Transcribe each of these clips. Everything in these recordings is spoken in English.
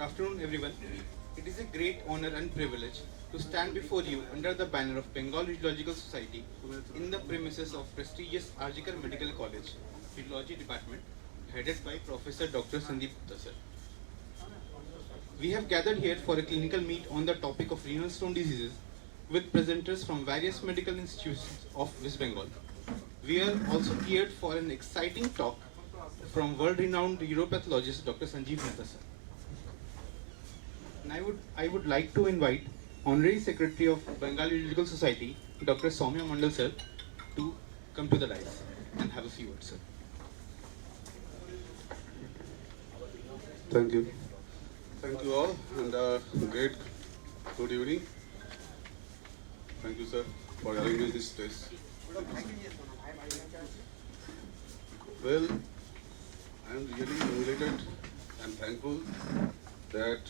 Good afternoon, everyone. It is a great honor and privilege to stand before you under the banner of Bengal Radiological Society in the premises of prestigious Arjikar Medical College, Radiology Department, headed by Professor Dr. Sandeep Gupta sir. We have gathered here for a clinical meet on the topic of renal stone diseases with presenters from various medical institutions of West Bengal. We are also geared for an exciting talk from world-renowned uropathologist Dr. Sanjeev Mehta sir. And I would like to invite Honorary Secretary of Bengal Radiological Society, Dr. Soumya Mandal sir, to come to the dais and have a few words, sir. Thank you. Thank you all, and great good evening. Thank you, sir, for arranging this space. Well, I am really humiliated and thankful that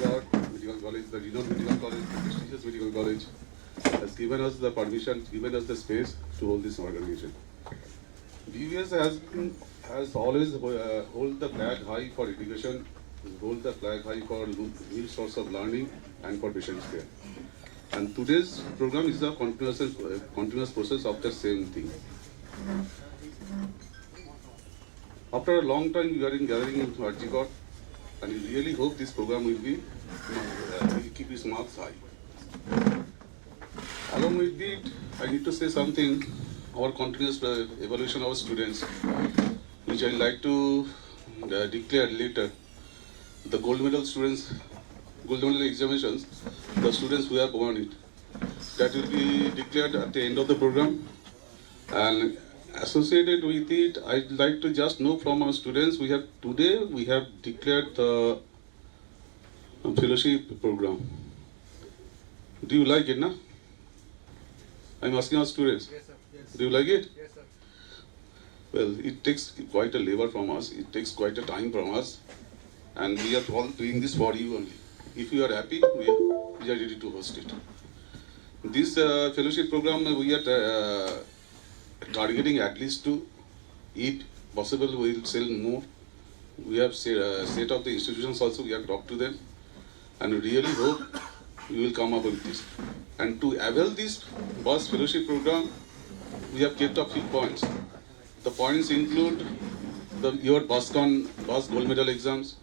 the Medical College, the renowned medical college, the prestigious medical college, has given us the permission, given us the space to hold this organization. BVS has always hold the flag high for education, hold the flag high for new source of learning and for patient care. And today's program is a continuous process of the same thing. After a long time we are gathering in Arjikar, and we really hope this program will keep its marks high. Along with it, I need to say something, our continuous evaluation of our students, which I like to declare later. The gold medal students, gold medal examinations, the students who have won it, that will be declared at the end of the program. And associated with it, I'd like to just know from our students, today we have declared the fellowship program. Do you like it, na? I'm asking our students. Yes, sir. Yes. Do you like it? Yes, sir. Well, it takes quite a labor from us, it takes quite a time from us, and we are all doing this for you only. If you are happy, we are ready to host it. This fellowship program, we are targeting at least to, if possible, we will sell more. We have set up the institutions also, we have talked to them, and we really hope we will come up with this. And to avail this BUS fellowship program, we have kept a few points. The points include your BUS gold medal exams,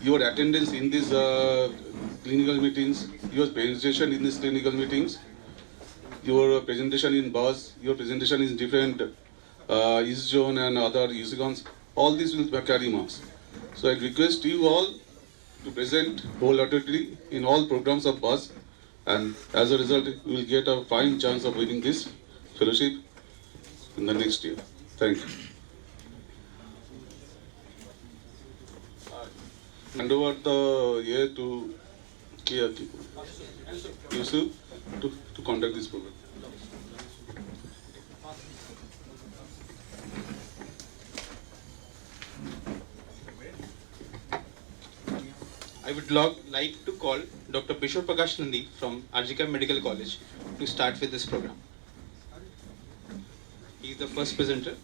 your attendance in these clinical meetings, your presentation in these clinical meetings, your presentation in BUS, your presentation in different East Zone and other UCGons, all these will carry marks. So I request you all to present wholeheartedly in all programs of BUS, and as a result, you will get a fine chance of winning this fellowship in the next year. Thank you. Hand over the year to Yusuf to conduct this program. I would like to call Dr. Bishop Prakash Nandi from Arjikar Medical College to start with this program. He is the first presenter.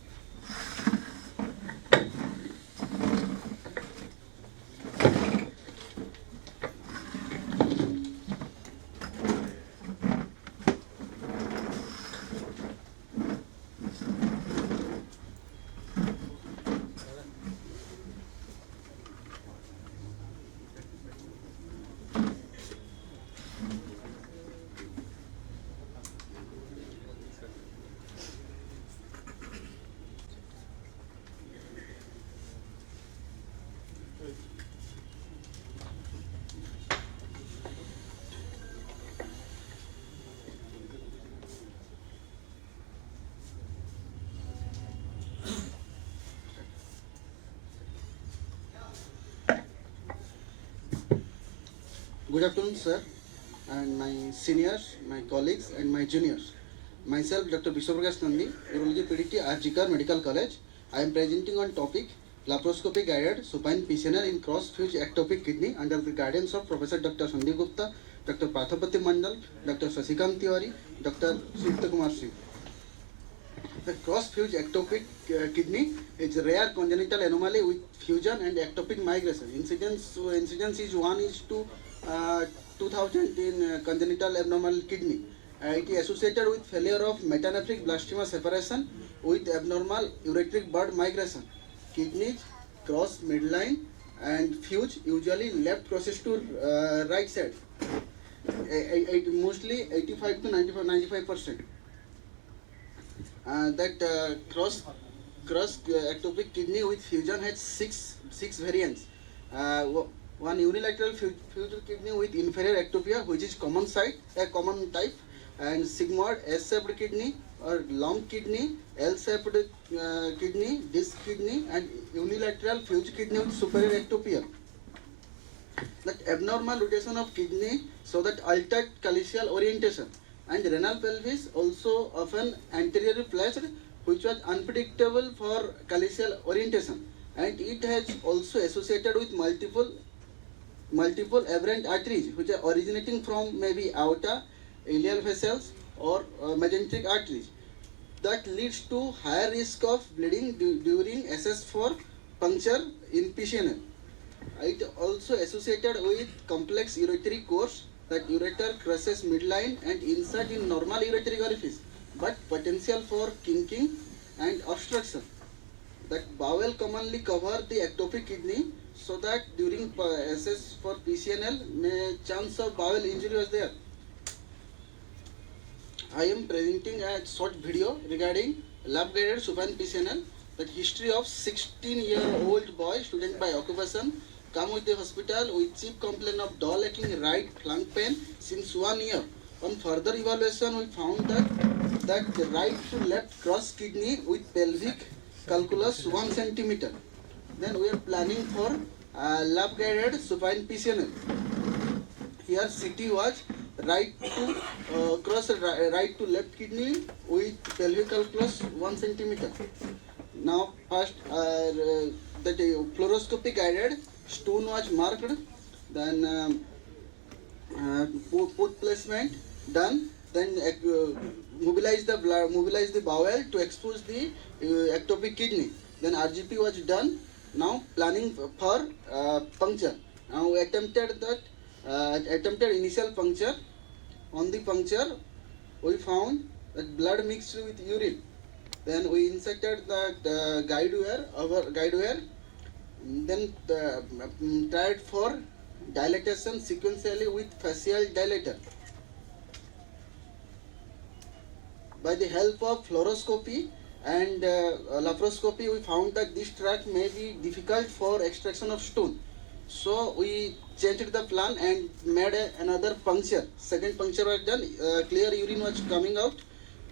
Good afternoon, sir, and my seniors, my colleagues, and my juniors. Myself, Dr. Bishop Prakash Nandi, Urology PDT, Arjikar Medical College. I am presenting on topic laparoscopy guided supine PCNR in cross-fused ectopic kidney under the guidance of Professor Dr. Sandeep Gupta, Dr. Pathapati Mandal, Dr. Sasikant Tiwari, Dr. Sujita Kumar Singh. The cross-fused ectopic kidney is a rare congenital anomaly with fusion and ectopic migration. Incidence is 1:2000 in congenital abnormal kidney. It is associated with failure of metanephric blastema separation with abnormal ureteric bud migration. Kidneys cross midline and fuse, usually left crosses to right side. Mostly 85 to 95%. That cross ectopic kidney with fusion has six variants. One unilateral fused kidney with inferior ectopia, which is common type, and sigmoid S-shaped kidney or long kidney, L-shaped kidney, disc kidney, and unilateral fused kidney with superior ectopia. That abnormal rotation of kidney so that altered calyceal orientation, and renal pelvis also often anteriorly placed, which was unpredictable for calyceal orientation, and it has also associated with multiple aberrant arteries which are originating from maybe aorta, ileal vessels, or mesenteric arteries. That leads to higher risk of bleeding during SS for puncture in PCNL. It also associated with complex ureteric course, that ureter crosses midline and insert in normal ureteric orifice, but potential for kinking and obstruction. That bowel commonly cover the ectopic kidney, so that during SS for PCNL, chance of bowel injury was there. I am presenting a short video regarding lab-guided supine PCNL. That history of 16-year-old boy, student by occupation, come with the hospital with chief complaint of jaw lacking right flank pain since 1 year. On further evaluation, we found that the right to left cross kidney with pelvic calculus 1 centimeter. Then we are planning for lab-guided supine PCNL. Here CT was right to right to left kidney with pelvic calculus 1 centimeter. Now first that fluoroscopy guided stone was marked, then put placement done, then mobilize the bowel to expose the ectopic kidney. Then RGP was done. Now planning for puncture. Now we attempted initial puncture. On the puncture, we found that blood mixed with urine. Then we inserted that guide wire. Then tried for dilatation sequentially with fascial dilator. By the help of fluoroscopy and laparoscopy, we found that this tract may be difficult for extraction of stone. So we changed the plan and made another puncture. Second puncture was done. Clear urine was coming out.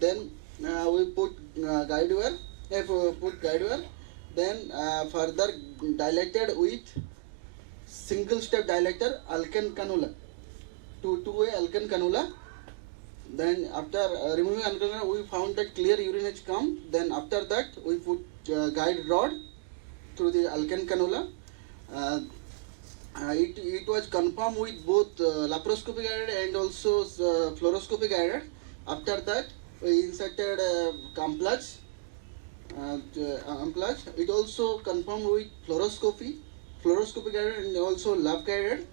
Then we put guide wire. Then further dilated with single step dilator Alkan cannula, two-way Alkan cannula. Then after removing Alkan cannula, we found that clear urine has come. Then after that, we put guide rod through the Alkan cannula. It was confirmed with both laparoscopy guided and also fluoroscopy guided. After that, we inserted amplage. It also confirmed with fluoroscopy guided and also lab guided.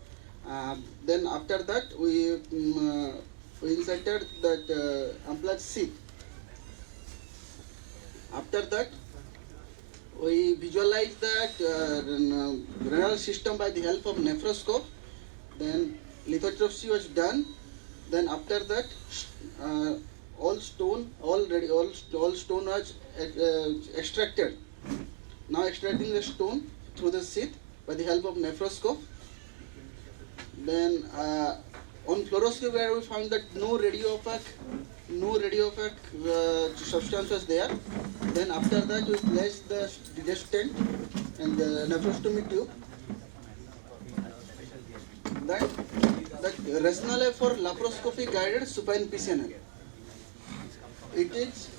Then after that, we inserted that amplage sheath. After that, we visualized that renal system by the help of nephroscope. Then lithotripsy was done. Then after that, all stone was extracted. Now extracting the stone through the sheath by the help of nephroscope. Then on fluoroscopy we found that no radiopaque substance was there. Then after that we placed the stent and the nephrostomy tube. That rationale for laparoscopy guided supine PCNL. It is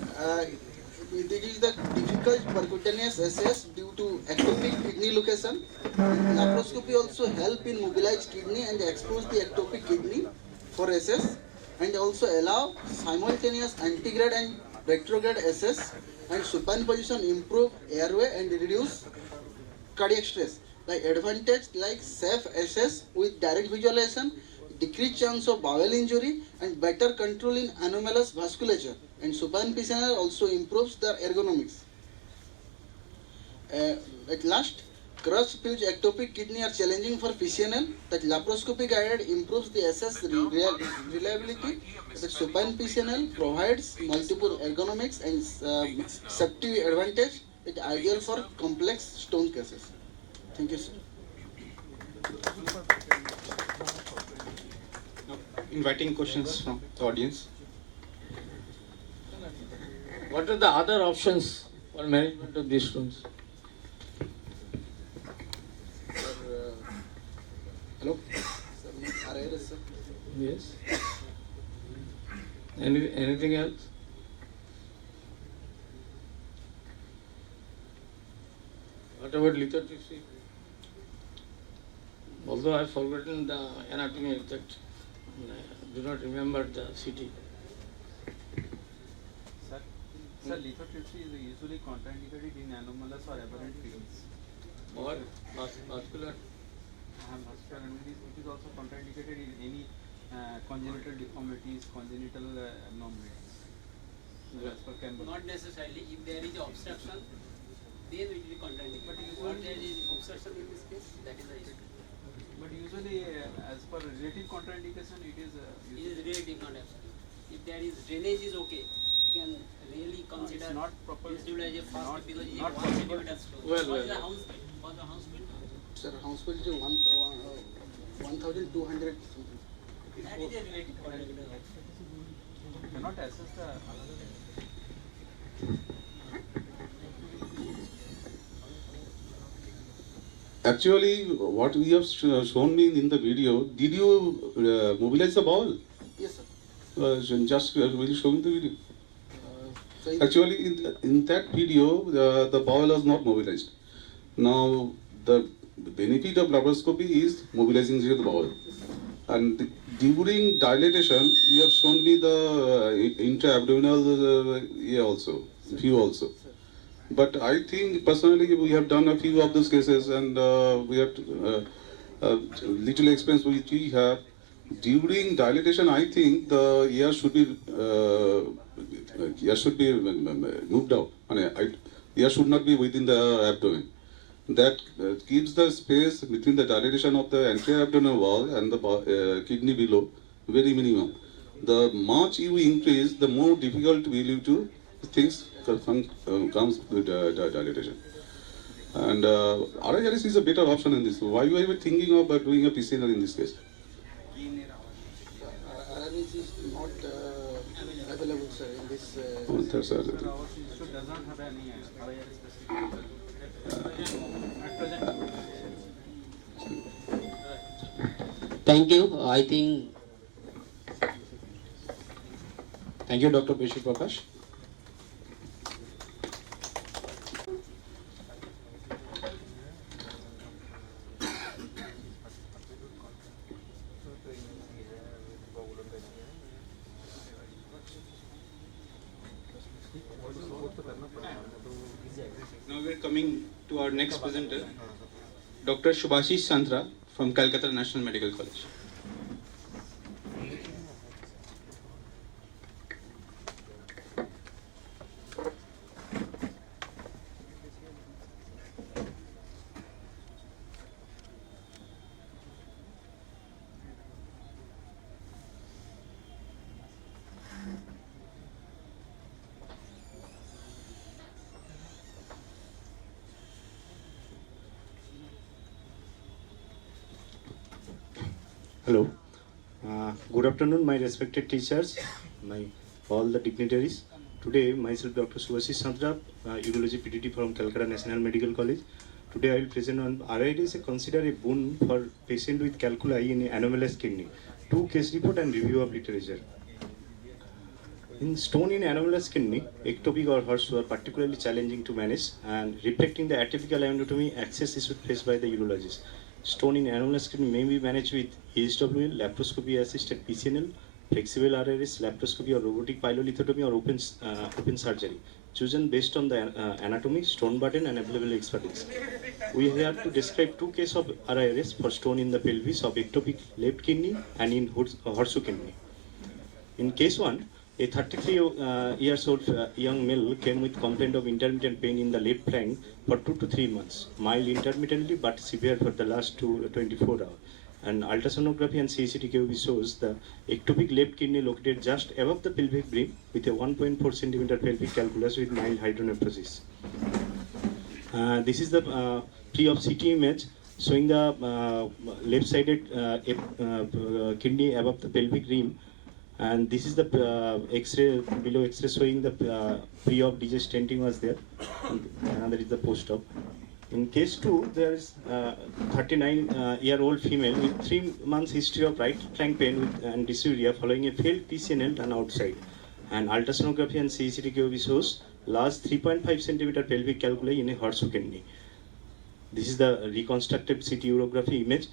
the difficult percutaneous SS due to ectopic kidney location. Laparoscopy also help in mobilize kidney and expose the ectopic kidney for SS, and also allow simultaneous antegrade and retrograde SS and supine position improve airway and reduce cardiac stress. Like advantage like safe access with direct visualization, decreased chance of bowel injury, and better control in anomalous vasculature. And supine PCNL also improves the ergonomics. At last, crushed pulse ectopic kidney are challenging for PCNL. That laparoscopy guided improves the SS reliability. The supine PCNL provides multiple ergonomics and safety advantage. It's ideal for complex stone cases. Thank you, sir. Now, inviting questions from the audience. What are the other options for management of these stones? Hello? Sir, RIRS, sir. Yes. Anything else? What about lithotripsy? Although I have forgotten the anatomy of that, I do not remember the city. Sir, lithotripsy is usually contraindicated in anomalous or aberrant kidneys. Or vascular. Vascular anomalies, it is also contraindicated in any congenital deformities, congenital abnormalities. As per Campbell. Not necessarily. If there is obstruction, then it will be contraindicated. But usually there is obstruction in this case, that is the issue. But usually, as per relative contraindication, it is. It is relative, not absolute. If there is drainage is okay, we can really consider not proper, this due as a first not, because it is not 1 possible. centimeter stone. Well, What is well, the house build? For the house build? Sir, house bill is 1,200 something. That is a relative contraindication. You cannot assess the. Actually, what we have shown me in the video, did you mobilize the bowel? Yes, sir. Just will you show me the video? So in Actually, in that video, the bowel was not mobilized. Now, the benefit of laparoscopy is mobilizing the bowel. And during dilatation, you have shown me the intra-abdominal also, view also. But I think personally we have done a few of those cases, and we have little experience which we have. During dilatation, I think the air should be moved out. Air should not be within the abdomen. That keeps the space between the dilatation of the anterior abdominal wall and the kidney below very minimum. The much you increase, the more difficult will you to things comes with dilatation. And RIRS is a better option in this. Why were you thinking of doing a PCNL in this case? RRS is not available, sir, in this. Oh, that's Our institute does not have any RIR specific. At present. Thank you. I think. Thank you, Dr. Bishu Prakash. Now we are coming to our next presenter, Dr. Shubhashish Santra from Calcutta National Medical College. Hello. Good afternoon, my respected teachers, all the dignitaries. Today, myself, Dr. Subhashish Santra, Urology PTT from Calcutta National Medical College. Today, I will present on RIRS consider a boon for patient with calculi in anomalous kidney. 2 case report and review of literature. In stone in anomalous kidney, ectopic or HERSU are particularly challenging to manage and reflecting the atypical anatomy access issues faced by the urologist. Stone in anomalous kidney may be managed with AHWL, laparoscopy assisted PCNL, flexible RRS, laparoscopy or robotic pyelolithotomy or open surgery. chosen based on the anatomy, stone burden, and available expertise. We have to describe two cases of RIRS for stone in the pelvis of ectopic left kidney and in horseshoe kidney. In case 1, a 33 years old young male came with complaint of intermittent pain in the left flank for 2 to 3 months, mild intermittently but severe for the last 24 hours. And ultrasonography and CCTQB shows the ectopic left kidney located just above the pelvic brim with a 1.4 centimeter pelvic calculus with mild hydronephrosis. This is the pre-op CT image showing the left-sided kidney above the pelvic rim, and this is the X-ray below X-ray showing the pre-op DJ stenting was there, and another is the post-op. In case 2, there is 39-year-old female with 3 months history of right flank pain and dysuria following a failed PCNL done outside. And ultrasonography and CCTQB shows large 3.5 centimeter pelvic calculi in a horseshoe kidney. This is the reconstructed CT urography image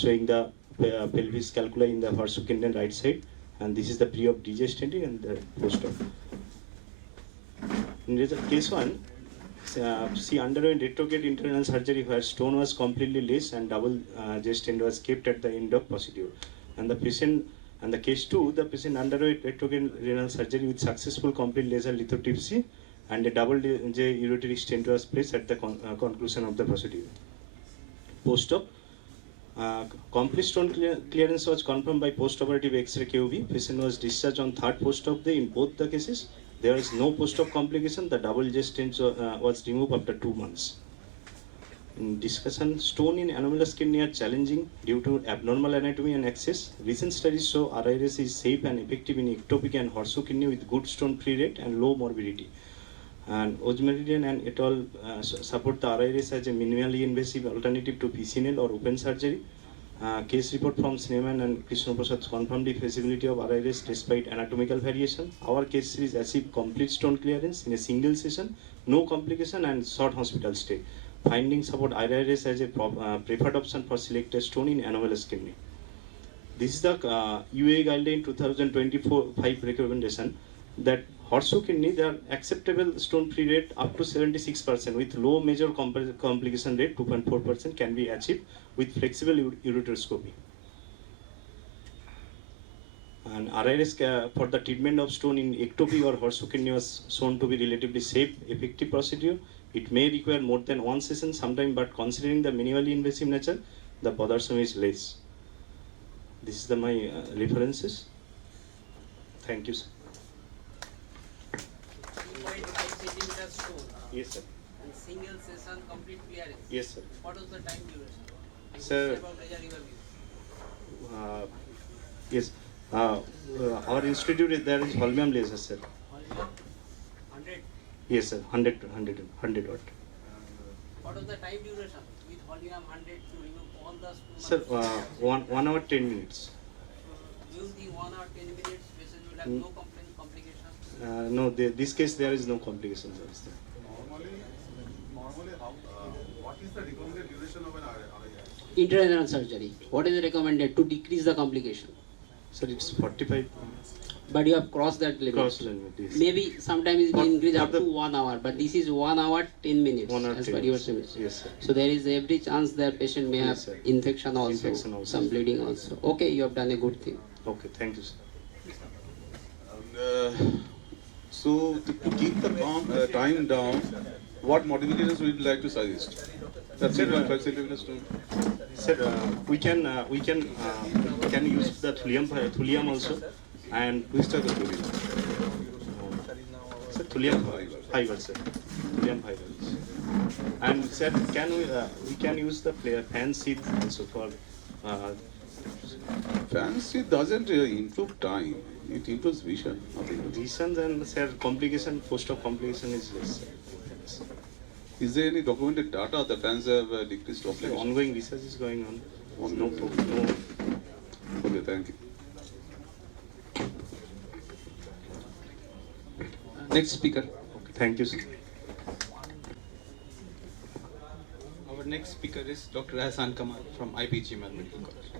showing the pelvis calculi in the horseshoe kidney right side, and this is the pre-op DJ stenting and the post-op. In case 1, she underwent retrograde internal surgery where stone was completely less and double J stent was kept at the end of procedure. And the patient, and the case 2, the patient underwent retrograde renal surgery with successful complete laser lithotripsy, and a double J uretary stent was placed at the conclusion of the procedure. Post-op, complete stone clearance was confirmed by post-operative X-ray QB. Patient was discharged on 3rd post-op day in both the cases. There is no post-op complication. The double J stent was removed after 2 months. In discussion, stone in anomalous kidney are challenging due to abnormal anatomy and access. Recent studies show RIRS is safe and effective in ectopic and horseshoe kidney with good stone-free rate and low morbidity. And Ojmeridian and et al. Support the RIRS as a minimally invasive alternative to PCNL or open surgery. Case report from Sneeman and Krishna Prasad confirmed the feasibility of RIRS despite anatomical variation. Our case series achieved complete stone clearance in a single session, no complication and short hospital stay. Findings support RIRS as a preferred option for selected stone in anomalous kidney. This is the UA guideline 2024-5 recommendation that horseshoe kidney, they are acceptable stone-free rate up to 76% with low major complication rate 2.4% can be achieved with flexible ureteroscopy. And RIRS for the treatment of stone in ectopic or horseshoe kidney was shown to be relatively safe, effective procedure. It may require more than 1 session sometime, but considering the minimally invasive nature, the bothersome is less. This is my references. Thank you, sir. 2.5 centimeter stone. Yes, sir. And single session complete clearance. Yes, sir. What was the time duration? Sir, About laser you have used? yes. Our institute there is holmium laser, sir. 100. Yes, sir. 100 watt. What was the time duration with holmium 100 to remove all the Sir, stone? 1 hour 10 minutes. Use the 1 hour 10 minutes, patient will have no complications. No, this case there is no complications. Sir. Normally, what is the recommended duration of an RIRS? Intrarenal surgery. What is recommended to decrease the complication? Sir, it's 45. But you have crossed that limit. Cross limit, yes. Maybe sometimes it will increase up the- to 1 hour, but this is 1 hour 10 minutes 1 hour as 10 per your minutes. service. Yes, sir. So there is every chance that patient may have Yes, sir. infection also, Infection also. some bleeding also. Okay, you have done a good thing. Okay, thank you, sir. So to keep the time down, what modifications would you like to suggest? That's it, 1.5 centimeters stone. Sir, we can use the thulium also, and Which type of thulium? sir, thulium fiber, sir. Thulium fibers. And sir, we can use the fan sheath also for Fancy doesn't improve time. It improves vision. Nothing else. visions, and sir, complication, post-op complication is less. Yes. Is there any documented data the fans have decreased Sir, complications? ongoing research is going on. No Ongoing. problem. No. Okay, thank you. Next speaker. Okay, thank you, sir. Our next speaker is Dr. Hassan Kamal from IPG Medical College.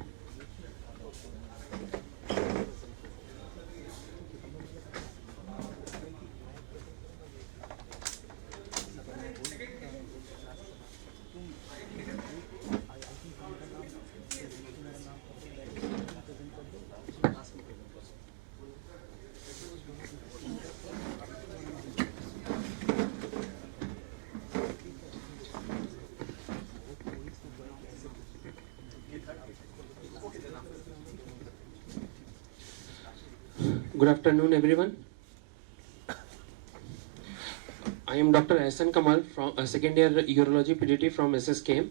Good afternoon, everyone. I am Dr. Ahsan Kamal from second year urology PDT from SSKM.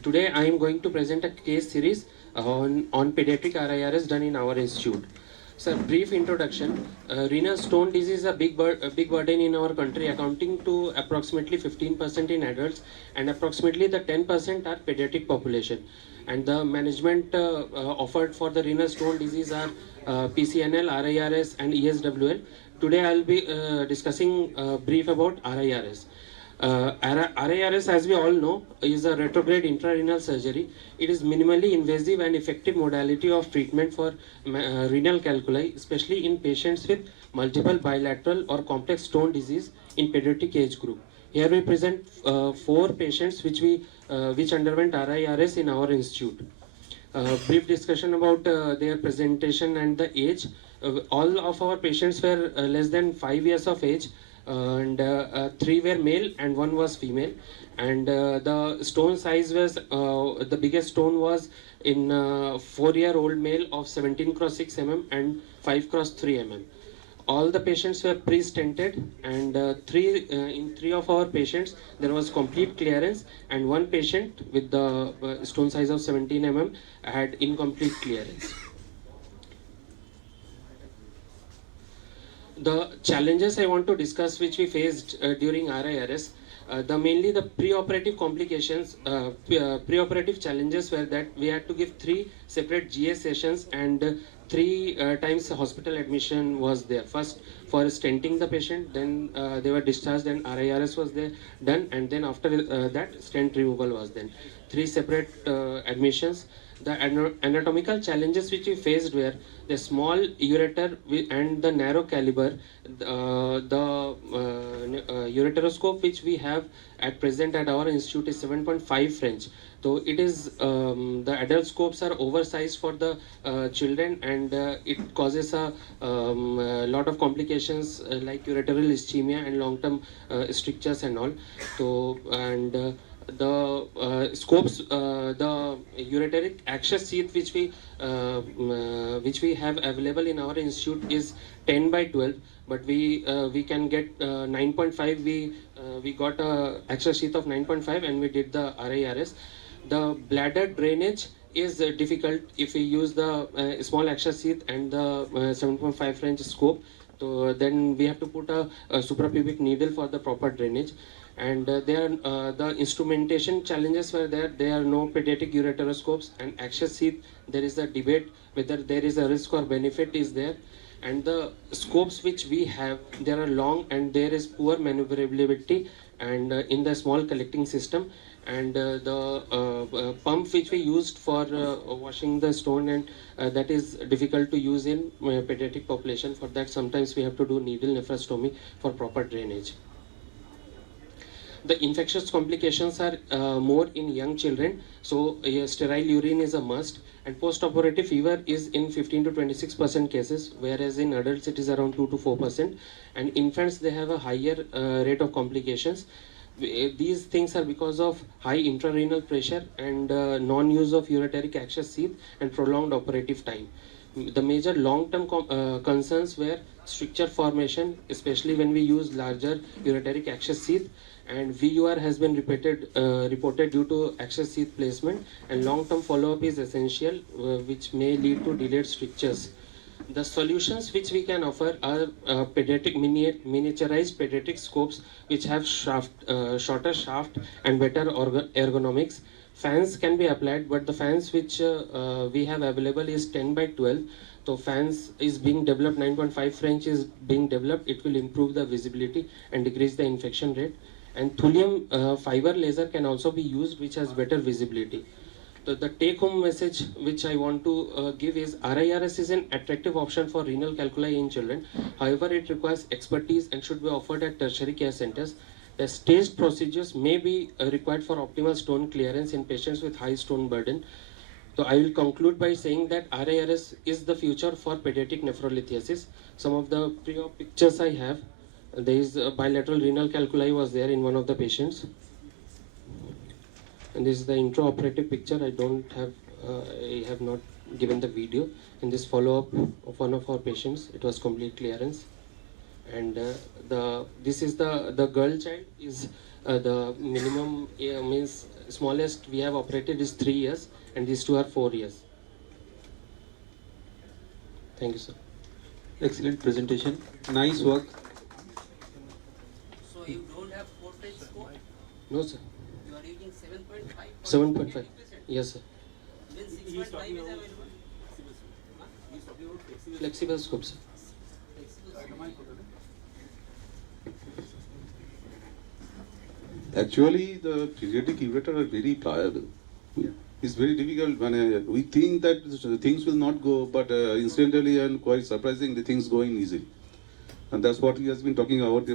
Today I am going to present a case series on pediatric RIRS done in our institute. So, brief introduction. Renal stone disease is a big burden in our country, accounting to approximately 15% in adults and approximately the 10% are pediatric population. And the management offered for the renal stone disease are PCNL, RIRS and ESWL. Today I will be discussing brief about RIRS. RIRS, as we all know, is a retrograde intrarenal surgery. It is minimally invasive and effective modality of treatment for renal calculi, especially in patients with multiple bilateral or complex stone disease in pediatric age group. Here we present 4 patients which underwent RIRS in our institute. Brief discussion about their presentation and the age. All of our patients were less than 5 years of age, and 3 were male and 1 was female. And the stone size was, the biggest stone was in 4-year-old male of 17 cross 6 mm and 5 cross 3 mm. All the patients were pre-stented, and in 3 of our patients there was complete clearance, and 1 patient with the stone size of 17 mm had incomplete clearance. The challenges I want to discuss which we faced during RIRS, mainly the preoperative complications, preoperative challenges were that we had to give 3 separate GA sessions, and 3 times hospital admission was there. First for stenting the patient, then they were discharged and RIRS was there done, and then after that stent removal was done. 3 separate admissions. The anatomical challenges which we faced were the small ureter and the narrow caliber. The ureteroscope which we have at present at our institute is 7.5 French. So it is the adult scopes are oversized for the children, and it causes a lot of complications like ureteral ischemia and long-term strictures and all. So and the scopes, the ureteric access sheath which we have available in our institute is 10 by 12, but we can get 9.5. We got a access sheath of 9.5 and we did the RIRS. The bladder drainage is difficult if we use the small access sheath and the 7.5 French scope. So then we have to put a suprapubic needle for the proper drainage. And the instrumentation challenges were there. There are no pediatric ureteroscopes and access sheath. There is a debate whether there is a risk or benefit is there. And the scopes which we have, they are long and there is poor maneuverability and in the small collecting system. And the pump which we used for washing the stone, and that is difficult to use in pediatric population. For that sometimes we have to do needle nephrostomy for proper drainage. The infectious complications are more in young children, so sterile urine is a must, and post-operative fever is in 15 to 26% cases, whereas in adults it is around 2 to 4%, and infants they have a higher rate of complications. These things are because of high intrarenal pressure and non-use of ureteric access sheath and prolonged operative time. The major long-term concerns were stricture formation, especially when we use larger ureteric access sheath, and VUR has been reported due to access sheath placement, and long-term follow-up is essential, which may lead to delayed strictures. The solutions which we can offer are pediatric miniaturized pediatric scopes which have shorter shaft and better ergonomics. Fans can be applied, but the fans which we have available is 10 by 12. So fans is being developed, 9.5 French is being developed. It will improve the visibility and decrease the infection rate. And thulium fiber laser can also be used, which has better visibility. So the take-home message which I want to give is RIRS is an attractive option for renal calculi in children. However, it requires expertise and should be offered at tertiary care centers. The staged procedures may be required for optimal stone clearance in patients with high stone burden. So I will conclude by saying that RIRS is the future for pediatric nephrolithiasis. Some of the pre-op pictures I have. There is a bilateral renal calculi was there in one of the patients. And this is the intraoperative picture. I have not given the video. In this follow-up of one of our patients, it was complete clearance. And this is the girl child is the minimum means smallest we have operated is 3 years, and these two are 4 years. Thank you, sir. Excellent presentation. Nice work. So you don't have 4-page score? No, sir. You are using 7.5? 7.5. Yes, sir. Then 6.5 is available? Flexible scope, sir. Actually, the pediatric ureter are very pliable. It's very difficult when we think that things will not go, but incidentally and quite surprisingly, things going easily. And that's what he has been talking about.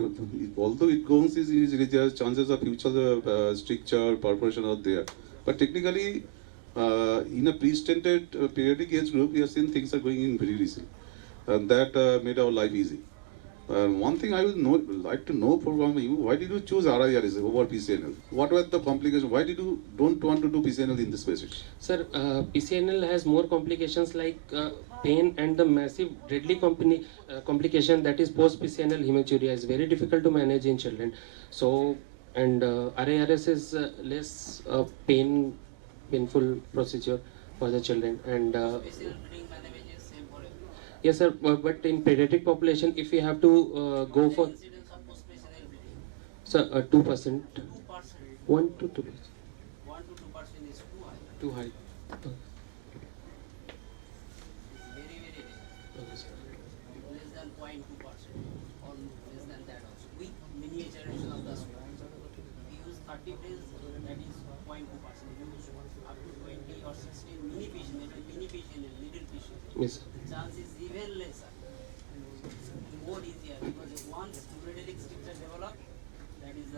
Although it goes easily, there are chances of future stricture, perforation out there. But technically, in a pre-stented periodic age group, we have seen things are going in very easily. And that made our life easy. One thing I would like to know from you, why did you choose RIRS over PCNL? What were the complications? Why did you don't want to do PCNL in this patient? Sir, PCNL has more complications like pain and the massive deadly complication that is post-PCNL hematuria is very difficult to manage in children. So, and RIRS is less painful procedure for the children. And yes, sir, but in pediatric population, if we have to go for... Incidence of post-PCNL bleeding? Sir, 2%. 2%. 1 to 2%. 1 to 2% is too high. Too high. It's very, very rare. Okay, sir. Less than 0.2% or less than that also. With miniaturization of the scope. We use 30 days, that is 0.2%. We use up to 20 or 16 mini PCNL, little PCNL. Yes, sir. The chance is even lesser. More easier because once ureteric structure develop, that is a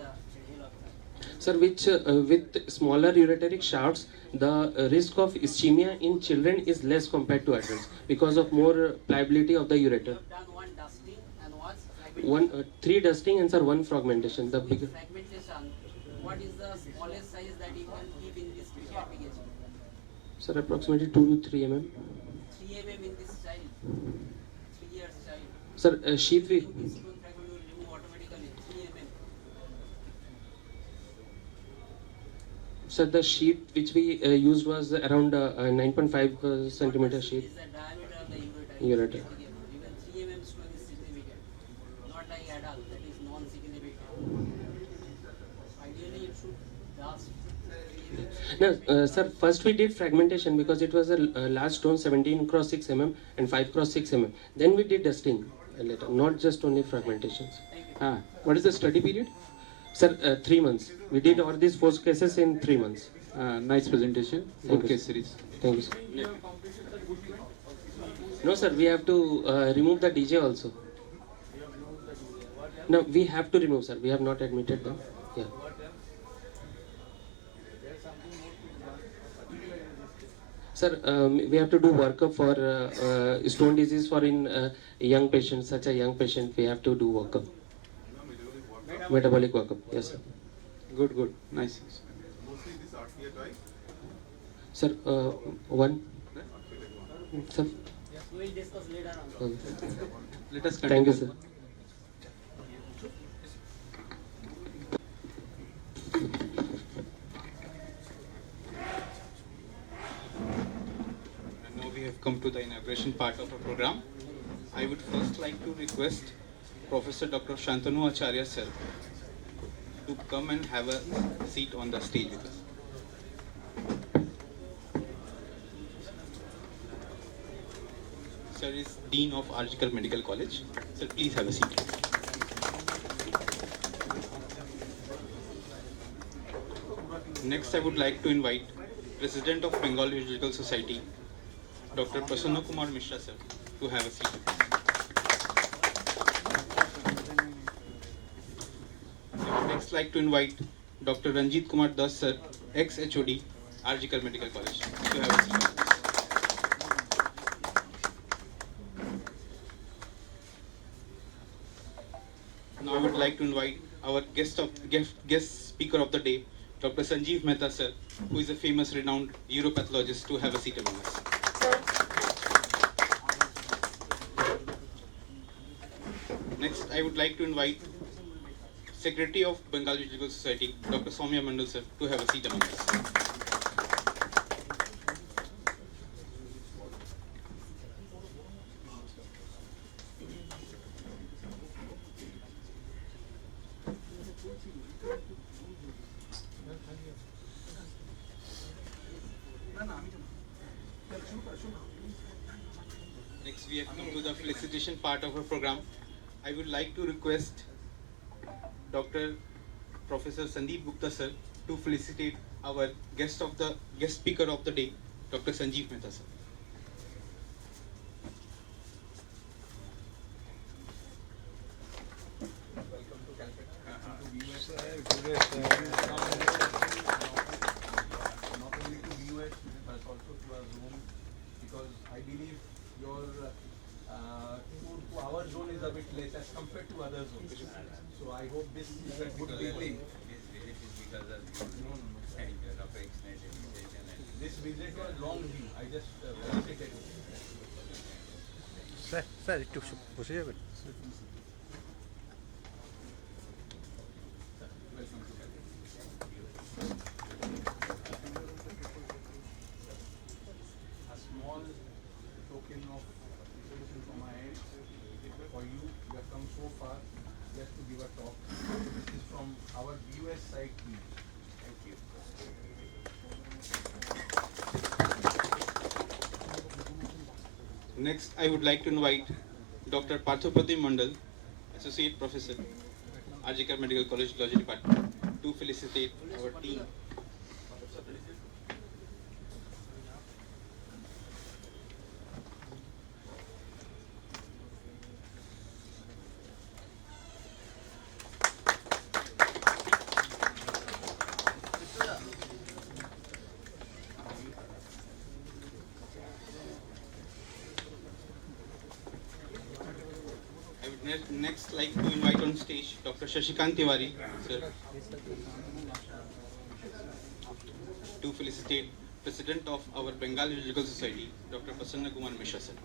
hell of time. Sir, with smaller ureteric shafts, the risk of ischemia in children is less compared to adults because of more pliability of the ureter. You have done one dusting and what's fragmentation? 3 dusting and sir 1 fragmentation. The With bigger, fragmentation, what is the smallest size that you can keep in this pediatric age? sir, approximately 2 to 3 mm. 3 mm in this child, 3 years child. Sir, sheath we This stone fragment will remove automatically, 3 mm. sir, the sheath which we used was around 9.5 centimeter What sheath. is the diameter of the Ureter. Even 3 mm stone is significant. Not like adult, that is non-significant. Ideally, it should dust 3 mm. No, sir, first we did fragmentation because it was a large stone 17 cross 6 mm and 5 cross 6 mm. Then we did dusting later, not just only fragmentations. What is the study period? Sir, 3 months. We did all these 4 cases in 3 months. Nice presentation. Thank Good you, case sir. series. Thank you, sir. No, sir, we have to remove the DJ also. No, we have to remove, sir. We have not admitted them. Yeah. Sir, we have to do workup for stone disease for in young patients, such a young patient, we have to do workup. Metabolic workup, yes, sir. Good, good. Nice. Sir, one. Sir, We will discuss later on. okay. Let us Thank you, continue. sir. And now we have come to the inauguration part of our program. I would first like to request Professor Dr. Shantanu Acharya sir to come and have a seat on the stage with us. Sir is Dean of Arjiker Medical College. Sir, please have a seat. Next, I would like to invite President of Bengal Urological Society, Dr. Prasanna Kumar Mishra sir, to have a seat. I would next like to invite Dr. Ranjit Kumar Das sir, ex-HOD, Arjiker Medical College, to have a seat. Now I would like to invite our guest speaker of the day, Dr. Sanjeev Mehta sir, who is a famous renowned uropathologist, to have a seat among us. Next, I would like to invite Secretary of Bengal Geological Society, Dr. Soumya Mandal sir, to have a seat among us. Next, we have come to the felicitation part of our program. I would like to request Dr. Professor Sandeep Gupta sir to felicitate our guest speaker of the day, Dr. Sanjeev Mehta sir. Welcome to Calcutta, to BUS. Not only to BUS but also to our zone, because I believe your tour to our zone is a bit less as compared to other zones. So I hope this is a good beginning. This visit was long view. I just felicitate you. Sir একটু বসে যাবেন Welcome to Calcutta. A small token of appreciation from my end for you. You have come so far just to give a talk. This is from our BUS side team. Thank you. Next, I would like to invite Dr. Parthopratim Mandal, Associate Professor, RGK Medical College Geology Department, to felicitate our team. I would next like to invite on stage Dr. Shashikant Tiwari, sir, to felicitate President of our Bengal Geological Society, Dr. Prasanna Kumar Mishra, sir.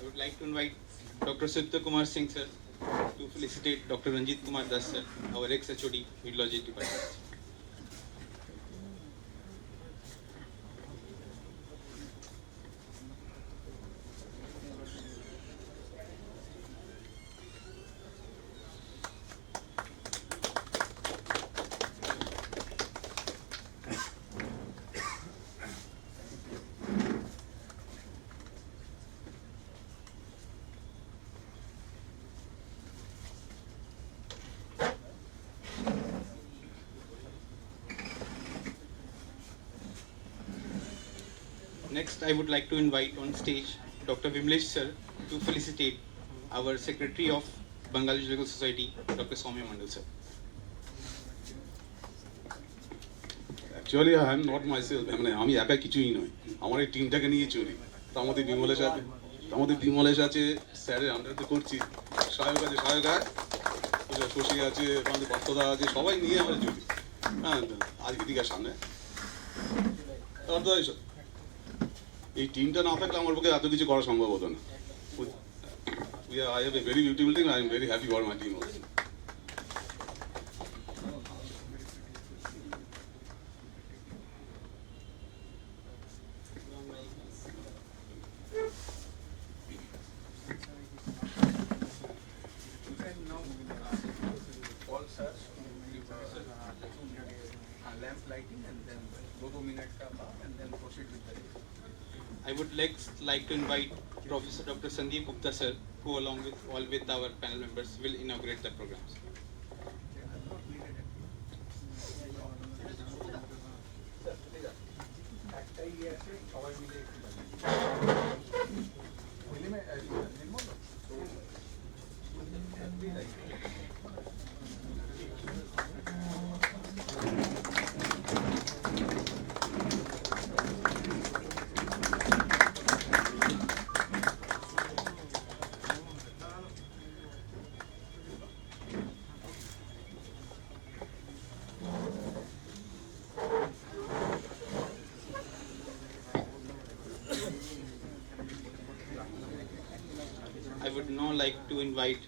I would like to invite Dr. Sudhir Kumar Singh, sir, to felicitate Dr. Ranjit Kumar Das, sir, our ex-HOD, Meteorology Department. Next, I would like to invite on stage Dr. Vimlesh sir to felicitate our Secretary of Bengal Geological Society, Dr. Soumya Mandal sir. Actually I am not myself, মানে আমি একা কিছুই নয়, আমার এই টিমটাকে নিয়ে চলি। তার মধ্যে বিমলেশ আছে, স্যারের আন্ডারতে করছি, সহায়ক আছে, শশী আছে, আমাদের বর্তদা আছে, সবাই নিয়ে আমরা চলি। হ্যাঁ, আজকে দিকে সামনে এই টিমটা না থাকলে আমার পক্ষে এত কিছু করা সম্ভব হতো না। I have a very beautiful team, I am very happy for my team also. You can now call sir lamp lighting and then 2 minute ka baat and then proceed with the rest. I would like to invite Professor Dr. Sandeep Gupta sir, who along with all with our panel members will inaugurate the programs. একটাই ইয়ে আছে, সবাই মিলে একটু নির্মল like to invite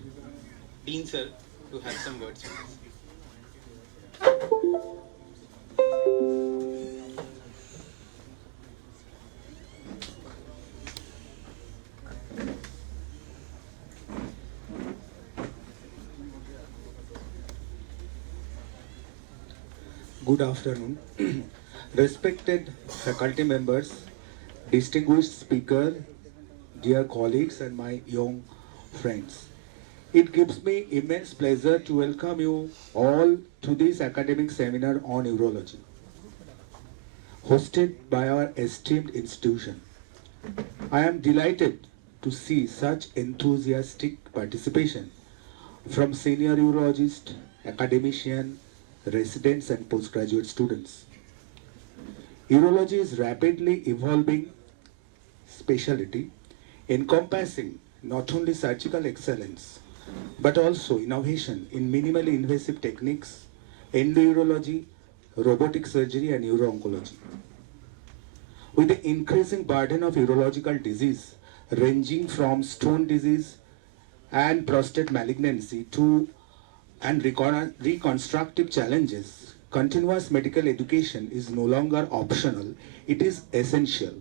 Dean sir to have some words. Good afternoon. Respected faculty members, distinguished speaker, dear colleagues and my young friends. It gives me immense pleasure to welcome you all to this academic seminar on urology, hosted by our esteemed institution. I am delighted to see such enthusiastic participation from senior urologists, academicians, residents and postgraduate students. Urology is rapidly evolving specialty encompassing not only surgical excellence but also innovation in minimally invasive techniques, endourology, robotic surgery and uro-oncology. With the increasing burden of urological disease ranging from stone disease and prostate malignancy to reconstructive challenges, continuous medical education is no longer optional, it is essential.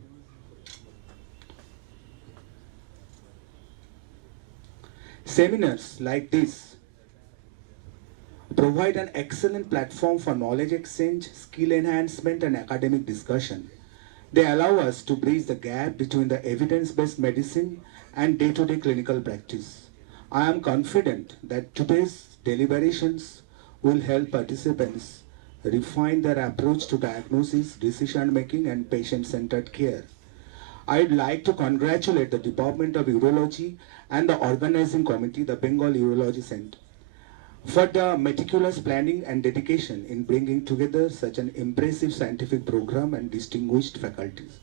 Seminars like this provide an excellent platform for knowledge exchange, skill enhancement and academic discussion. They allow us to bridge the gap between the evidence-based medicine and day-to-day clinical practice. I am confident that today's deliberations will help participants refine their approach to diagnosis, decision-making and patient-centered care. I'd like to congratulate the Department of Urology and the organizing committee, the Bengal Urology Center, for the meticulous planning and dedication in bringing together such an impressive scientific program and distinguished faculties.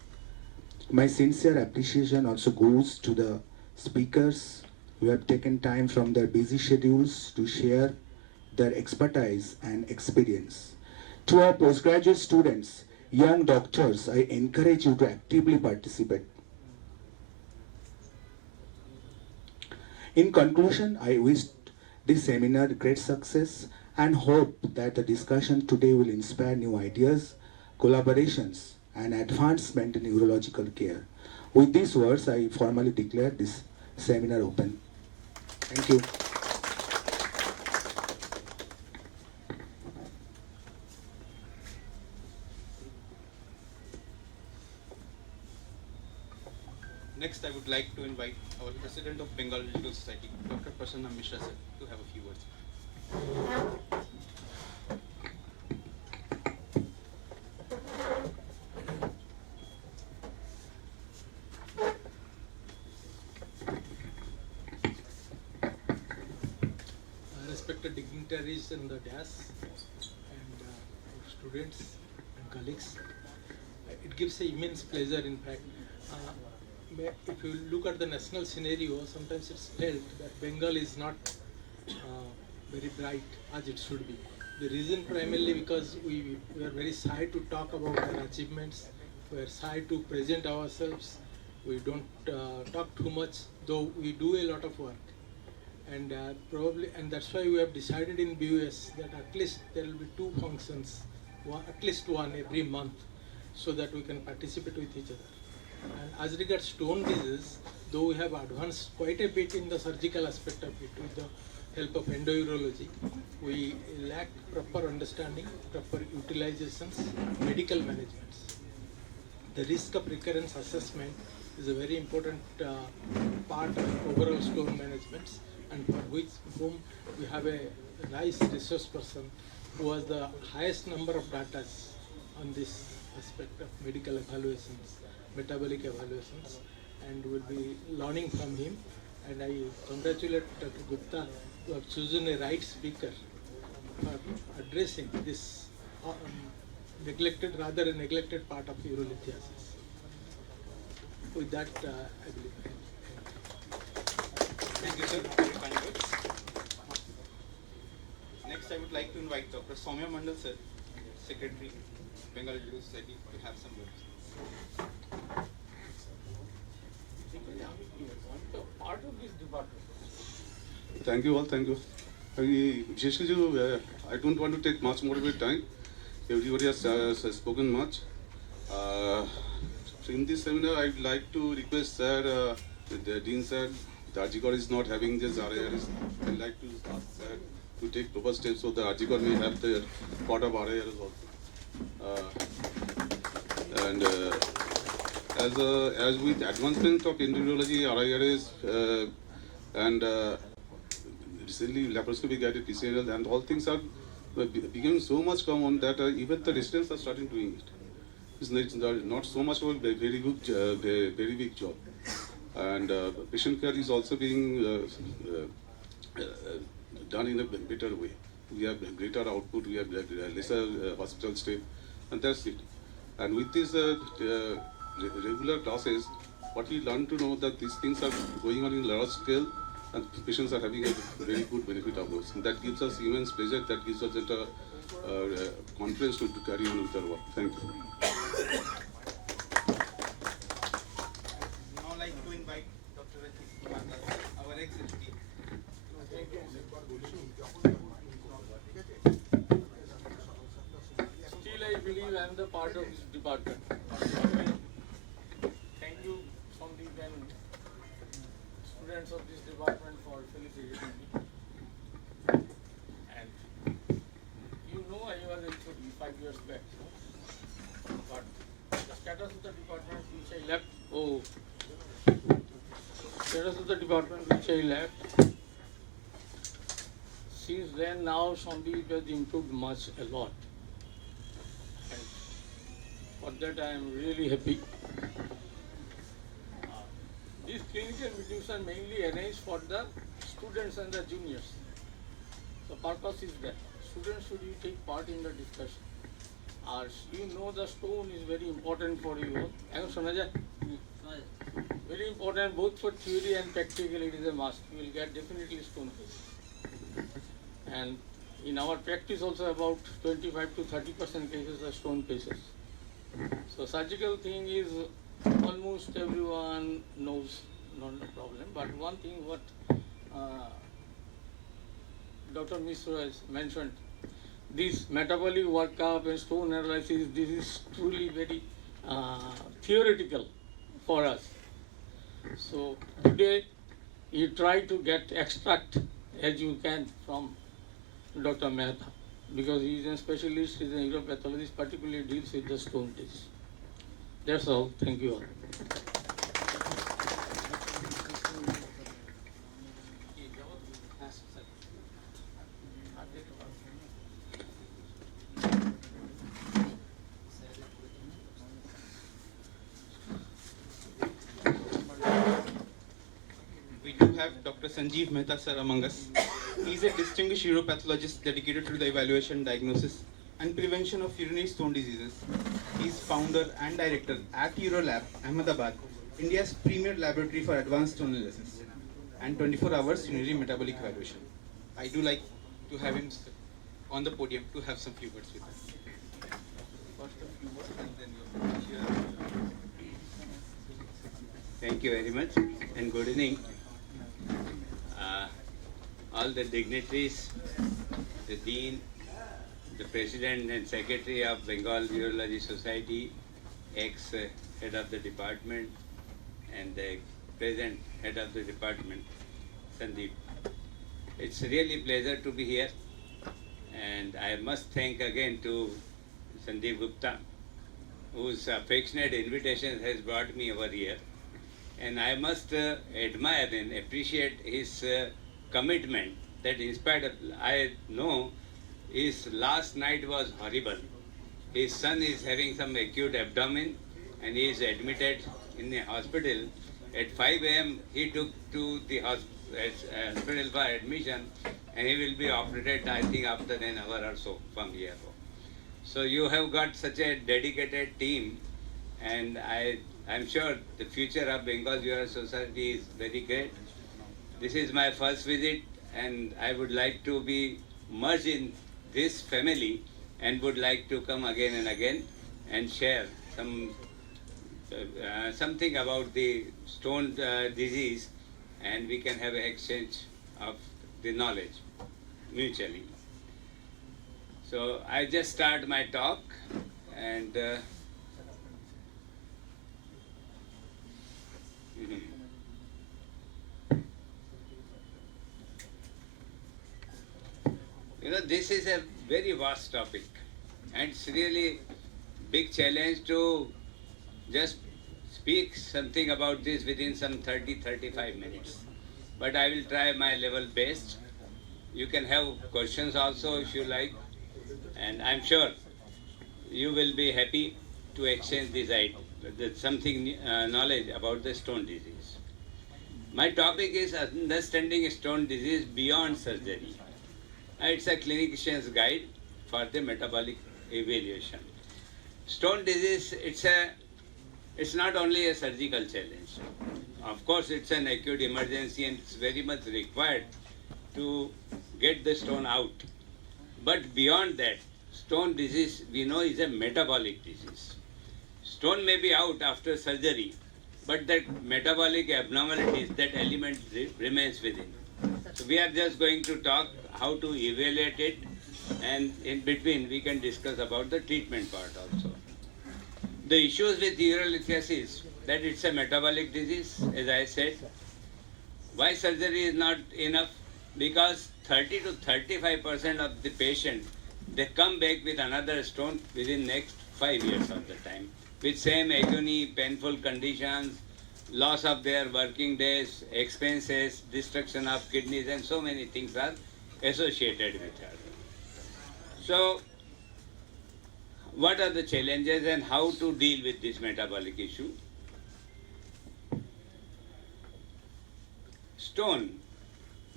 My sincere appreciation also goes to the speakers who have taken time from their busy schedules to share their expertise and experience. To our postgraduate students, young doctors, I encourage you to actively participate. In conclusion, I wish this seminar great success and hope that the discussion today will inspire new ideas, collaborations, and advancement in urological care. With these words, I formally declare this seminar open. Thank you. Next, I would like to invite our President of Bengal Urological Society, Dr. Prasanna Mishra sir, to have a few words. Respected dignitaries in the dais and students and colleagues, it gives an immense pleasure. In fact, if you look at the national scenario, sometimes it's felt that Bengal is not very bright as it should be. The reason primarily because we are very shy to talk about our achievements, we are shy to present ourselves, we don't talk too much, though we do a lot of work. And that's why we have decided in BUS that at least there will be two functions, at least one every month, so that we can participate with each other. And as regards stone disease, though we have advanced quite a bit in the surgical aspect of it with the help of endourology, we lack proper understanding, proper utilizations, medical management. The risk of recurrence assessment is a very important part of overall stone management, and for whom we have a nice resource person who has the highest number of data on this aspect of medical evaluations, metabolic evaluations, and we'll be learning from him. And I congratulate Dr. Gupta who have chosen a right speaker for addressing this neglected part of urolithiasis. With that, I believe. Thank you, sir, for your kind words. Next, I would like to invite Dr. Soumya Mandal, sir, Secretary, Bengal Urological Society, to have some words. Part of this department. Thank you all, thank you. I don't want to take much more of your time. Everybody has spoken much. So in this seminar, I'd like to request sir, the dean sir, the Arjikor is not having this RIRS. I'd like to ask sir to take proper steps so the Arjikor may have the part of RIRS also. And as with advancement of embryology, RIRS, and recently laparoscopy guided PCNL, and all things are becoming so much common that even the residents are starting doing it. It's not so much of a very big job, and patient care is also being done in a better way. We have greater output, we have lesser hospital stay, and that's it. And with these regular classes, what we learn to know that these things are going on in large scale, and patients are having a very good benefit of those. And that gives us immense pleasure, that gives us that confidence to carry on with our work. Thank you. Now like to invite Dr. Rajesh Kumar, our ex-ST. Still, I believe I am the part of this department. Thank you, Sandeep and students of this department for felicitating me. And you know I was HOD 5 years back. But the status of the department which I left, status of the department which I left, since then now Sandeep has improved much a lot. And for that I am really happy. These clinical meetings are mainly arranged for the students and the juniors. The purpose is that students should take part in the discussion. You know the stone is very important for you. Very important both for theory and practical, it is a must. You will get definitely stone cases. And in our practice also about 25 to 30% cases are stone cases. So surgical thing is almost everyone knows, not a problem. But one thing what Dr. Misra has mentioned, this metabolic workup and stone analysis, this is truly very theoretical for us. So today you try to get extract as you can from Dr. Mehta, because he is a specialist, he is a neuropathologist, particularly deals with the stone disease. That's all. Thank you all. We do have Dr. Sanjeev Mehta sir among us. He is a distinguished uropathologist dedicated to the evaluation, diagnosis, and prevention of urinary stone diseases. He is founder and director at Urolab, Ahmedabad, India's premier laboratory for advanced stone analysis and 24 hours urinary metabolic evaluation. I do like to have him on the podium to have some few words with us. First a few words and then your Thank you very much and good evening. All the dignitaries, the Dean, the President and Secretary of Bengal Urology Society, ex-head of the department, and the present head of the department, Sandeep. It's really a pleasure to be here, and I must thank again to Sandeep Gupta, whose affectionate invitation has brought me over here. And I must admire and appreciate his commitment that in spite of, I know his last night was horrible. His son is having some acute abdomen and he is admitted in the hospital. At 5 a.m. he took to the hospital for admission and he will be operated I think after an hour or so from here. So you have got such a dedicated team, and I'm sure the future of Bengal Urology Society is very great. This is my first visit and I would like to be merged in this family and would like to come again and again and share something about the stone disease, and we can have an exchange of the knowledge mutually. So I just start my talk and this is a very vast topic and it's really big challenge to just speak something about this within some 30-35 minutes. But I will try my level best. You can have questions also if you like, and I'm sure you will be happy to exchange something knowledge about the stone disease. My topic is understanding stone disease beyond surgery. It's a clinician's guide for the metabolic evaluation. Stone disease, it's not only a surgical challenge. Of course, it's an acute emergency and it's very much required to get the stone out. But beyond that, stone disease we know is a metabolic disease. Stone may be out after surgery, but that metabolic abnormalities, that element remains within. So we are just going to talk how to evaluate it, and in between we can discuss about the treatment part also. The issues with urolithiasis, that it's a metabolic disease, as I said. Why surgery is not enough? Because 30 to 35% of the patient, they come back with another stone within next 5 years of the time, with same agony, painful conditions, loss of their working days, expenses, destruction of kidneys, and so many things are associated with her. So, what are the challenges and how to deal with this metabolic issue? Stone,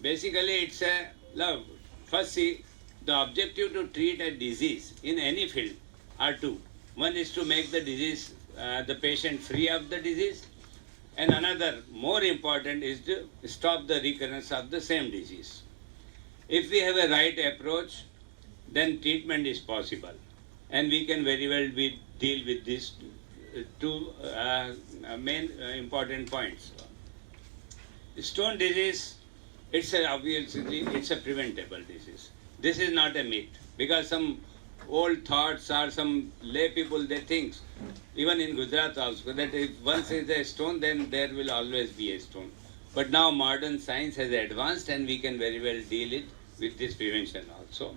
basically it's a love. First see, the objective to treat a disease in any field are two. One is to make the disease, the patient free of the disease, and another more important is to stop the recurrence of the same disease. If we have a right approach, then treatment is possible, and we can very well deal with these two main important points. Stone disease, obviously it's a preventable disease. This is not a myth, because some old thoughts or some lay people, they think, even in Gujarat also, that if once is a stone, then there will always be a stone. But now modern science has advanced and we can very well deal it with this prevention also.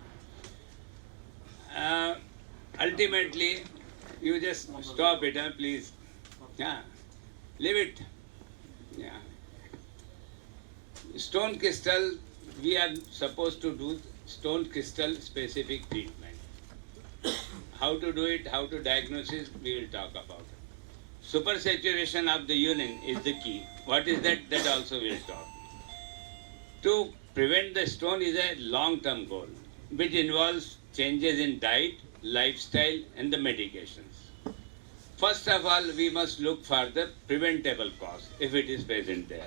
Ultimately, you just stop it, please. Yeah, leave it. Yeah. Stone crystal, we are supposed to do stone crystal specific treatment. How to do it, how to diagnose it, we will talk about it. Supersaturation of the urine is the key. What is that? That also we will talk. To prevent the stone is a long-term goal, which involves changes in diet, lifestyle, and the medications. First of all, we must look for the preventable cause, if it is present there.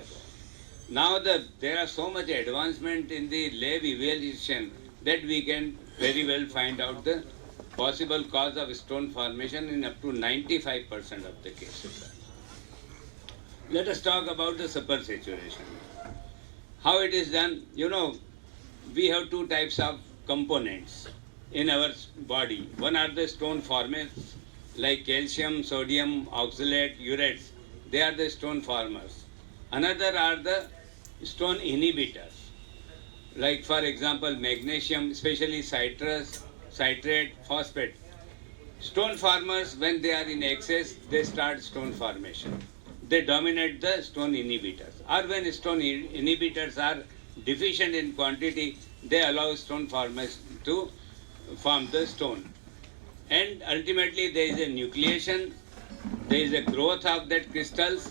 Now there are so much advancement in the lab evaluation that we can very well find out the possible cause of stone formation in up to 95% of the cases. Let us talk about the supersaturation. How it is done? We have two types of components in our body. One are the stone formers, like calcium, sodium, oxalate, urates. They are the stone formers. Another are the stone inhibitors, like for example magnesium, especially citrate, phosphate. Stone formers, when they are in excess, they start stone formation. They dominate the stone inhibitors. Or when stone inhibitors are deficient in quantity, they allow stone formers to form the stone. And ultimately there is a nucleation, there is a growth of that crystals,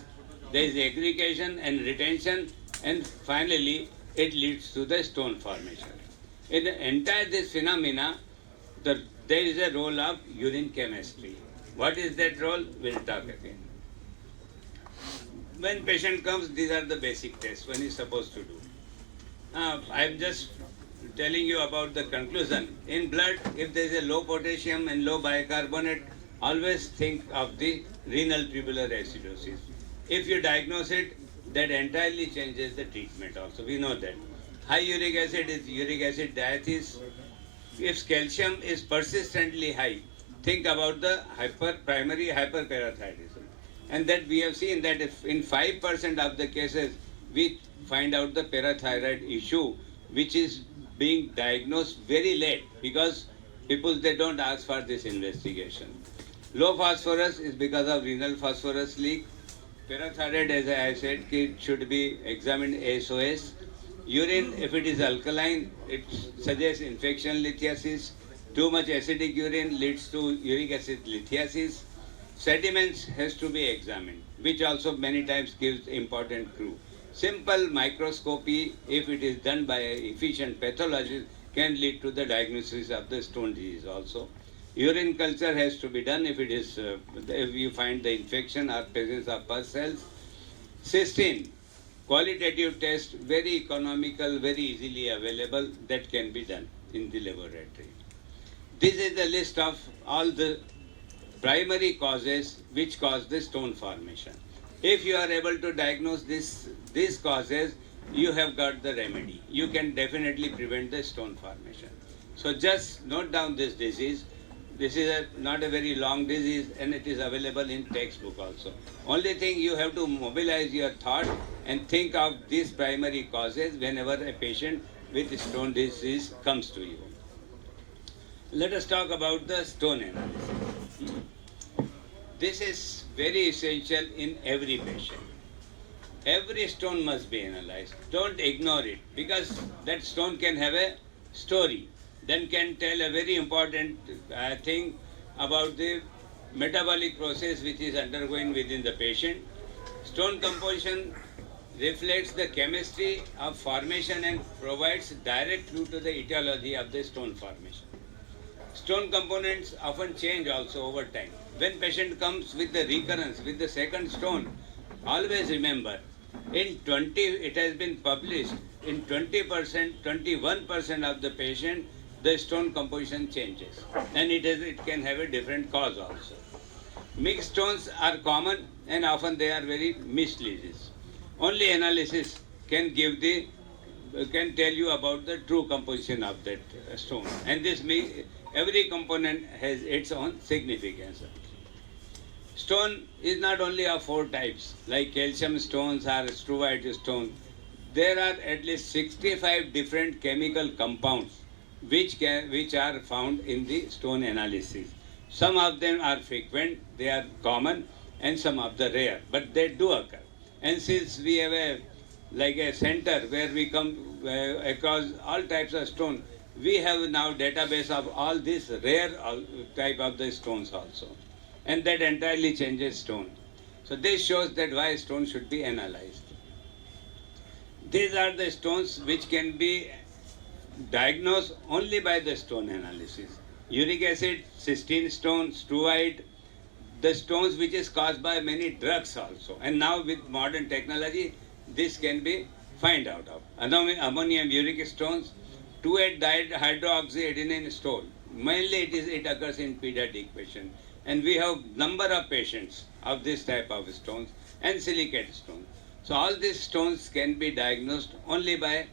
there is aggregation and retention, and finally it leads to the stone formation. In the entire this phenomena, there is a role of urine chemistry. What is that role? We'll talk again. When patient comes, these are the basic tests one is supposed to do. I'm just telling you about the conclusion. In blood, if there is a low potassium and low bicarbonate, always think of the renal tubular acidosis. If you diagnose it, that entirely changes the treatment also. We know that. high uric acid is uric acid diathesis. If calcium is persistently high, think about the primary hyperparathyroidism. And that we have seen that if in 5% of the cases we find out the parathyroid issue, which is being diagnosed very late because people they don't ask for this investigation. Low phosphorus is because of renal phosphorus leak. Parathyroid, as I said, it should be examined SOS. Urine, if it is alkaline, it suggests infection lithiasis. Too much acidic urine leads to uric acid lithiasis. Sediments has to be examined, which also many times gives important clue. Simple microscopy, if it is done by an efficient pathologist, can lead to the diagnosis of the stone disease also. Urine culture has to be done if it is if you find the infection or presence of pus cells. Cystine, qualitative test, very economical, very easily available, that can be done in the laboratory. This is the list of all the primary causes which cause the stone formation. If you are able to diagnose these causes, you have got the remedy. You can definitely prevent the stone formation. So just note down this disease. This is not a very long disease and it is available in textbook also. Only thing you have to mobilize your thought and think of these primary causes whenever a patient with stone disease comes to you. Let us talk about the stone analysis. This is very essential in every patient. Every stone must be analyzed. Don't ignore it because that stone can have a story. Then can tell a very important thing about the metabolic process which is undergoing within the patient. Stone composition reflects the chemistry of formation and provides direct clue to the etiology of the stone formation. Stone components often change also over time. When patient comes with the recurrence, with the second stone, always remember, in 20, it has been published, in 20%, 21% of the patient, the stone composition changes. And it can have a different cause also. Mixed stones are common and often they are very misleading. Only analysis can can tell you about the true composition of that stone. And every component has its own significance. Stone is not only of 4 types, like calcium stones or struvite stone. There are at least 65 different chemical compounds which are found in the stone analysis. Some of them are frequent, they are common, and some of the rare, but they do occur. And since we have a center where we come across all types of stone, we have now database of all these rare type of the stones also. And that entirely changes stone. So this shows that why stone should be analyzed. These are the stones which can be diagnosed only by the stone analysis. Uric acid, cystine stone, struvite, the stones which is caused by many drugs also. And now with modern technology, this can be find out of. Ammonium uric stones, 2,8-dihydroxyadenine stone. Mainly it occurs in pediatric patients. And we have number of patients of this type of stones and silicate stones. So all these stones can be diagnosed only by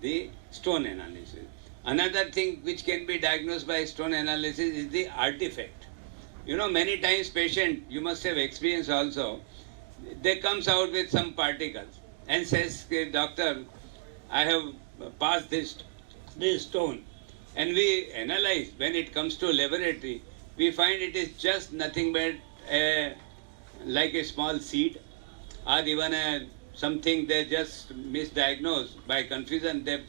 the stone analysis. Another thing which can be diagnosed by stone analysis is the artifact. You know, many times patient, you must have experience also, they comes out with some particles and says, doctor, I have passed this stone. And we analyze, when it comes to laboratory, we find it is just nothing but like a small seed or even something they just misdiagnose by confusion. They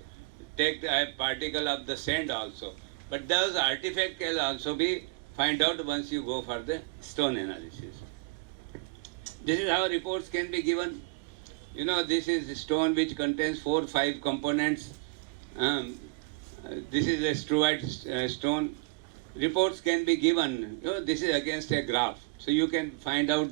take a particle of the sand also. But those artifacts can also be find out once you go for the stone analysis. This is how reports can be given. You know, this is stone which contains 4 or 5 components. This is a struvite stone. Reports can be given. You know, this is against a graph. So you can find out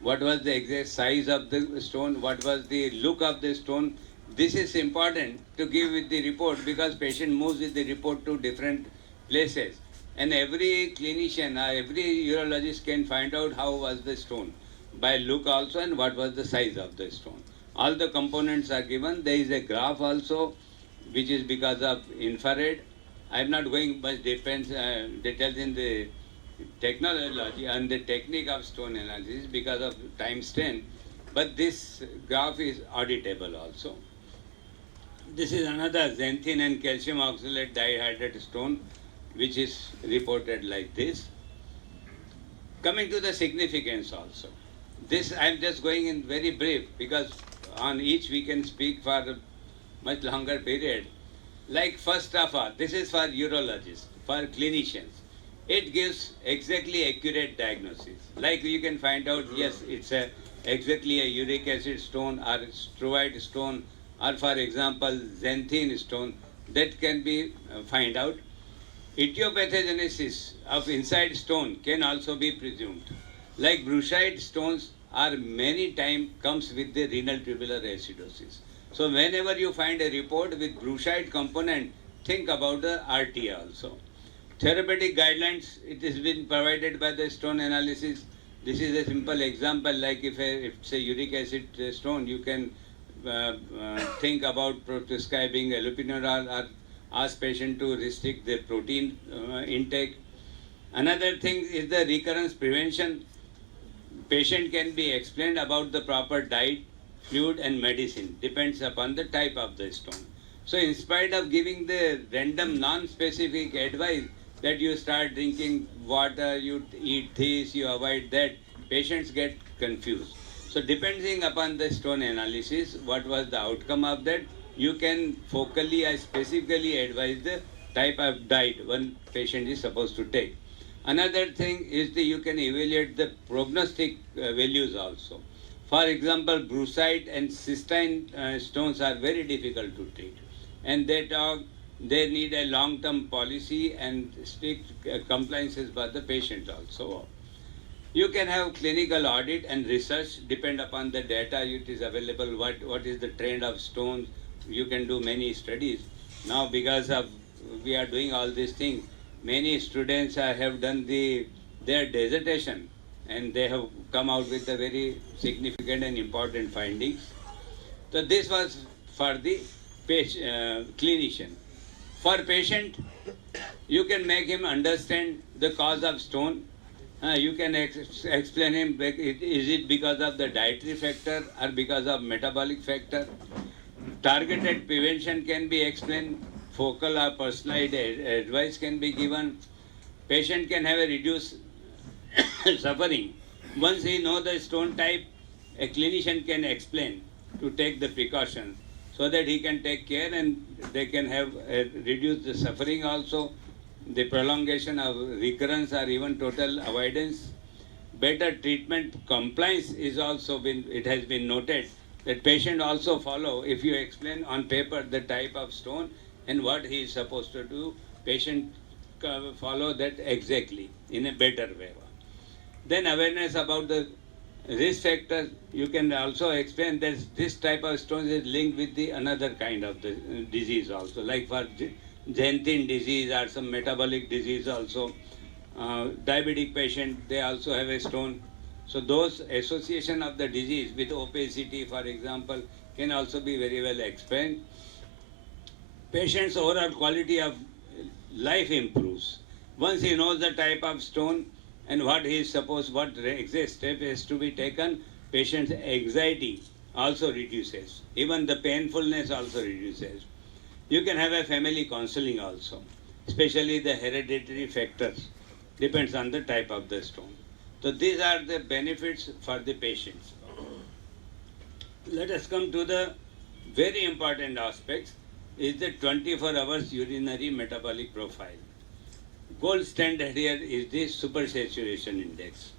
what was the exact size of the stone, what was the look of the stone. This is important to give with the report because patient moves with the report to different places. And every clinician or every urologist can find out how was the stone by look also and what was the size of the stone. All the components are given. There is a graph also which is because of infrared. I'm not going much details in the technology and the technique of stone analysis because of time strain, but this graph is auditable also. This is another xanthine and calcium oxalate dihydrate stone, which is reported like this. Coming to the significance also. This I'm just going in very brief because on each we can speak for a much longer period. Like first of all, this is for urologists, for clinicians. It gives exactly accurate diagnosis. Like you can find out, yes, it's exactly a uric acid stone or steroid stone or for example xanthine stone that can be find out. Etiopathogenesis of inside stone can also be presumed. Like brucite stones are many times comes with the renal tubular acidosis. So whenever you find a report with brucite component, think about the RTA also. Therapeutic guidelines, it has been provided by the stone analysis. This is a simple example, like if it's a uric acid stone, you can think about prescribing allopurinol or ask patient to restrict their protein intake. Another thing is the recurrence prevention. Patient can be explained about the proper diet, fluid and medicine, depends upon the type of the stone. So in spite of giving the random non-specific advice that you start drinking water, you eat this, you avoid that, patients get confused. So depending upon the stone analysis, what was the outcome of that, you can focally and specifically advise the type of diet one patient is supposed to take. Another thing is that you can evaluate the prognostic values also. For example, brucite and cystine stones are very difficult to treat, and they need a long-term policy and strict compliances by the patient also. You can have clinical audit and research depend upon the data it is available, what is the trend of stones. You can do many studies. Now because of we are doing all these things, many students have done their dissertation and they have come out with the very significant and important findings. So this was for the clinician. For patient, you can make him understand the cause of stone. You can explain him, is it because of the dietary factor or because of metabolic factor. Targeted prevention can be explained, focal or personalized advice can be given. Patient can have a reduced suffering. Once he knows the stone type, a clinician can explain to take the precautions so that he can take care and they can have reduce the suffering also, the prolongation of recurrence or even total avoidance. Better treatment compliance is also been, it has been noted that patient also follow, if you explain on paper the type of stone and what he is supposed to do, patient follow that exactly in a better way. Then awareness about the risk factors, you can also explain that this type of stone is linked with the another kind of the disease also, like for xanthine disease or some metabolic disease also. Diabetic patient, they also have a stone. So those association of the disease with obesity, for example, can also be very well explained. Patient's overall quality of life improves. Once he knows the type of stone and what he is supposed, what exact step has to be taken, patient's anxiety also reduces. Even the painfulness also reduces. You can have a family counseling also, especially the hereditary factors, depends on the type of the stone. So these are the benefits for the patients. Let us come to the very important aspects, is the 24 hours urinary metabolic profile. Gold standard here is the supersaturation index.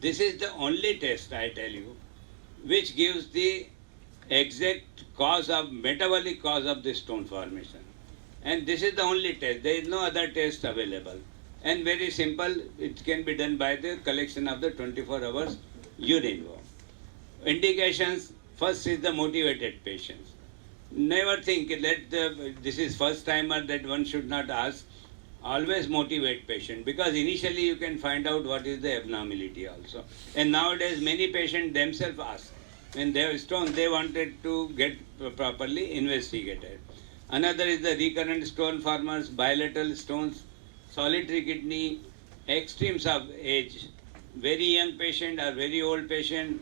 This is the only test, I tell you, which gives the exact cause of, metabolic cause of the stone formation. And this is the only test, there is no other test available. And very simple, it can be done by the collection of the 24 hours urine. Indications, first is the motivated patients. Never think this is first timer that one should not ask. Always motivate patient, because initially you can find out what is the abnormality also. And nowadays many patients themselves ask. When they have stone, they wanted to get properly investigated. Another is the recurrent stone formers, bilateral stones, solitary kidney, extremes of age, very young patient or very old patient.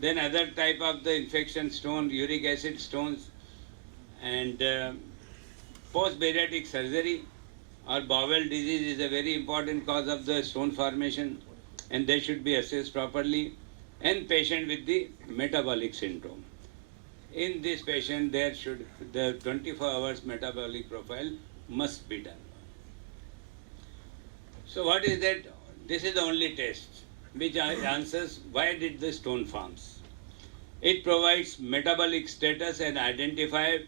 Then other type of the infection stone, uric acid stones, and post-bariatric surgery or bowel disease is a very important cause of the stone formation, and they should be assessed properly. And patient with the metabolic syndrome. In this patient, there should the 24 hours metabolic profile must be done. So what is that? This is the only test which answers why did the stone forms. It provides metabolic status and identify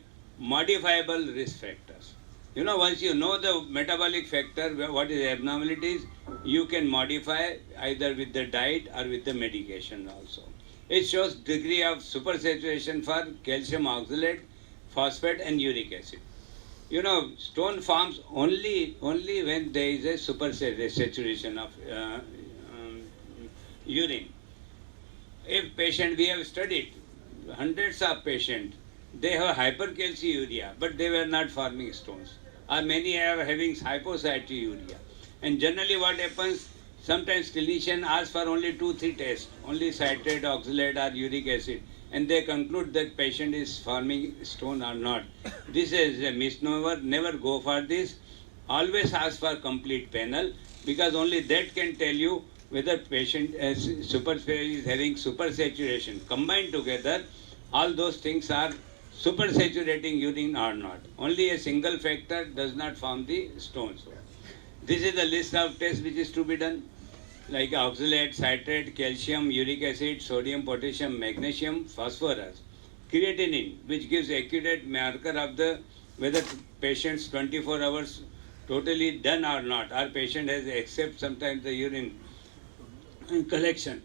modifiable risk factors. You know, once you know the metabolic factor, what is abnormalities, you can modify either with the diet or with the medication also. It shows degree of supersaturation for calcium oxalate, phosphate and uric acid. You know, stone forms only when there is a supersaturation of urine. If patient, we have studied hundreds of patients, they have hypercalciuria, but they were not forming stones. Or many are having hypocytiuria. And generally what happens, sometimes clinician asks for only 2-3 tests, only citrate, oxalate or uric acid, and they conclude that patient is forming stone or not. This is a misnomer, never go for this. Always ask for complete panel, because only that can tell you whether patient is having supersaturation. Combined together, all those things are supersaturating urine or not. Only a single factor does not form the stones. This is the list of tests which is to be done, like oxalate, citrate, calcium, uric acid, sodium, potassium, magnesium, phosphorus, creatinine, which gives accurate marker of the whether patient's 24 hours totally done or not, or patient has accept sometimes the urine collection.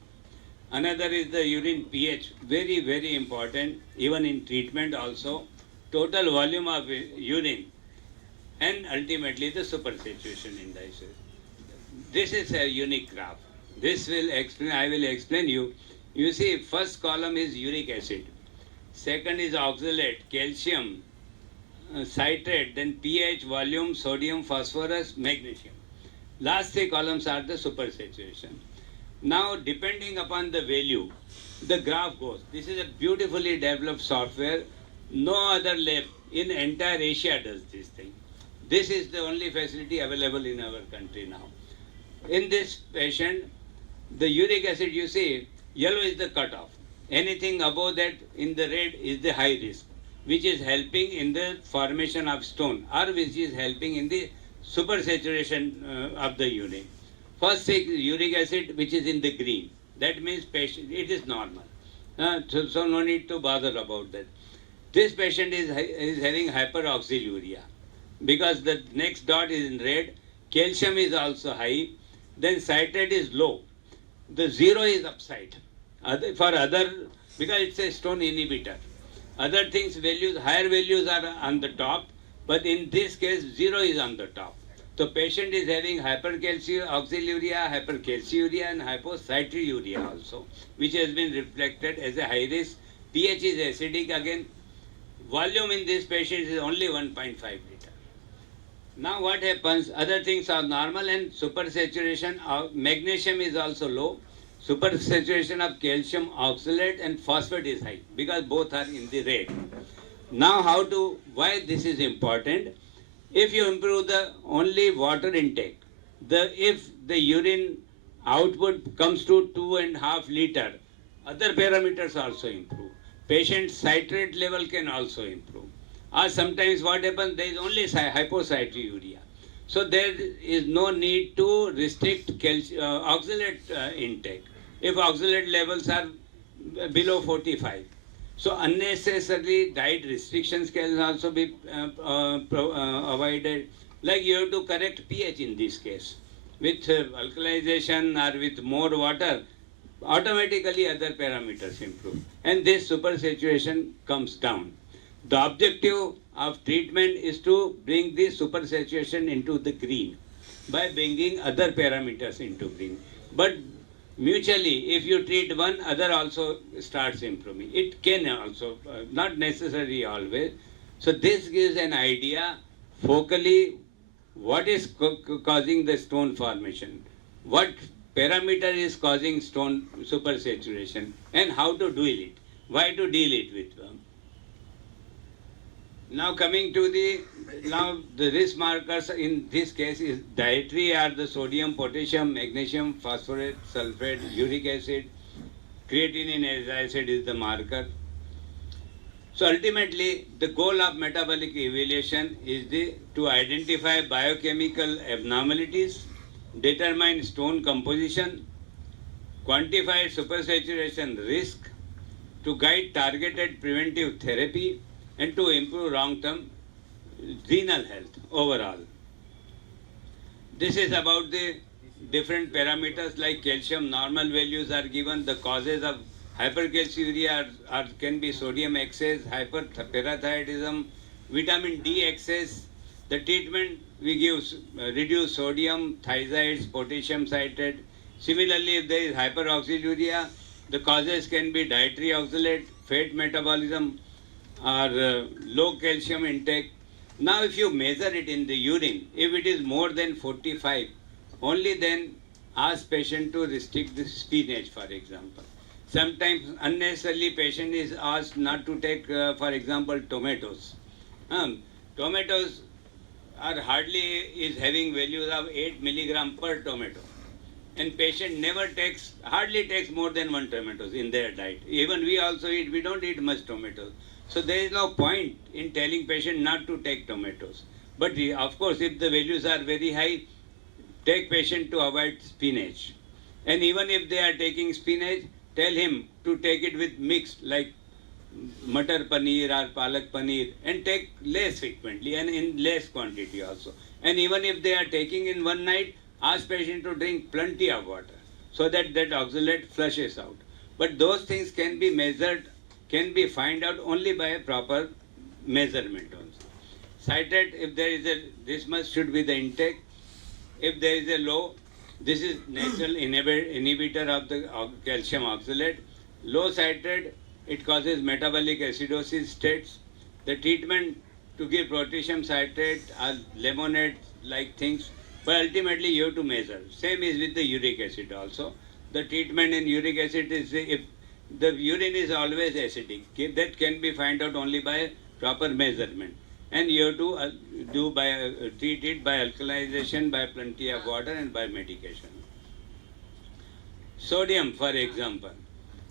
Another is the urine pH, very, very important, even in treatment also. Total volume of urine and ultimately the supersaturation indices. This is a unique graph. This will explain, I will explain you. You see, first column is uric acid. Second is oxalate, calcium, citrate, then pH, volume, sodium, phosphorus, magnesium. Last 3 columns are the supersaturation. Now, depending upon the value, the graph goes. This is a beautifully developed software. No other lab in entire Asia does this thing. This is the only facility available in our country now. In this patient, the uric acid, you see, yellow is the cutoff. Anything above that in the red is the high risk, which is helping in the formation of stone or which is helping in the supersaturation of the urine. First take uric acid, which is in the green. That means patient, it is normal. So no need to bother about that. This patient is having hyperoxaluria because the next dot is in red. Calcium is also high. Then citrate is low. The 0 is upside. Because it's a stone inhibitor. Other things, values, higher values are on the top, but in this case, 0 is on the top. So patient is having hypercalciuria, hypercalciuria and hypocytiuria also, which has been reflected as a high risk. pH is acidic again. Volume in this patient is only 1.5 liter. Now what happens, other things are normal and supersaturation of magnesium is also low. Supersaturation of calcium oxalate and phosphate is high because both are in the red. Now why this is important? If you improve the only water intake, if the urine output comes to 2.5 liter, other parameters also improve. Patient citrate level can also improve. Or sometimes what happens, there is only hypocytiuria. So there is no need to restrict oxalate intake if oxalate levels are below 45. So unnecessarily diet restrictions can also be avoided. Like you have to correct pH in this case. With alkalization or with more water, automatically other parameters improve. And this supersaturation comes down. The objective of treatment is to bring this supersaturation into the green by bringing other parameters into green. But mutually, if you treat one, other also starts improving. It can also, not necessarily always, So this gives an idea focally what is causing the stone formation, what parameter is causing stone supersaturation, and how to deal it, why to deal it with them. Now coming to the risk markers in this case is dietary are the sodium, potassium, magnesium, phosphorus, sulfate, uric acid, creatinine as I said is the marker. So ultimately, the goal of metabolic evaluation is to identify biochemical abnormalities, determine stone composition, quantify supersaturation risk, to guide targeted preventive therapy, and to improve long-term renal health overall. This is about the different parameters like calcium. Normal values are given. The causes of hypercalciuria can be sodium excess, hyperparathyroidism, vitamin D excess. The treatment we give reduce sodium, thiazides, potassium citrate. Similarly, if there is hyperoxaluria, the causes can be dietary oxalate, fat metabolism, or low calcium intake. Now, if you measure it in the urine, if it is more than 45, only then ask patient to restrict the spinach, for example. Sometimes unnecessarily patient is asked not to take, for example, tomatoes. Tomatoes are is having values of 8 milligram per tomato. And patient hardly takes more than one tomatoes in their diet. Even we also eat, we don't eat much tomatoes. So there is no point in telling patient not to take tomatoes. But of course, if the values are very high, take patient to avoid spinach. And even if they are taking spinach, tell him to take it with mixed like matar paneer or palak paneer and take less frequently and in less quantity also. And even if they are taking in one night, ask patient to drink plenty of water so that oxalate flushes out. But those things can be measured, can be find out only by a proper measurement also. Citrate, if there is this much should be the intake. If there is a low, this is natural inhibitor of the calcium oxalate. Low citrate, it causes metabolic acidosis states. The treatment to give potassium citrate or lemonade like things, but ultimately you have to measure. Same is with the uric acid also. The treatment in uric acid is if the urine is always acidic, that can be found out only by proper measurement. And you have to treat it by alkalization, by plenty of water and by medication. Sodium, for example.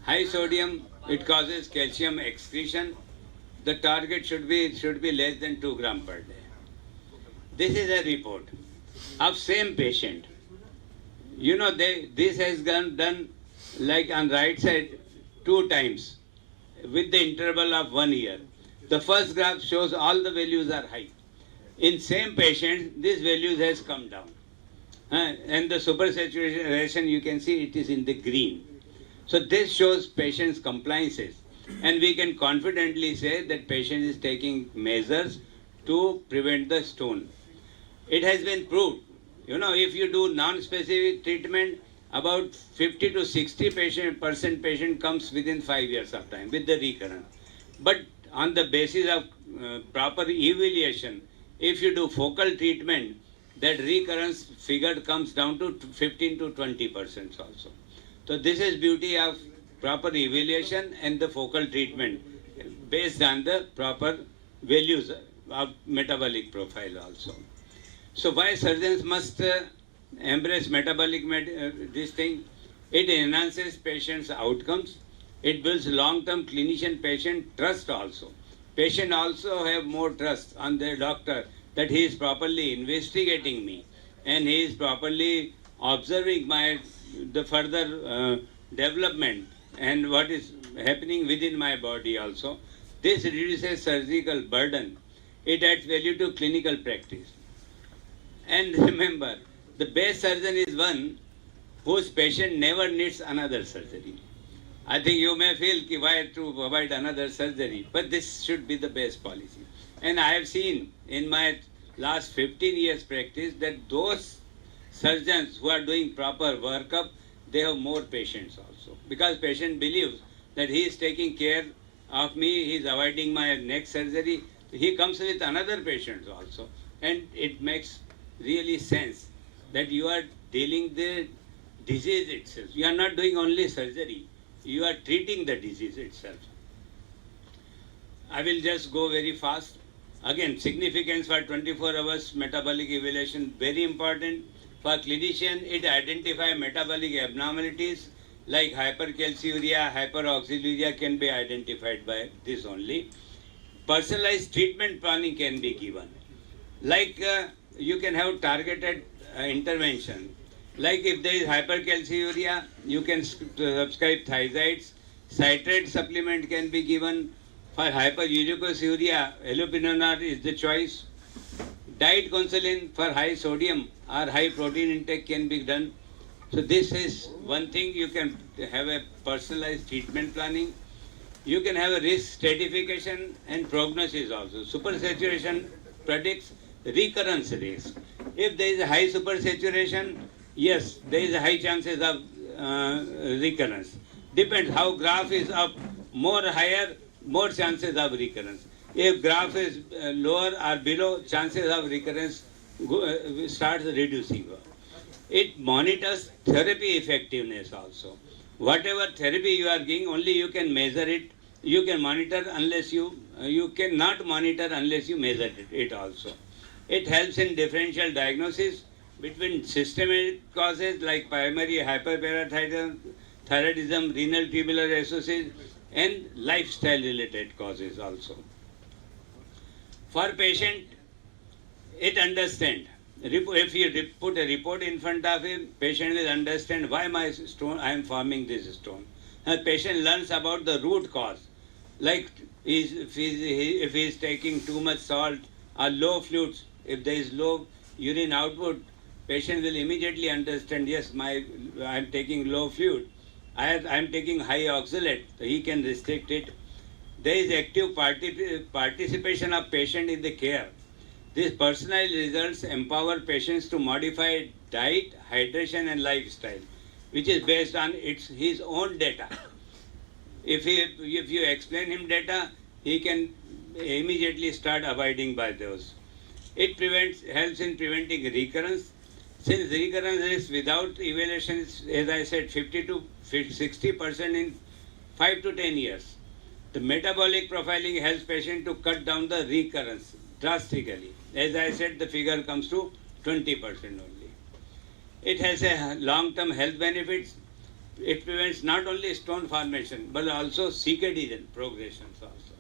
High sodium, it causes calcium excretion. The target should be less than 2 grams per day. This is a report of same patient. You know, this has done like on right side 2 times with the interval of 1 year. The first graph shows all the values are high. In same patient, this values has come down. And the supersaturation, you can see it is in the green. So this shows patient's compliances. And we can confidently say that patient is taking measures to prevent the stone. It has been proved, you know, if you do non-specific treatment, about 50 to 60% patient comes within 5 years of time with the recurrence. But on the basis of proper evaluation, if you do focal treatment, that recurrence figure comes down to 15 to 20% also. So this is beauty of proper evaluation and the focal treatment based on the proper values of metabolic profile also. So why surgeons must embrace metabolic this thing? It enhances patients' outcomes. It builds long-term clinician-patient trust also. Patient also have more trust on their doctor that he is properly investigating me and he is properly observing the further development and what is happening within my body also. This reduces surgical burden. It adds value to clinical practice. And remember, the best surgeon is one whose patient never needs another surgery. I think you may feel why to avoid another surgery, but this should be the best policy. And I have seen in my last 15 years practice that those surgeons who are doing proper workup, they have more patients also. Because patient believes that he is taking care of me, he is avoiding my next surgery. he comes with another patient also, and it makes really sense that you are dealing the disease itself. You are not doing only surgery, you are treating the disease itself. I will just go very fast. Again, significance for 24 hours metabolic evaluation, very important. For clinician, it identifies metabolic abnormalities like hypercalciuria, hyperoxaluria can be identified by this only. Personalized treatment planning can be given. Like you can have targeted intervention. Like if there is hypercalciuria, you can subscribe thiazides. Citrate supplement can be given. For hyperuricosuriya, allopurinol is the choice. Diet counseling for high sodium or high protein intake can be done. So this is one thing. You can have a personalized treatment planning. You can have a risk stratification and prognosis also. Supersaturation predicts recurrence risk. If there is a high supersaturation, yes, there is a high chances of recurrence. Depends how graph is up, more higher, more chances of recurrence. If graph is lower or below, chances of recurrence starts reducing. It monitors therapy effectiveness also. Whatever therapy you are giving, only you can measure it. You can monitor unless you cannot monitor unless you measure it also. It helps in differential diagnosis between systemic causes like primary hyperparathyroidism, renal tubular acidosis, and lifestyle related causes also. For patient, it understand. If you put a report in front of him, patient will understand why my stone, I am forming this stone. And patient learns about the root cause. Like if he is taking too much salt or low fluids, if there is low urine output, patient will immediately understand, yes, I am taking low fluid. I am taking high oxalate, so he can restrict it. There is active participation of patient in the care. These personalized results empower patients to modify diet, hydration and lifestyle, which is based on his own data. If you explain him data, he can immediately start abiding by those. It helps in preventing recurrence. Since recurrence is without evaluation is, as I said, 50 to 60% in 5 to 10 years. The metabolic profiling helps patient to cut down the recurrence drastically. As I said, the figure comes to 20% only. It has a long-term health benefits. It prevents not only stone formation, but also CKD progressions also.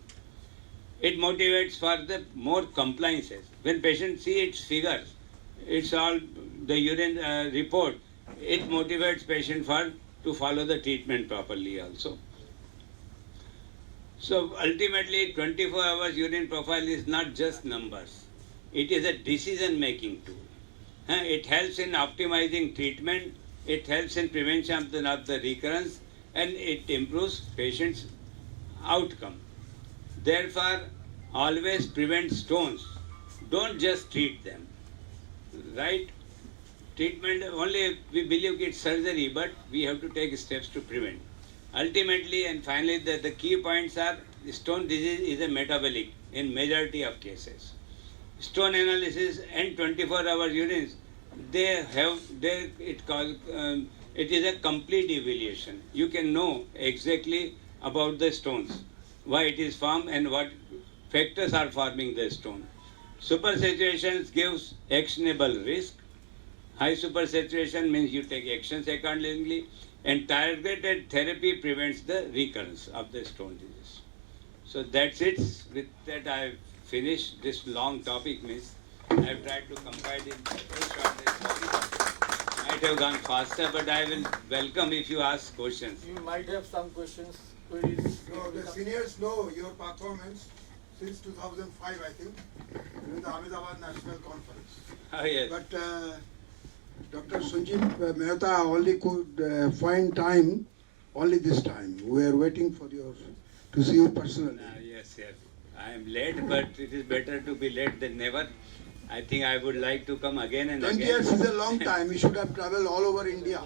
It motivates for the more compliances. When patients see its figures, it's all the urine report, it motivates patient to follow the treatment properly also. So ultimately, 24 hours urine profile is not just numbers. It is a decision-making tool. It helps in optimizing treatment, it helps in prevention of the recurrence, and it improves patient's outcome. Therefore, always prevent stones. Don't just treat them. Right? Treatment, only we believe it's surgery, but we have to take steps to prevent. Ultimately and finally, the key points are stone disease is a metabolic in majority of cases. Stone analysis and 24-hour urines, it is a complete evaluation. You can know exactly about the stones, why it is formed and what factors are forming the stone. Supersaturation gives actionable risk. High supersaturation means you take actions accordingly, and targeted therapy prevents the recurrence of the stone disease. So that's it. With that, I've finished this long topic, miss. I've tried to compile it very shortly. Might have gone faster, but I will welcome if you ask questions. You might have some questions, queries. No, the seniors know your performance since 2005, I think, in the Ahmedabad National Conference. Oh, yes. But Dr. Sanjeev Mehta only could find time only this time. We are waiting for to see you personally. Yes. I am late, but it is better to be late than never. I think I would like to come again and 20 again. years is a long time. You should have traveled all over India.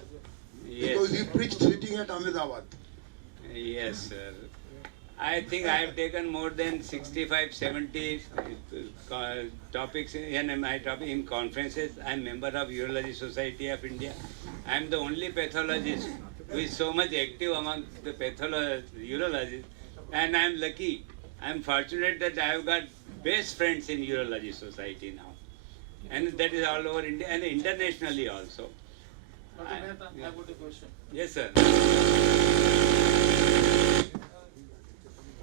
Yes. Because you preached sitting at Ahmedabad. Yes, sir. I think I have taken more than 65, 70 topics in my topic in conferences. I am member of Urology Society of India. I am the only pathologist who is so much active among the urologists, and I am lucky. I am fortunate that I have got best friends in Urology Society now, and that is all over India and internationally also. Dr. Mehta, I have got a question. Yes, sir.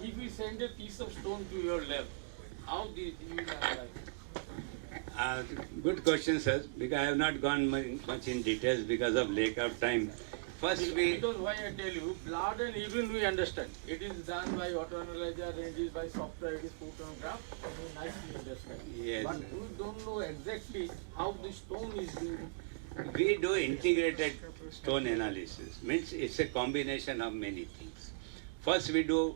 If we send a piece of stone to your lab, how did you analyze? Good question, sir, because I have not gone much in details because of lack of time. First Because why I tell you, blood and urine we understand. It is done by autoanalyzer, it is by software, it is put on graph, we nicely understand. Yes. But we don't know exactly how the stone is being. We do integrated stone analysis. Means it's a combination of many things. First we do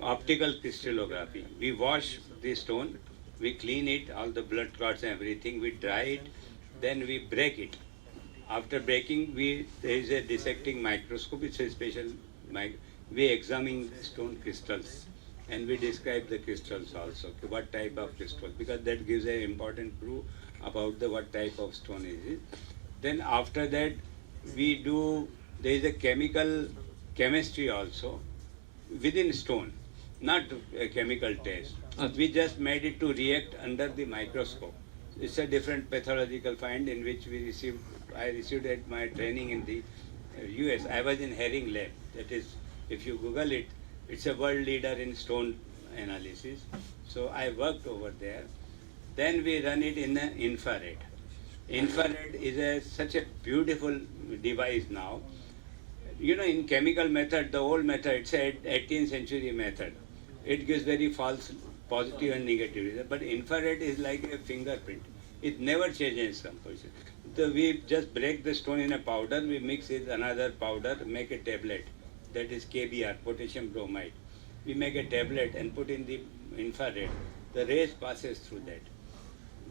optical crystallography. We wash the stone, we clean it, all the blood clots and everything, we dry it, then we break it. After breaking, there is a dissecting microscope, it's a special we examine stone crystals and we describe the crystals also, what type of crystal, because that gives an important clue about what type of stone is it. Then after that, there is a chemistry also within stone, not a chemical test. We just made it to react under the microscope. It's a different pathological find in which I received at my training in the US. I was in Herring lab. That is, if you Google it, it's a world leader in stone analysis. So I worked over there. Then we run it in the infrared. Infrared is such a beautiful device now. You know, in chemical method, the old method, it's a 18th century method. It gives very false positive and negative result. But infrared is like a fingerprint. It never changes composition. So we just break the stone in a powder, we mix it another powder, make a tablet. That is KBr, potassium bromide. We make a tablet and put in the infrared. The rays passes through that.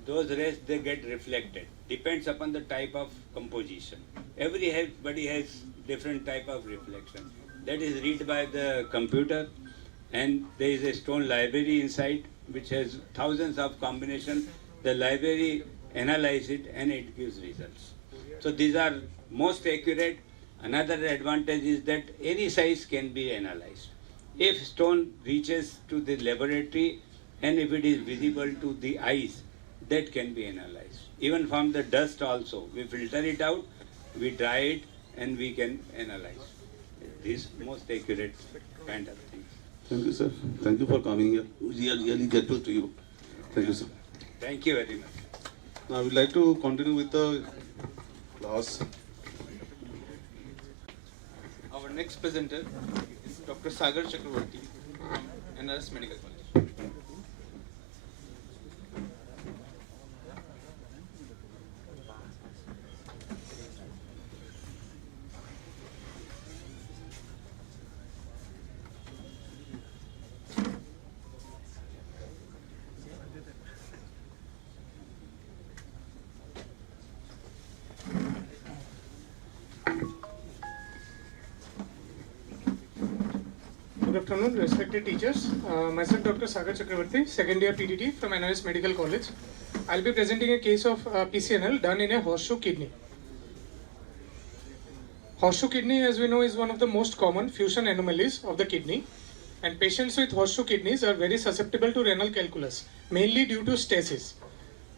Those rays, they get reflected. Depends upon the type of composition. Everybody has different type of reflection. That is read by the computer, and there is a stone library inside which has thousands of combinations. The library analyze it and it gives results. So these are most accurate. Another advantage is that any size can be analyzed. If stone reaches to the laboratory and if it is visible to the eyes, that can be analyzed. Even from the dust also, we filter it out, we dry it, and we can analyze. These most accurate kind of things. Thank you, sir. Thank you for coming here. We are really grateful to you. Thank you, sir. Thank you very much. Now I would like to continue with the class. Our next presenter is Dr. Sagar Chakravarti from NRS Medical College. Good afternoon, respected teachers. Myself, Dr. Sagar Chakravarti, second year PTT from NRS Medical College. I'll be presenting a case of PCNL done in a horseshoe kidney. Horseshoe kidney, as we know, is one of the most common fusion anomalies of the kidney. And patients with horseshoe kidneys are very susceptible to renal calculus, mainly due to stasis.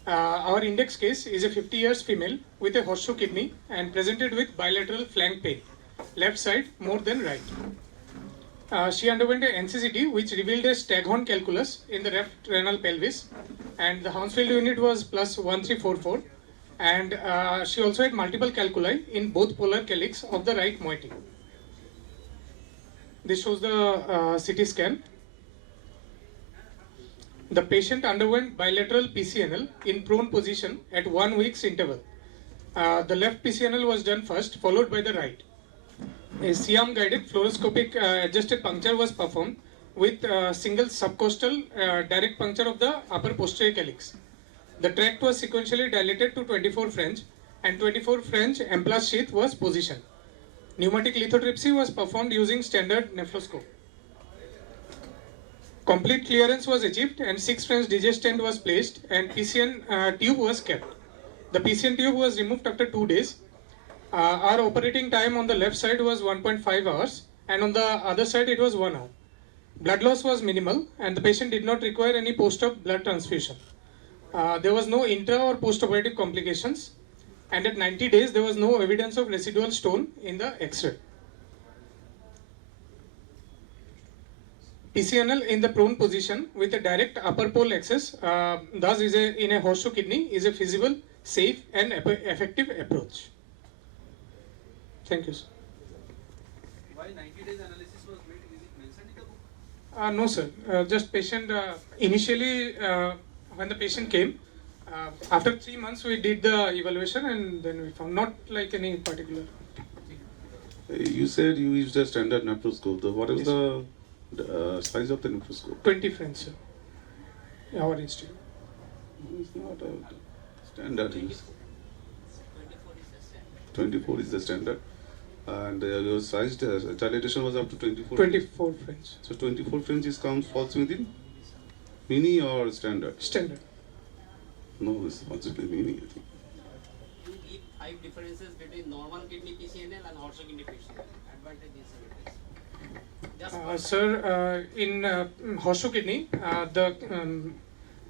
Our index case is a 50 years female with a horseshoe kidney and presented with bilateral flank pain, left side more than right. She underwent an NCCT which revealed a staghorn calculus in the left renal pelvis, and the Hounsfield unit was plus 1344, and she also had multiple calculi in both polar calyx of the right moiety. This shows the CT scan. The patient underwent bilateral PCNL in prone position at 1 week's interval. The left PCNL was done first, followed by the right. A C-arm guided fluoroscopic adjusted puncture was performed with single subcostal direct puncture of the upper posterior calyx. The tract was sequentially dilated to 24 French and 24 French Amplas sheath was positioned. Pneumatic lithotripsy was performed using standard nephroscope. Complete clearance was achieved and 6 French digest stent was placed and PCN tube was kept. The PCN tube was removed after 2 days. Our operating time on the left side was 1.5 hours and on the other side it was 1 hour. Blood loss was minimal and the patient did not require any post-op blood transfusion. There was no intra or post-operative complications and at 90 days there was no evidence of residual stone in the X-ray. PCNL in the prone position with a direct upper pole access, thus in a horseshoe kidney, is a feasible, safe and effective approach. Thank you, sir. Why 90 days analysis was made? Is it mentioned in the book? No, sir. Just patient, initially when the patient came, after 3 months we did the evaluation and then we found not like any particular. You said you used a standard nephroskop. What is the size of the nephroskop? 20 French, sir. Our institute. It's not a standard use. 24 is the standard. And your size dilatation was up to 24? 24 French. So 24 French falls within mini or standard? Standard. No, it's possibly mini, I think. You give 5 differences between normal kidney PCNL and horseshoe kidney PCNL. Advantages and disadvantages. Sir, in horseshoe kidney, the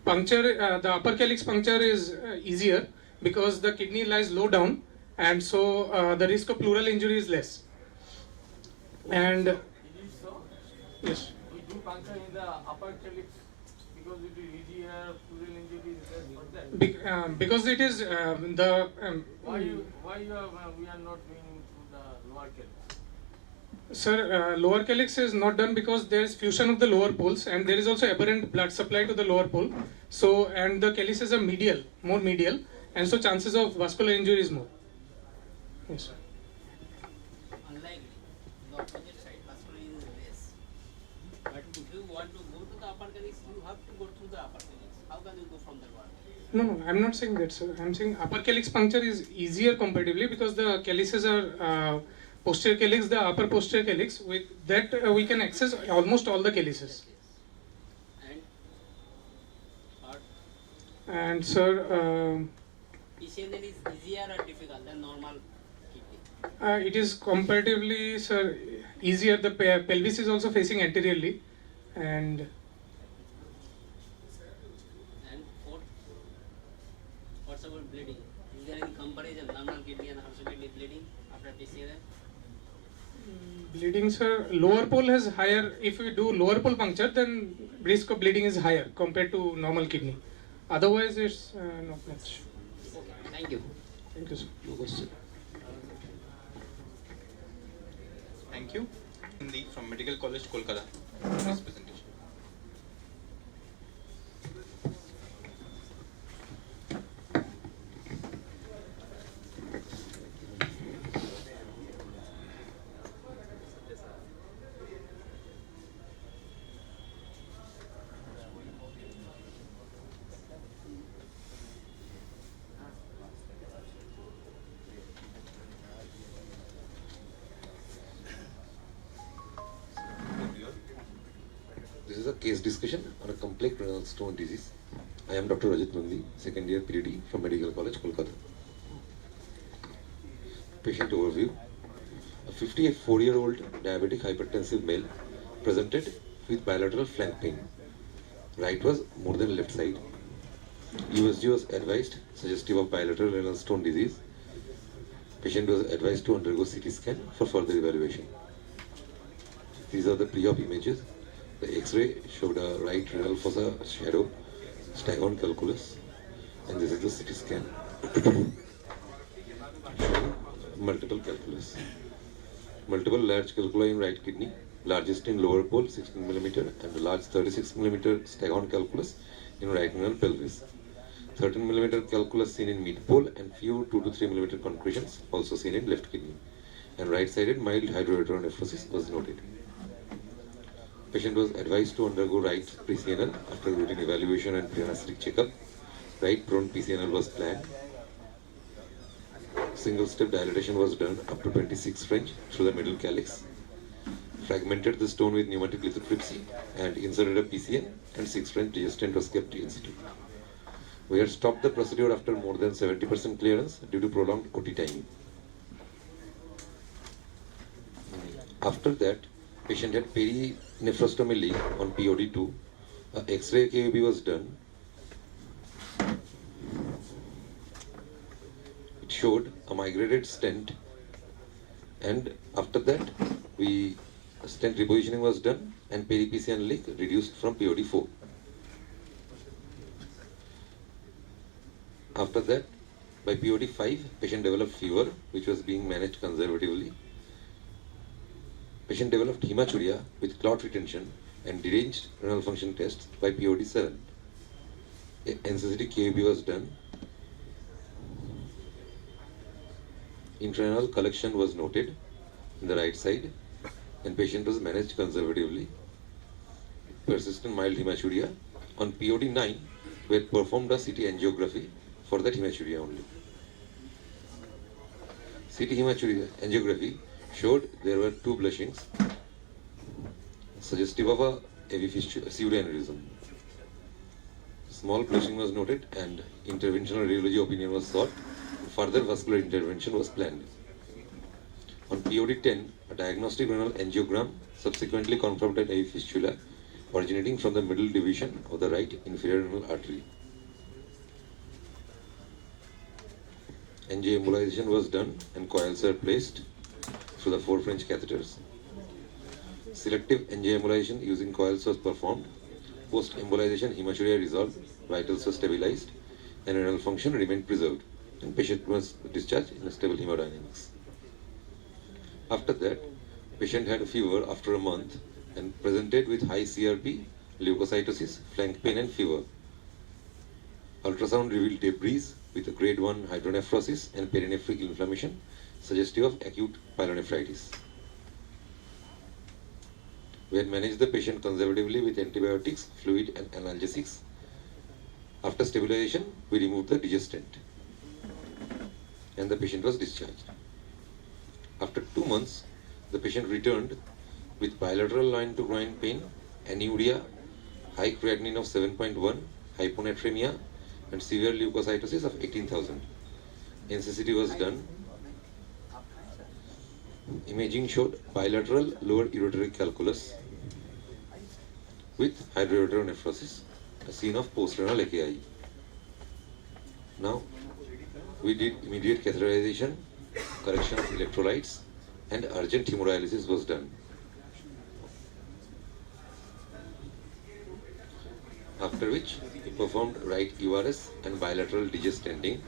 puncture, the upper calyx puncture is easier because the kidney lies low down and so the risk of pleural injury is less. And yes. We do puncture in the upper calyx because it is easier, pleural injury is less for that. Because it is the. Why we are not doing through the lower calyx? Sir, lower calyx is not done because there is fusion of the lower poles and there is also aberrant blood supply to the lower pole. So, and the calyces are medial, more medial, and so chances of vascular injury is more. Yes, sir. Unlike the opposite side, vascular is less. But if you want to go to the upper calyx, you have to go through the upper calyx. How can you go from the lower? No, I'm not saying that, sir. I'm saying upper calyx puncture is easier comparatively because the calyces are posterior calyx, the upper posterior calyx. With that, we can access almost all the calyces. And sir, PCNL is easier or difficult than normal kidney? it is comparatively, sir, easier. The pelvis is also facing anteriorly, and What's about bleeding? Is there any comparison, normal kidney and horseshoe kidney bleeding after PCNL? bleeding, sir, lower pole has higher. If we do lower pole puncture, then risk of bleeding is higher compared to normal kidney. Otherwise, it's not much. Thank you. Thank you, sir. No question. Thank you. Hindi from Medical College, Kolkata. Nice presentation. This is a case discussion on a complex renal stone disease. I am Dr. Rajat Nandi, second year PhD from Medical College, Kolkata. Patient overview. A 54-year-old diabetic hypertensive male presented with bilateral flank pain. Right was more than left side. USG was advised, suggestive of bilateral renal stone disease. Patient was advised to undergo CT scan for further evaluation. These are the pre-op images. The X-ray showed a right renal fossa shadow, staghorn calculus, and this is the CT scan. Showing multiple calculus. Multiple large calculi in right kidney, largest in lower pole 16 mm and a large 36 mm staghorn calculus in right renal pelvis. 13 mm calculus seen in mid pole and few 2 to 3 mm concretions also seen in left kidney. And right-sided mild hydrohydronephrosis was noted. Patient was advised to undergo right PCNL after routine evaluation and pre-anesthetic checkup. Right prone PCNL was planned. Single-step dilatation was done up to 26 French through the middle calyx. Fragmented the stone with pneumatic lithotripsy and inserted a PCN and 6 French digestant was kept in situ. We had stopped the procedure after more than 70% clearance due to prolonged OT time. After that, patient had perinephrostomy leak on POD2. A X-ray KUB was done. It showed a migrated stent, and after that, stent repositioning was done and peri-PCN leak reduced from POD4. After that, by POD5, patient developed fever, which was being managed conservatively. Patient developed hematuria with clot retention and deranged renal function tests by POD7. A NCCT KUB was done. Intrarenal collection was noted in the right side, and patient was managed conservatively. Persistent mild hematuria. On POD9, we had performed a CT angiography for that hematuria only. CT hematuria angiography showed there were 2 blushings suggestive of a AV pseudoaneurysm. Small blushing was noted and interventional radiology opinion was sought. Further vascular intervention was planned. On POD10, a diagnostic renal angiogram subsequently confirmed an AV fistula originating from the middle division of the right inferior renal artery. Angioembolization was done and coils were placed through the 4 French catheters. Selective angioembolization using coils was performed. Post-embolization hematuria resolved, vitals were stabilized, and renal function remained preserved, and patient was discharged in a stable hemodynamics. After that, patient had a fever after a month and presented with high CRP, leukocytosis, flank pain and fever. Ultrasound revealed debris with a grade 1 hydronephrosis and perinephric inflammation suggestive of acute pyelonephritis. We had managed the patient conservatively with antibiotics, fluid and analgesics. After stabilization, we removed the digestant and the patient was discharged. After 2 months, the patient returned with bilateral line to groin pain, anuria, high creatinine of 7.1, hyponatremia, and severe leukocytosis of 18,000. NCCT was done. Imaging showed bilateral lower ureteric calculus with hydroureteronephrosis, a scene of post-renal AKI. Now, we did immediate catheterization, correction of electrolytes, and urgent hemodialysis was done. After which, we performed right URS and bilateral digestenting.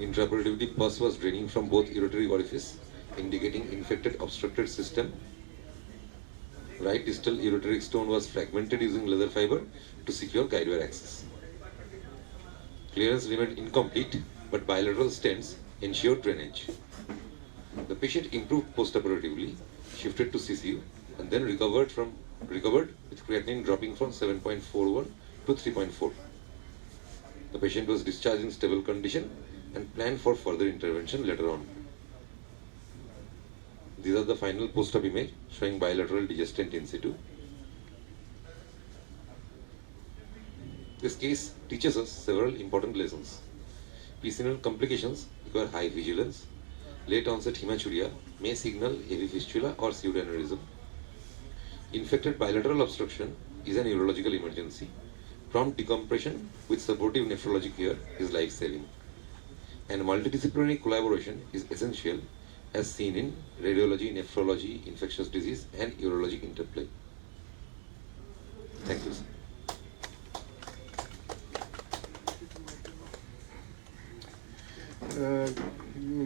Intraoperatively, pus was draining from both ureteric orifice, indicating infected obstructed system. Right distal ureteric stone was fragmented using leather fiber to secure guidewire access. Clearance remained incomplete, but bilateral stents ensured drainage. The patient improved postoperatively, shifted to CCU, and then recovered with creatinine dropping from 7.41 to 3.4. The patient was discharged in stable condition and planned for further intervention later on. These are the final post-op image showing bilateral digestant in situ. This case teaches us several important lessons. PCNL complications require high vigilance. Late onset hematuria may signal AV fistula or pseudoaneurysm. Infected bilateral obstruction is an urological emergency. Prompt decompression with supportive nephrology care is life-saving. And multidisciplinary collaboration is essential as seen in radiology, nephrology, infectious disease and urologic interplay. Thank you, sir.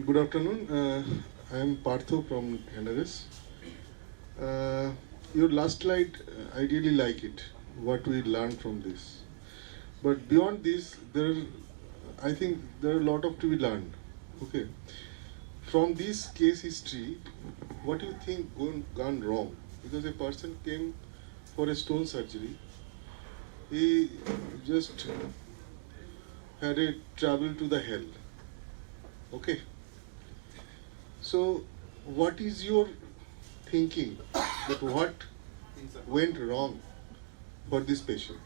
Good afternoon. I am Partho from NRS. Your last slide, I really like it, what we learned from this. But beyond this, I think there are a lot of to be learned. Okay. From this case history, what do you think gone wrong? Because a person came for a stone surgery, he just had a travel to the hell. Okay. So, what is your thinking that what went wrong for this patient?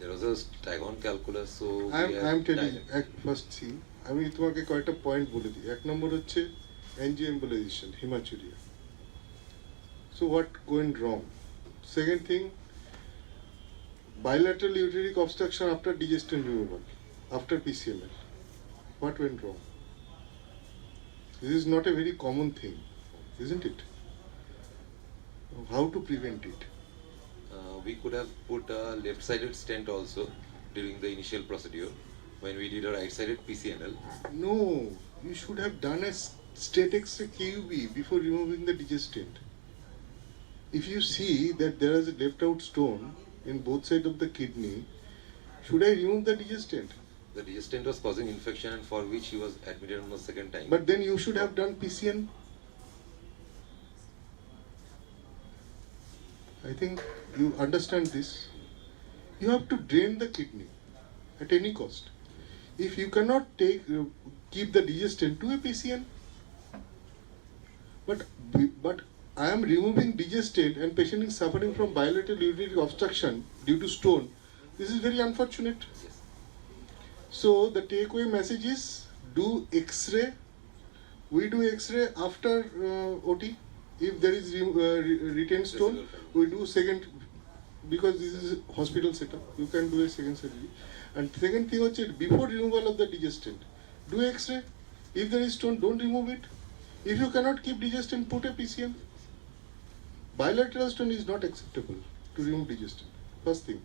There was a stagon calculus, so I am telling first see, আমি তোমাকে কয়েকটা point বলে দিই। এক নম্বর হচ্ছে angioembolization, hematuria. So what went wrong? Second thing, bilateral ureteric obstruction after digestion removal, after PCML. What went wrong? This is not a very common thing, isn't it? How to prevent it? We could have put a left-sided stent also during the initial procedure when we did a right-sided PCNL. No, you should have done a straight X-ray QB before removing the digestant. If you see that there is a left-out stone in both sides of the kidney, should I remove the digestant? The digestant was causing infection, and for which he was admitted on the second time. But then you should have done PCN. I think you understand this. You have to drain the kidney at any cost. If you cannot keep the digestant, do a PCN. But I am removing digestate and patient is suffering from bilateral ureteric obstruction due to stone. This is very unfortunate. Yes. So the takeaway message is do X-ray. We do X-ray after OT. If there is retained stone, we do second, because this is hospital setup. You can do a second surgery. And second thing, before removal of the digestant, do X-ray. If there is stone, don't remove it. If you cannot keep digestant, put a PCM. Bilateral stone is not acceptable to remove digestant. First thing.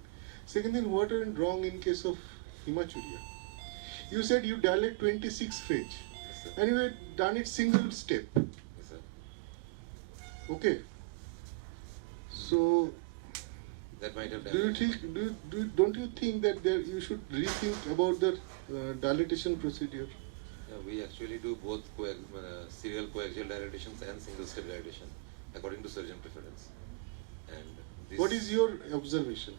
Second thing, what went wrong in case of hematuria? You said you dilate 26 French, and you had done it single step. Yes, sir. Okay. So That might have do you damaged. think? Don't you think that you should rethink about the dilatation procedure? We actually do both serial coaxial dilatations and single step dilatation according to surgeon preference. And this What is your observation?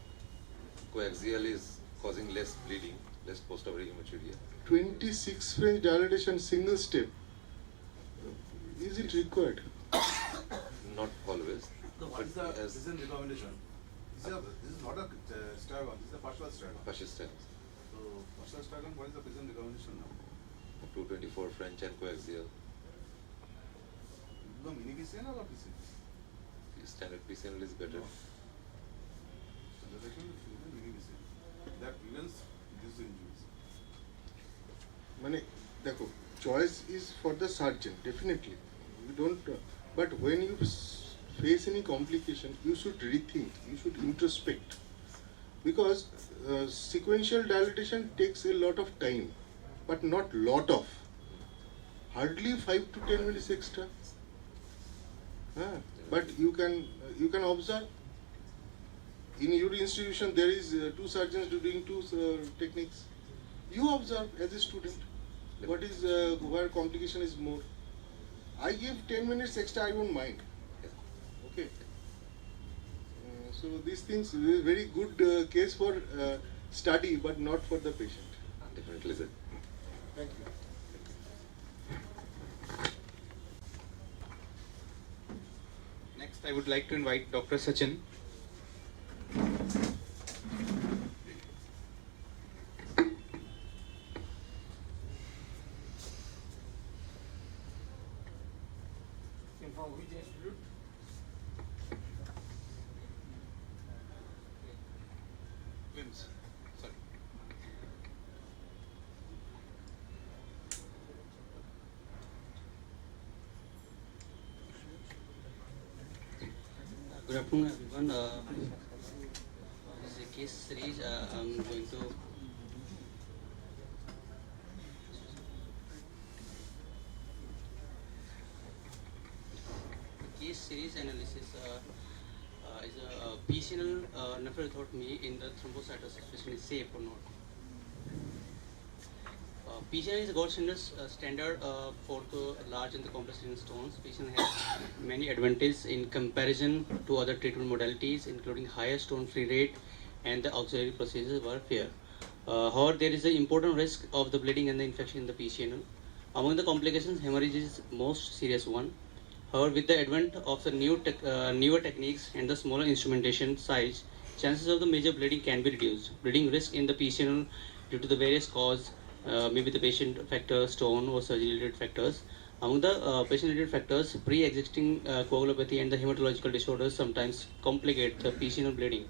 coaxial is causing less bleeding, less post-operative hematuria. 26 French dilatation single step. Is it required? Not always. So what is the but as decision recommendation? This is not a stragon, this is a partial stragon. fascist steps, So partial stragon, what is the decision recommendation now? 224 French and coaxial. No mini PCN or PCN? Standard PCNL is better. Standard mini PCN. That prevents these injuries. মানে দেখো, choice is for the surgeon, definitely. You don't, but when you face any complication, you should rethink, you should introspect, because sequential dilatation takes a lot of time, but not lot of, hardly 5 to 10 minutes extra. But you can observe. In your institution, there is 2 surgeons doing 2 techniques. You observe as a student. What is where complication is more? I give 10 minutes extra, I won't mind. Okay. So these things is very good case for study, but not for the patient. Definitely, sir. Thank you. Next, I would like to invite Dr. Sachin. From which institute? Wims. Sorry. Good afternoon, everyone. This is a case series. I'm going to case series analysis is a PCNL nephrotomy in the thrombocytosis patient is safe or not. PCNL is a gold standard for the large and the complex renal stones. PCNL has many advantages in comparison to other treatment modalities, including higher stone-free rate and the auxiliary procedures were fair. However, there is an important risk of the bleeding and the infection in the PCNL. Among the complications, hemorrhage is most serious one. However, with the advent of the newer techniques and the smaller instrumentation size, chances of the major bleeding can be reduced. Bleeding risk in the patient due to the various cause, maybe the patient factor, stone, or surgery-related factors. Among the patient-related factors, pre-existing coagulopathy and the hematological disorders sometimes complicate the PCNL bleeding.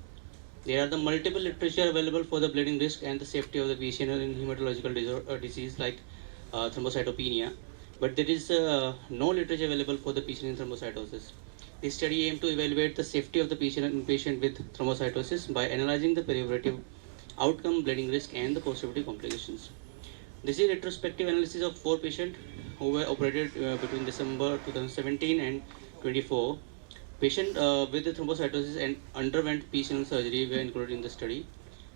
There are the multiple literature available for the bleeding risk and the safety of the PCNL in hematological disease like thrombocytopenia, but there is no literature available for the PCNL thrombocytosis. This study aimed to evaluate the safety of the PCNL in patient with thrombocytosis by analyzing the perioperative outcome, bleeding risk, and the postoperative complications. This is a retrospective analysis of 4 patients who were operated between December 2017 and 24. Patients with the thrombocytosis and underwent PCNL surgery were included in the study.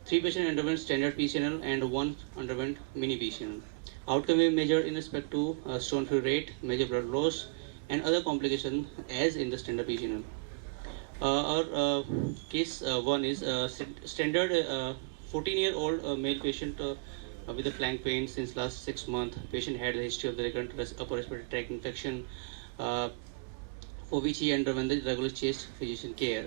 3 patients underwent standard PCNL and 1 underwent mini PCNL. Outcome were measured in respect to stone-free rate, major blood loss, and other complications as in the standard PCNL. Our case 1 is standard 14-year-old male patient with a flank pain since last 6 months. Patient had a history of the recurrent upper respiratory tract infection, for which he underwent the regular chest physician care.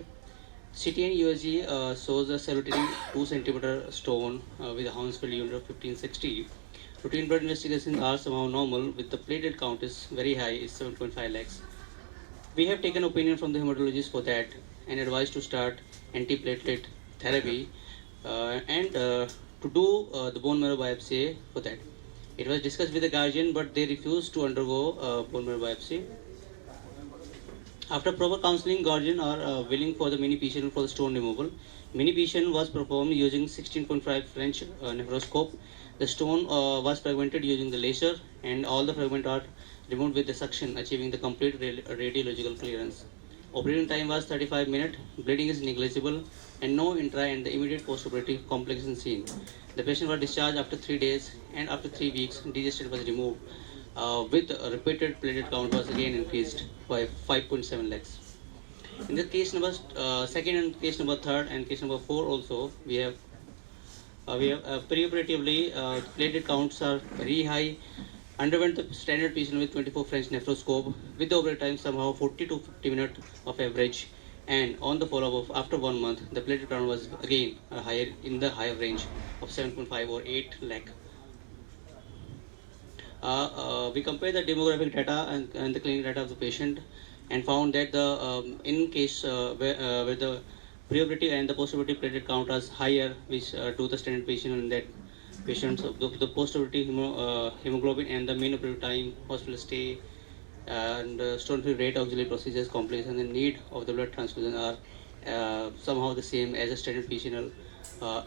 CT and USG shows a solitary 2 centimeter stone with a Hounsfield unit of 1560. Routine blood investigations are somehow normal, with the platelet count is very high, is 7.5 lakhs. We have taken opinion from the hematologist for that and advised to start antiplatelet therapy and to do the bone marrow biopsy for that. It was discussed with the guardian, but they refused to undergo bone marrow biopsy. After proper counseling, guardian are willing for the mini PCNL for the stone removal. Mini PCNL was performed using 16.5 French nephroscope. The stone was fragmented using the laser, and all the fragments are removed with the suction, achieving the complete radiological clearance. Operating time was 35 minutes. Bleeding is negligible, and no intra and the immediate postoperative complications seen. The patient was discharged after 3 days, and after 3 weeks, digestate was removed. With repeated platelet count was again increased by 5.7 lakhs. In the case number second and case number third and case number 4 also we have preoperatively platelet counts are very high. Underwent the standard patient with 24 French nephroscope with the operating time somehow 40 to 50 minutes of average, and on the follow-up of after 1 month the platelet count was again higher in the higher range of 7.5 or 8 lakh. We compare the demographic data and the clinical data of the patient and found that the in case where the preoperative and the postoperative platelet count is higher, which do the standard patient in that patients the postoperative hemoglobin and the mean operative time, hospital stay, and stone-free rate, auxiliary procedures, complications, and need of the blood transfusion are somehow the same as a standard PCNL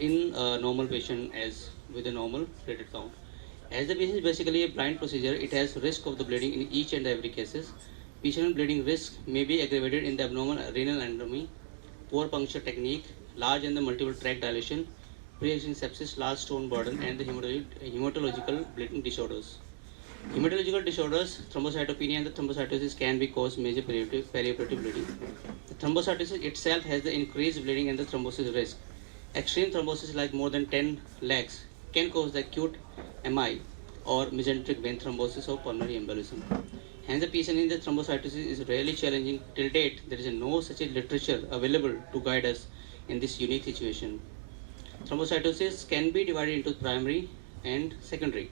in a normal patient as with a normal platelet count. As the patient is basically a blind procedure, it has risk of the bleeding in each and every cases. PCNL bleeding risk may be aggravated in the abnormal renal anatomy, poor puncture technique, large and the multiple tract dilation, pre-existing sepsis, large stone burden, and the hematological bleeding disorders. Hematological disorders, thrombocytopenia and the thrombocytosis can be cause major perioperative bleeding. The thrombocytosis itself has the increased bleeding and the thrombosis risk. Extreme thrombosis like more than 10 lakhs can cause the acute MI or mesenteric vein thrombosis or pulmonary embolism. Hence, the PCNL in the thrombocytosis is really challenging. Till date, there is no such a literature available to guide us in this unique situation. Thrombocytosis can be divided into primary and secondary.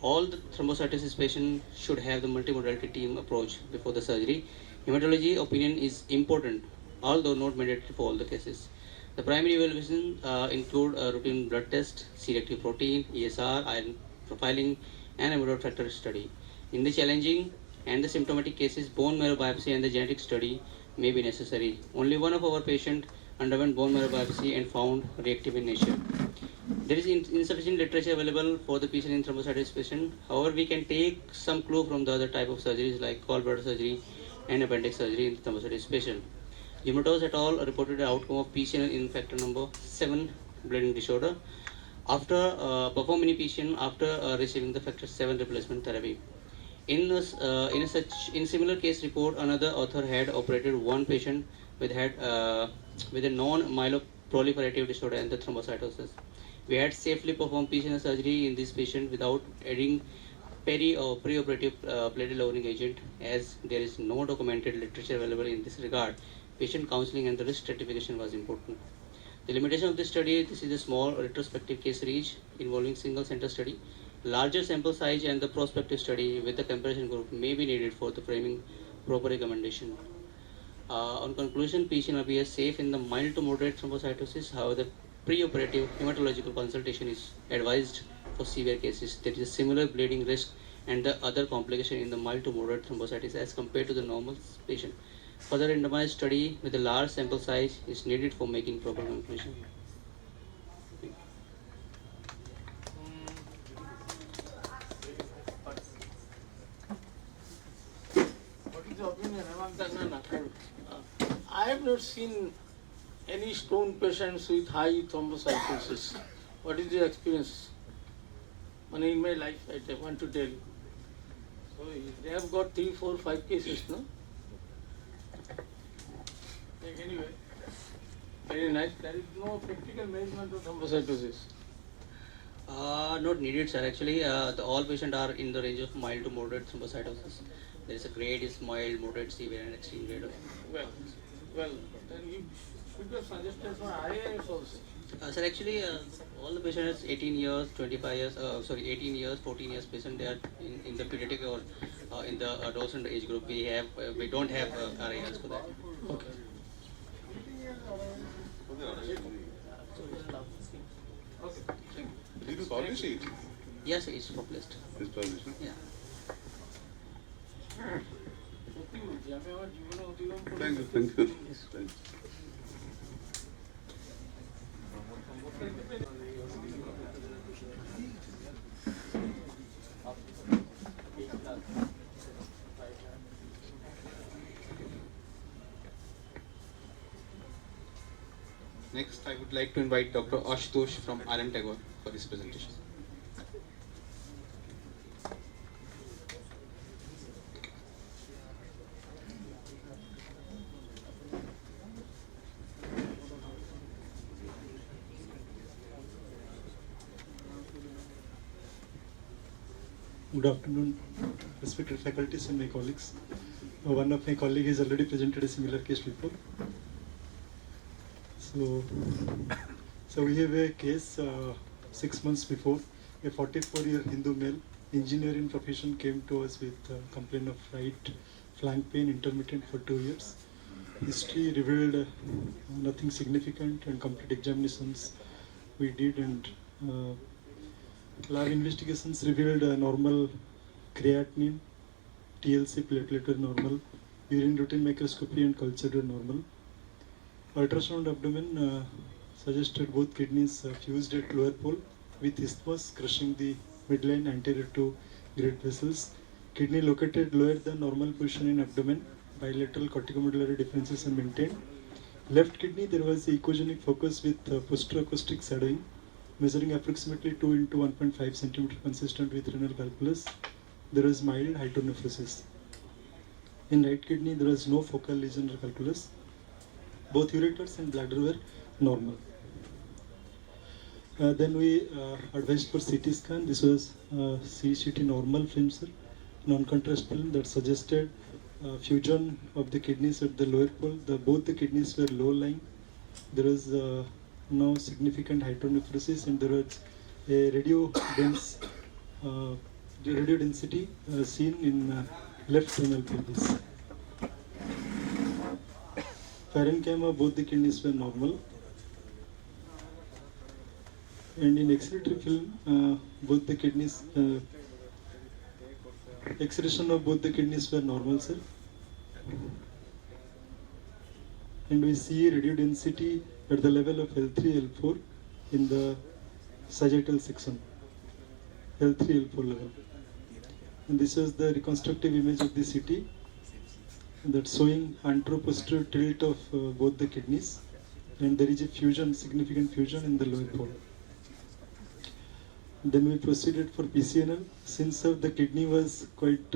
All the thrombocytosis patients should have the multimodality team approach before the surgery. Hematology opinion is important, although not mandatory for all the cases. The primary evaluation include routine blood test, C-reactive protein, ESR, iron profiling, and amyloid factor study. In the challenging and the symptomatic cases, bone marrow biopsy and the genetic study may be necessary. Only one of our patients underwent bone marrow biopsy and found reactive in nature. There is insufficient literature available for the PCNL in thrombocytosis patient. However, we can take some clue from the other type of surgeries like gallbladder surgery and appendix surgery in thrombocytosis patient. Humatos et al. Reported the outcome of PCNL in factor number 7 bleeding disorder after performing PCNL after receiving the factor 7 replacement therapy. In similar case report, another author had operated one patient with a non-myeloproliferative disorder and the thrombocytosis. We had safely performed PCNL surgery in this patient without adding preoperative platelet lowering agent. As there is no documented literature available in this regard, patient counseling and the risk stratification was important. The limitation of this study, this is a small retrospective case series involving single center study. Larger sample size and the prospective study with the comparison group may be needed for the framing proper recommendation. On conclusion, PCNRB is safe in the mild to moderate thrombocytosis. However, the preoperative hematological consultation is advised for severe cases. There is a similar bleeding risk and the other complication in the mild to moderate thrombocytosis as compared to the normal patient. Further randomized study with a large sample size is needed for making proper conclusion. What is your opinion among the I have not seen any stone patients with high thrombocytosis. What is your experience? In my life, I want to tell you. So they have got 3, 4, 5 cases, no? Anyway, very nice. There is no practical measurement of thrombocytosis. Not needed, sir. Actually, all patients are in the range of mild to moderate thrombocytosis. There is a grade is mild, moderate, severe, and extreme grade of. Well, then you should have suggested for IAS also. Sir, actually, all the patients 18 years, 25 years, 18 years, 14 years patient, they are in the pediatric or in the adolescent age group. We don't have RALs for that. Okay. Did you publish it? Yes, it's published. It's published. Yeah. Thank you. Thank you. Next, I would like to invite Dr. Ashutosh from R.M. Tagore for his presentation. Good afternoon, respected faculties and my colleagues. One of my colleagues has already presented a similar case before. So we have a case 6 months before. A 44-year Hindu male, engineer in profession, came to us with a complaint of right flank pain, intermittent for 2 years. History revealed nothing significant, and complete examinations we did, and lab investigations revealed normal creatinine, TLC platelet were normal, urine routine microscopy and culture were normal. Ultrasound abdomen suggested both kidneys fused at lower pole with isthmus crushing the midline anterior to great vessels. Kidney located lower than normal position in abdomen. Bilateral corticomedullary differences are maintained. Left kidney, there was echogenic focus with posteracoustic shadowing, measuring approximately 2 into 1.5 centimeter, consistent with renal calculus. There was mild hydronephrosis. In right kidney, there was no focal lesion or calculus. Both ureters and bladder were normal. Then we advised for CT scan. This was CCT normal film, sir, non-contrast film that suggested fusion of the kidneys at the lower pole. Both the kidneys were low lying. There was no significant hydronephrosis, and there was a radio density seen in left renal pelvis. Parenchyma, both the kidneys were normal. And in excretory film, both the kidneys, excretion of both the kidneys were normal, sir. And we see radio density at the level of L3, L4 in the sagittal section, L3, L4 level. And this is the reconstructive image of the CT that's showing anteroposterior tilt of both the kidneys, and there is a fusion, significant fusion in the lower pole. Then we proceeded for PCNL. Since the kidney was quite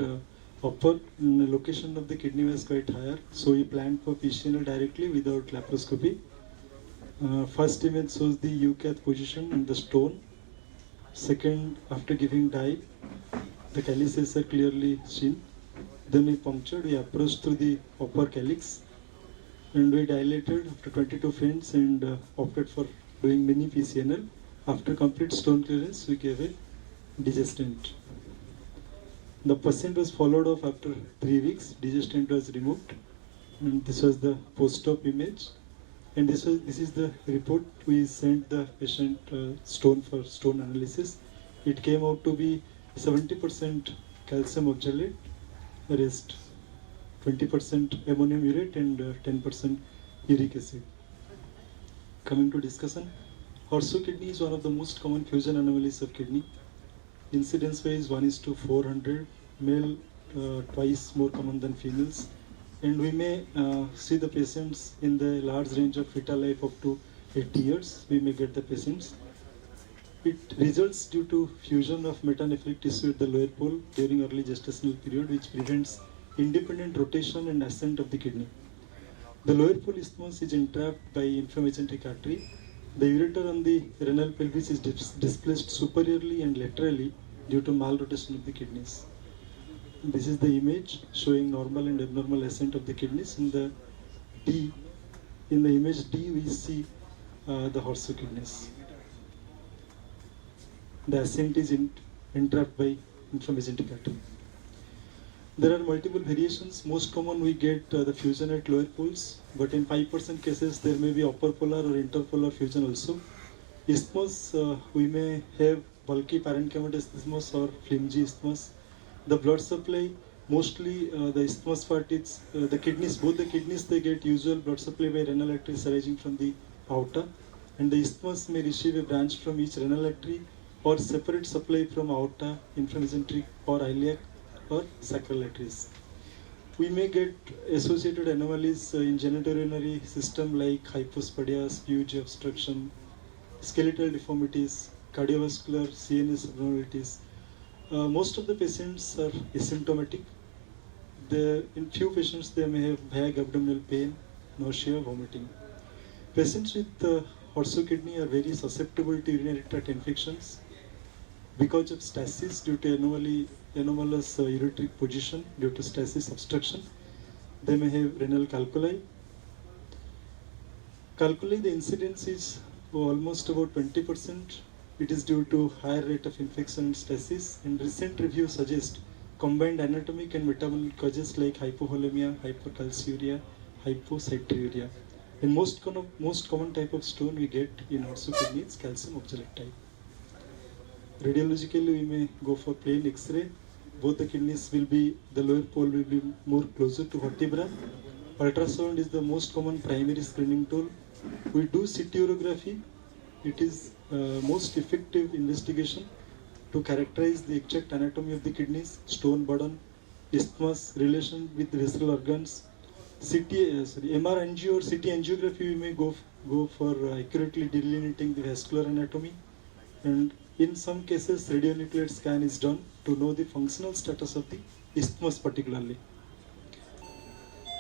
upper, the location of the kidney was quite higher, so we planned for PCNL directly without laparoscopy. First image shows the UCAT position and the stone. Second, after giving dye, The calyces are clearly seen. Then we punctured, we approached through the upper calyx and we dilated after 22 faints and opted for doing mini PCNL. After complete stone clearance, we gave a digestant. The patient was followed up after 3 weeks. Digestant was removed, and this was the post-op image. And this is the report we sent the patient stone for stone analysis. It came out to be 70% calcium oxalate, rest 20% ammonium urate and 10% uric acid. Coming to discussion, horseshoe kidney is one of the most common fusion anomalies of kidney. Incidence wise 1:400, male twice more common than females. And we may see the patients in the large range of fetal life up to 80 years. We may get the patients. It results due to fusion of metanephric tissue at the lower pole during early gestational period, which prevents independent rotation and ascent of the kidney. The lower pole isthmus is entrapped by inflammatory artery. The ureter on the renal pelvis is displaced superiorly and laterally due to malrotation of the kidneys. This is the image showing normal and abnormal ascent of the kidneys. In the image D, we see the horseshoe kidneys. The ascent is entrapped by inflammatory artery. There are multiple variations. Most common we get the fusion at lower poles, but in 5% cases there may be upper polar or interpolar fusion also. Isthmus, we may have bulky parenchymatous isthmus or flimsy isthmus. The blood supply, mostly the isthmus part is the kidneys, both the kidneys they get usual blood supply by renal arteries arising from the aorta, and the isthmus may receive a branch from each renal artery or separate supply from aorta, inflammatory or iliac or sacral arteries. We may get associated anomalies in genitourinary system like hypospadias, spuge obstruction, skeletal deformities, cardiovascular, CNS abnormalities. Most of the patients are asymptomatic. In few patients, they may have vague abdominal pain, nausea, vomiting. Patients with horseshoe kidney are very susceptible to urinary tract infections because of stasis due to anomalous ureteric position due to stasis obstruction. They may have renal calculi. Calculi, the incidence is almost about 20%. It is due to higher rate of infection and stasis, and recent reviews suggest combined anatomic and metabolic causes like hypovolemia, hypercalciuria, hypocytinuria. And most common type of stone we get in horseshoe kidney is calcium oxalate type. Radiologically, we may go for plain X-ray. Both the kidneys will be, the lower pole will be more closer to vertebra. Ultrasound is the most common primary screening tool. We do CT urography. It is most effective investigation to characterize the exact anatomy of the kidneys, stone burden, isthmus, relation with visceral organs. MR angio or CT angiography we may go for accurately delineating the vascular anatomy, and in some cases radionuclide scan is done to know the functional status of the isthmus particularly.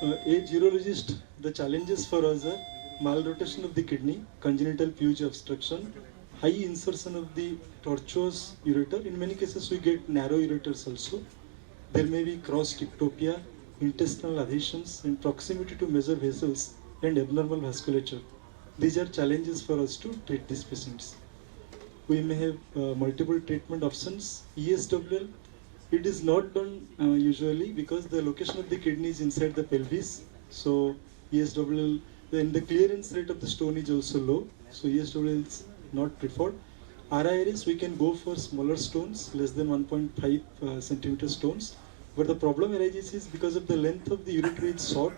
As urologist, the challenges for us are malrotation of the kidney, congenital purge obstruction, high insertion of the tortuous ureter. In many cases we get narrow ureters also. There may be cross ectopia, intestinal adhesions, and proximity to major vessels and abnormal vasculature. These are challenges for us to treat these patients. We may have multiple treatment options. ESWL, it is not done usually because the location of the kidney is inside the pelvis. So ESWL, then the clearance rate of the stone is also low. So ESWL is not preferred. RIRS, we can go for smaller stones, less than 1.5 centimeter stones. But the problem arises is because of the length of the ureter is short.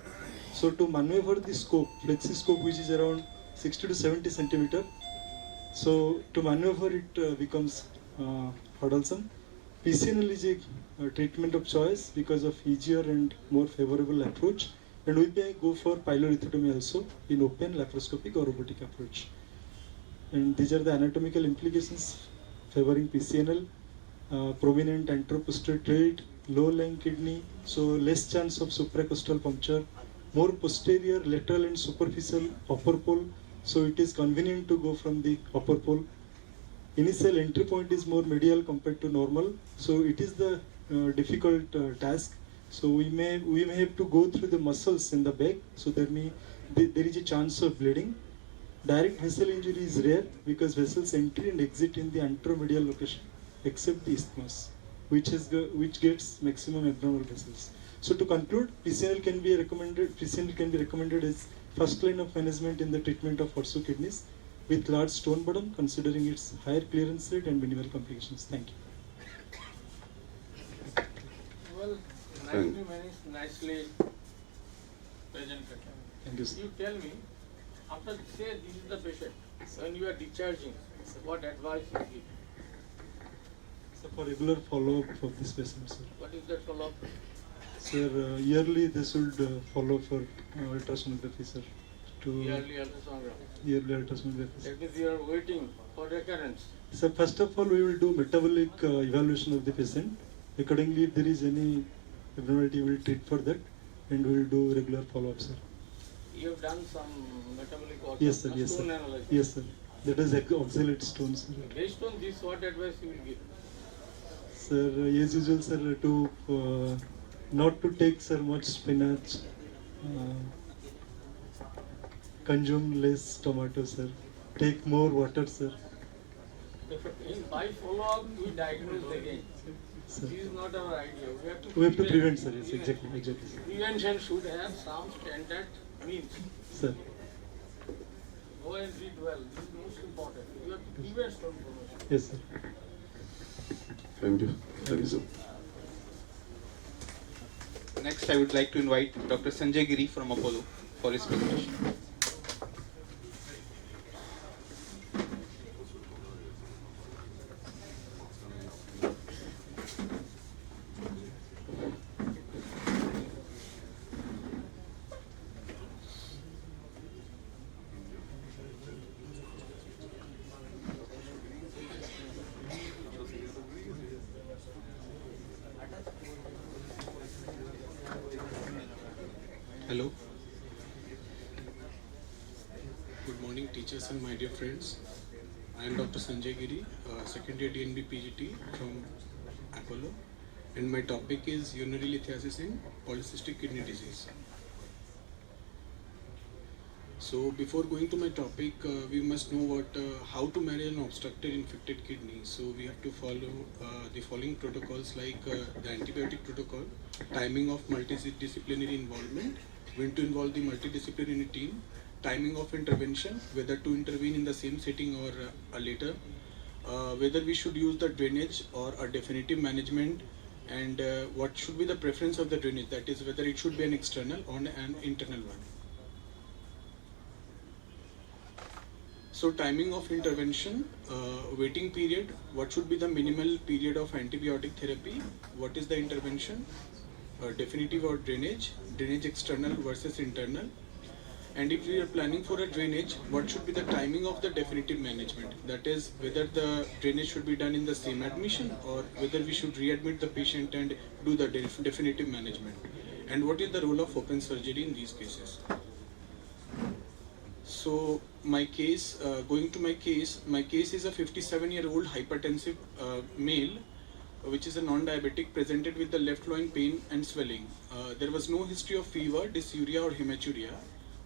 So to maneuver the scope, flexiscope, which is around 60 to 70 centimeter, so to maneuver it becomes hurdlesome. PCNL is a treatment of choice because of easier and more favorable approach, and we may go for pylorithotomy also in open, laparoscopic or robotic approach. And these are the anatomical implications favoring PCNL. Prominent anteroposterior trait, low-lying kidney, so less chance of supracostal puncture, more posterior, lateral and superficial upper pole, so it is convenient to go from the upper pole. initial entry point is more medial compared to normal, so it is the difficult task. So we may have to go through the muscles in the back, so there is a chance of bleeding. Direct vessel injury is rare because vessels enter and exit in the anteromedial location, except the isthmus, which gets maximum abnormal vessels. So to conclude, PCNL can be recommended as first line of management in the treatment of horseshoe kidneys with large stone burden, considering its higher clearance rate and minimal complications. Thank you. Well, nicely presented. Thank you, sir. You tell me, after say this is the patient, when you are discharging, what advice you give? So for regular follow-up of this patient, sir. What is that follow-up? Sir, yearly they should follow for ultrasonography, sir. Yearly ultrasonography. Yearly ultrasonography. That means you are waiting for recurrence. So first of all, we will do metabolic evaluation of the patient. Accordingly, if there is any abnormality, we will treat for that, and we will do regular follow-up, sir. You have done some metabolic or Yes, sir. Yes, stone sir. analysis. Yes, sir. That is oxalate stones. Based on this, what advice you will give? Sir, as usual, sir, to not to take, sir, much spinach, consume less tomato, sir. Take more water, sir. By follow-up, we diagnose again. Sir. This is not our idea. We have to prevent, sir. Yes, exactly. Sir. Prevention should have some standard means. Sir. Go and read well. This is most important. You have to prevent stone formation. Yes, sir. Thank you. Thank you, sir. Next, I would like to invite Dr. Sanjay Giri from Apollo for his presentation. Hello. Good morning, teachers and my dear friends. I am Dr. Sanjay Giri, second year DNB PGT from Apollo, and my topic is urinary lithiasis in polycystic kidney disease. So before going to my topic, we must know how to manage an obstructed infected kidney. So we have to follow the following protocols, like the antibiotic protocol, timing of multidisciplinary involvement, when to involve the multidisciplinary team, timing of intervention, whether to intervene in the same setting or later, whether we should use the drainage or a definitive management, and what should be the preference of the drainage, that is whether it should be an external or an internal one. So timing of intervention, waiting period, what should be the minimal period of antibiotic therapy, what is the intervention, definitive or drainage external versus internal, and if we are planning for a drainage, what should be the timing of the definitive management, that is whether the drainage should be done in the same admission or whether we should readmit the patient and do the definitive management, and what is the role of open surgery in these cases. So my case, going to my case is a 57-year-old hypertensive male, which is a non-diabetic, presented with the left loin pain and swelling. There was no history of fever, dysuria or hematuria.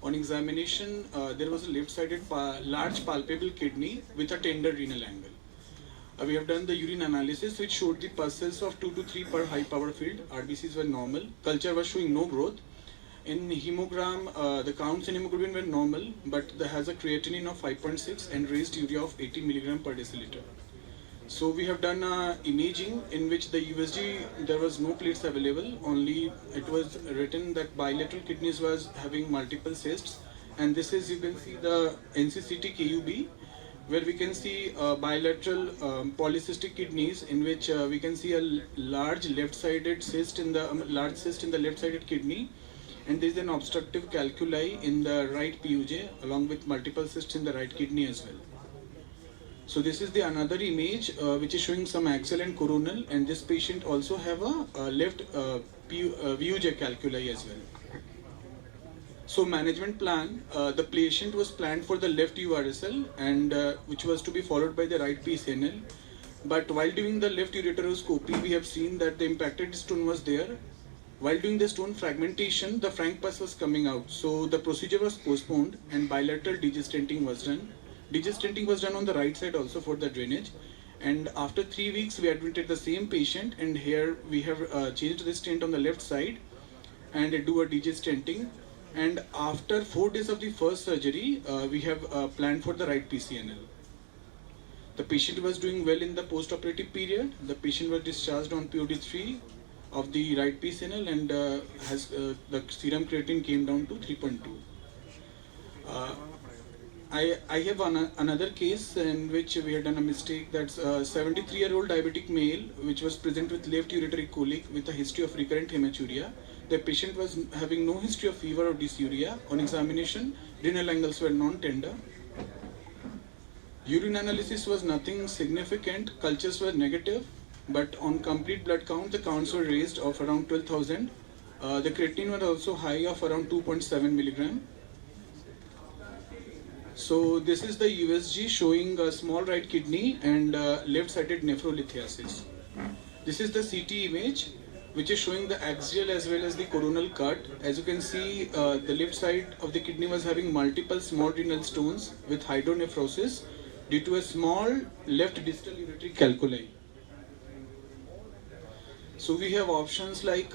On examination, there was a left-sided large palpable kidney with a tender renal angle. We have done the urine analysis, which showed the pus cells of 2 to 3 per high power field. RBCs were normal. Culture was showing no growth. In hemogram, the counts in hemoglobin were normal, but there has a creatinine of 5.6 and raised urea of 80 milligram per deciliter. So we have done imaging in which the USG, there was no plates available, only it was written that bilateral kidneys was having multiple cysts, and this is, you can see the NCCT KUB, where we can see bilateral polycystic kidneys in which we can see a large left-sided cyst in the left-sided kidney, and there is an obstructive calculi in the right PUJ along with multiple cysts in the right kidney as well. So this is the another image which is showing some axial and coronal, and this patient also have a left VUJ calculi as well. So management plan, the patient was planned for the left URSL and which was to be followed by the right PCNL. But while doing the left ureteroscopy, we have seen that the impacted stone was there. While doing the stone fragmentation, the frank pus was coming out. So the procedure was postponed and bilateral degestenting was done. Degestenting was done on the right side also for the drainage. And after 3 weeks, we admitted the same patient, and here we have changed the stent on the left side and do a degestenting. And after 4 days of the first surgery, we have planned for the right PCNL. The patient was doing well in the post-operative period. The patient was discharged on POD3 of the right PCNL and the serum creatine came down to 3.2. I have another case in which we had done a mistake. That's a 73-year-old diabetic male which was present with left ureteric colic with a history of recurrent hematuria. The patient was having no history of fever or dysuria. On examination, renal angles were non-tender. Urine analysis was nothing significant. Cultures were negative, but on complete blood count, the counts were raised of around 12,000. The creatinine was also high of around 2.7 milligram. So this is the USG showing a small right kidney and left-sided nephrolithiasis. This is the CT image, which is showing the axial as well as the coronal cut. As you can see, the left side of the kidney was having multiple small renal stones with hydronephrosis due to a small left distal ureteric calculi. So we have options like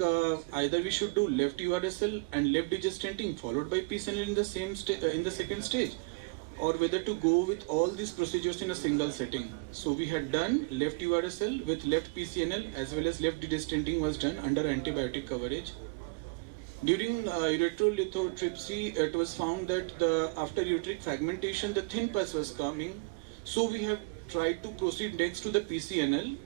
either we should do left URSL and left degestenting followed by PCNL in the in the second stage, or whether to go with all these procedures in a single setting. So we had done left URSL with left PCNL as well as left degestenting was done under antibiotic coverage. During ureterolithotripsy, it was found that after ureteric fragmentation, the thin pus was coming. So we have tried to proceed next to the PCNL.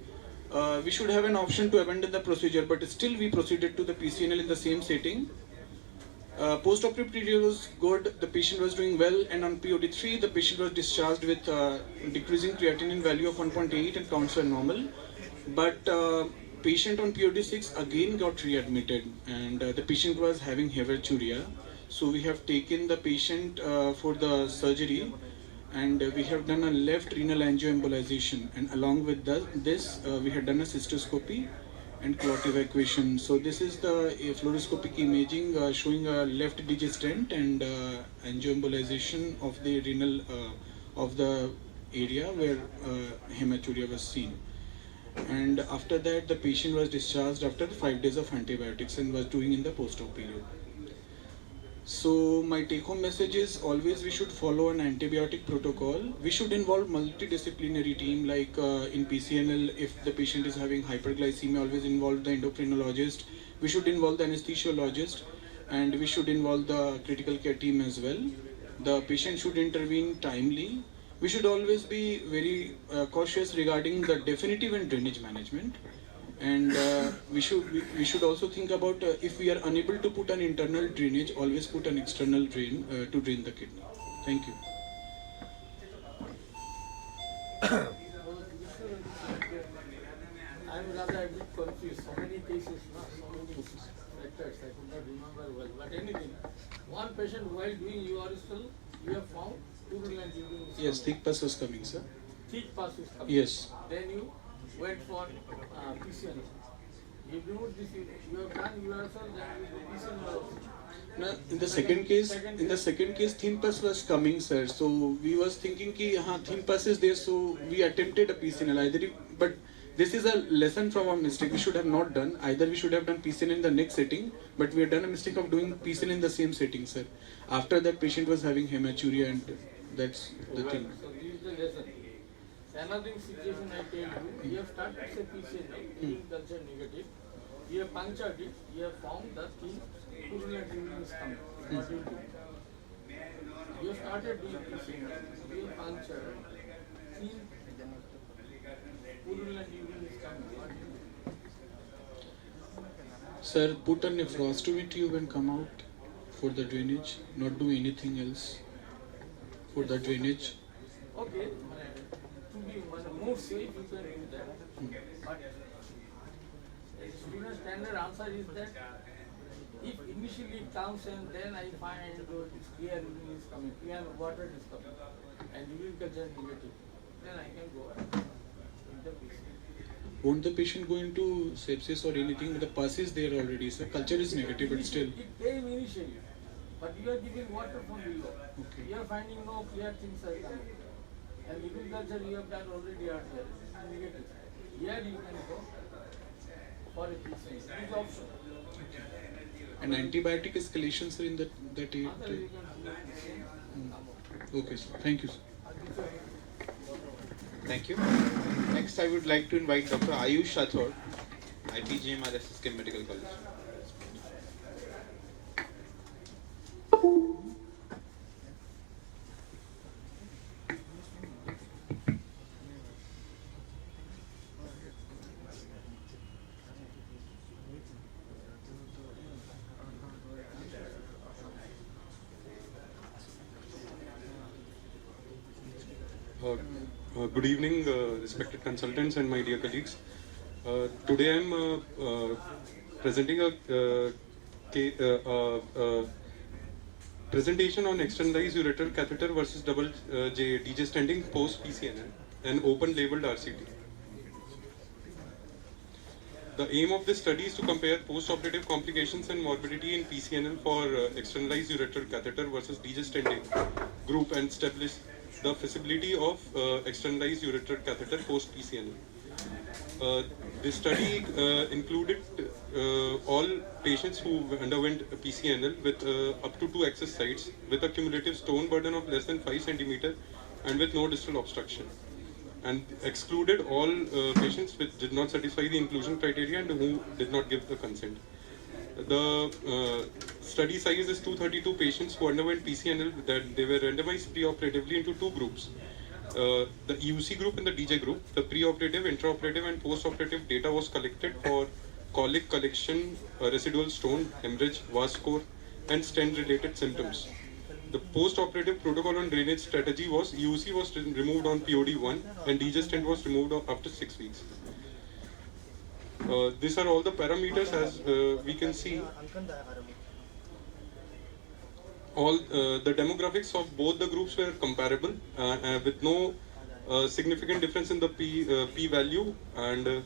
We should have an option to abandon the procedure, but still we proceeded to the PCNL in the same setting. Post-operative period was good, the patient was doing well, and on POD3 the patient was discharged with decreasing creatinine value of 1.8 and counts were normal. But patient on POD6 again got readmitted and the patient was having hematuria. So we have taken the patient for the surgery and we have done a left renal angioembolization, and along with this we had done a cystoscopy and clot evacuation. So this is the fluoroscopic imaging showing a left digestent and angioembolization of the renal of the area where hematuria was seen. And after that the patient was discharged after 5 days of antibiotics and was doing in the post-op period. So my take-home message is always we should follow an antibiotic protocol. We should involve multidisciplinary team like in PCNL, if the patient is having hyperglycemia, always involve the endocrinologist. We should involve the anesthesiologist and we should involve the critical care team as well. The patient should intervene timely. We should always be very cautious regarding the definitive and drainage management. And we should also think about if we are unable to put an internal drainage, always put an external drain to drain the kidney. Thank you. I'm rather a bit confused. So many cases, so many factors, I could not remember well. But anything, one patient while doing URSL, you have found purulent urine. Yes, thick pus was coming, sir. Thick pus is coming. Yes. Then you went for PCNL. You do this, you have done URSL, then you do PCNL also. Now, in the second case, thin pus was coming, sir. So we was thinking ki thin pus is there, so we attempted a PCNL. But this is a lesson from our mistake. We should have not done. Either we should have done PCNL in the next setting, but we had done a mistake of doing PCNL in the same setting, sir. After that, patient was having hematuria, and that's the thing. So this is the lesson. Another situation I tell you, you have started say PCNL, urine culture negative. You have punctured it, you have found that thin purulent urine is coming. What do you do? You have started doing PCNL, you have punctured, thin purulent urine is coming. What do you do? Sir, put a nephrostomy tube and come out for the drainage, not do anything else for the drainage. Okay, to be more safe, you can do that. But the student standard answer is that If initially it comes and then I find this clear urine is coming, clear water is coming, and urine culture is negative, then I can go ahead with the patient. Won't the patient go into sepsis or anything? The pus is there already, sir. Culture is negative, but still. It came initially, but you are giving water from below. Okay. You are finding no clear things are coming. And urine culture you have done already out there. It is negative. Here you can go for a patient. It is option. And antibiotic escalations are in that area. Other you can do the same. Okay, sir. Thank you, sir. Thank you. Next, I would like to invite Dr. Ayush Rathod, IPGMR SSK Medical College. Good evening, respected consultants and my dear colleagues. Today I am presenting a presentation on externalized ureteral catheter versus double J degestenting post PCNL, an open labeled RCT. The aim of this study is to compare post-operative complications and morbidity in PCNL for externalized ureteral catheter versus degestenting group and establish the feasibility of externalized ureteral catheter post PCNL. This study included all patients who underwent PCNL with up to 2 access sites with a cumulative stone burden of less than 5 cm and with no distal obstruction, and excluded all patients which did not satisfy the inclusion criteria and who did not give the consent. The study size is 232 patients who underwent PCNL, that they were randomized pre-operatively into 2 groups. The EUC group and the DJ group. The pre-operative, intraoperative and post-operative data was collected for colic collection, residual stone, hemorrhage, VAS score and stent-related symptoms. The post-operative protocol on drainage strategy was EUC was removed on POD1 and DJ stent was removed after 6 weeks. These are all the parameters as we can see. All the demographics of both the groups were comparable with no significant difference in the p value, and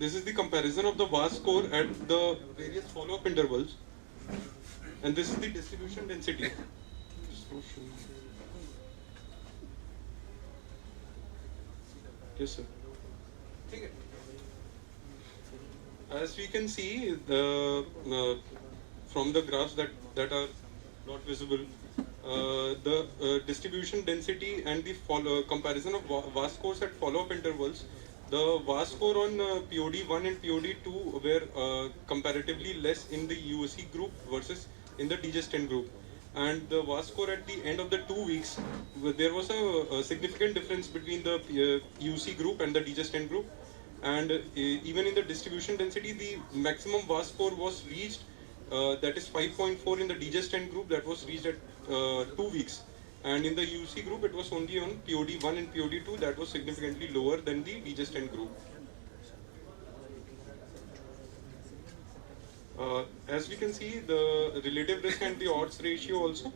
this is the comparison of the VAS score at the various follow-up intervals, and this is the distribution density. Yes, sir. As we can see, from the graphs that are not visible, the distribution density and the comparison of VAS scores at follow-up intervals. The VAS score on POD1 and POD2 were comparatively less in the UOC group versus in the degestant group. And the VAS score at the end of the 2 weeks, there was a significant difference between the UC group and the degestant group. And even in the distribution density, the maximum VAS score was reached, that is 5.4 in the degestant group, that was reached at 2 weeks. And in the UC group, it was only on POD1 and POD2 that was significantly lower than the degestant group. As we can see, the relative risk and the odds ratio also,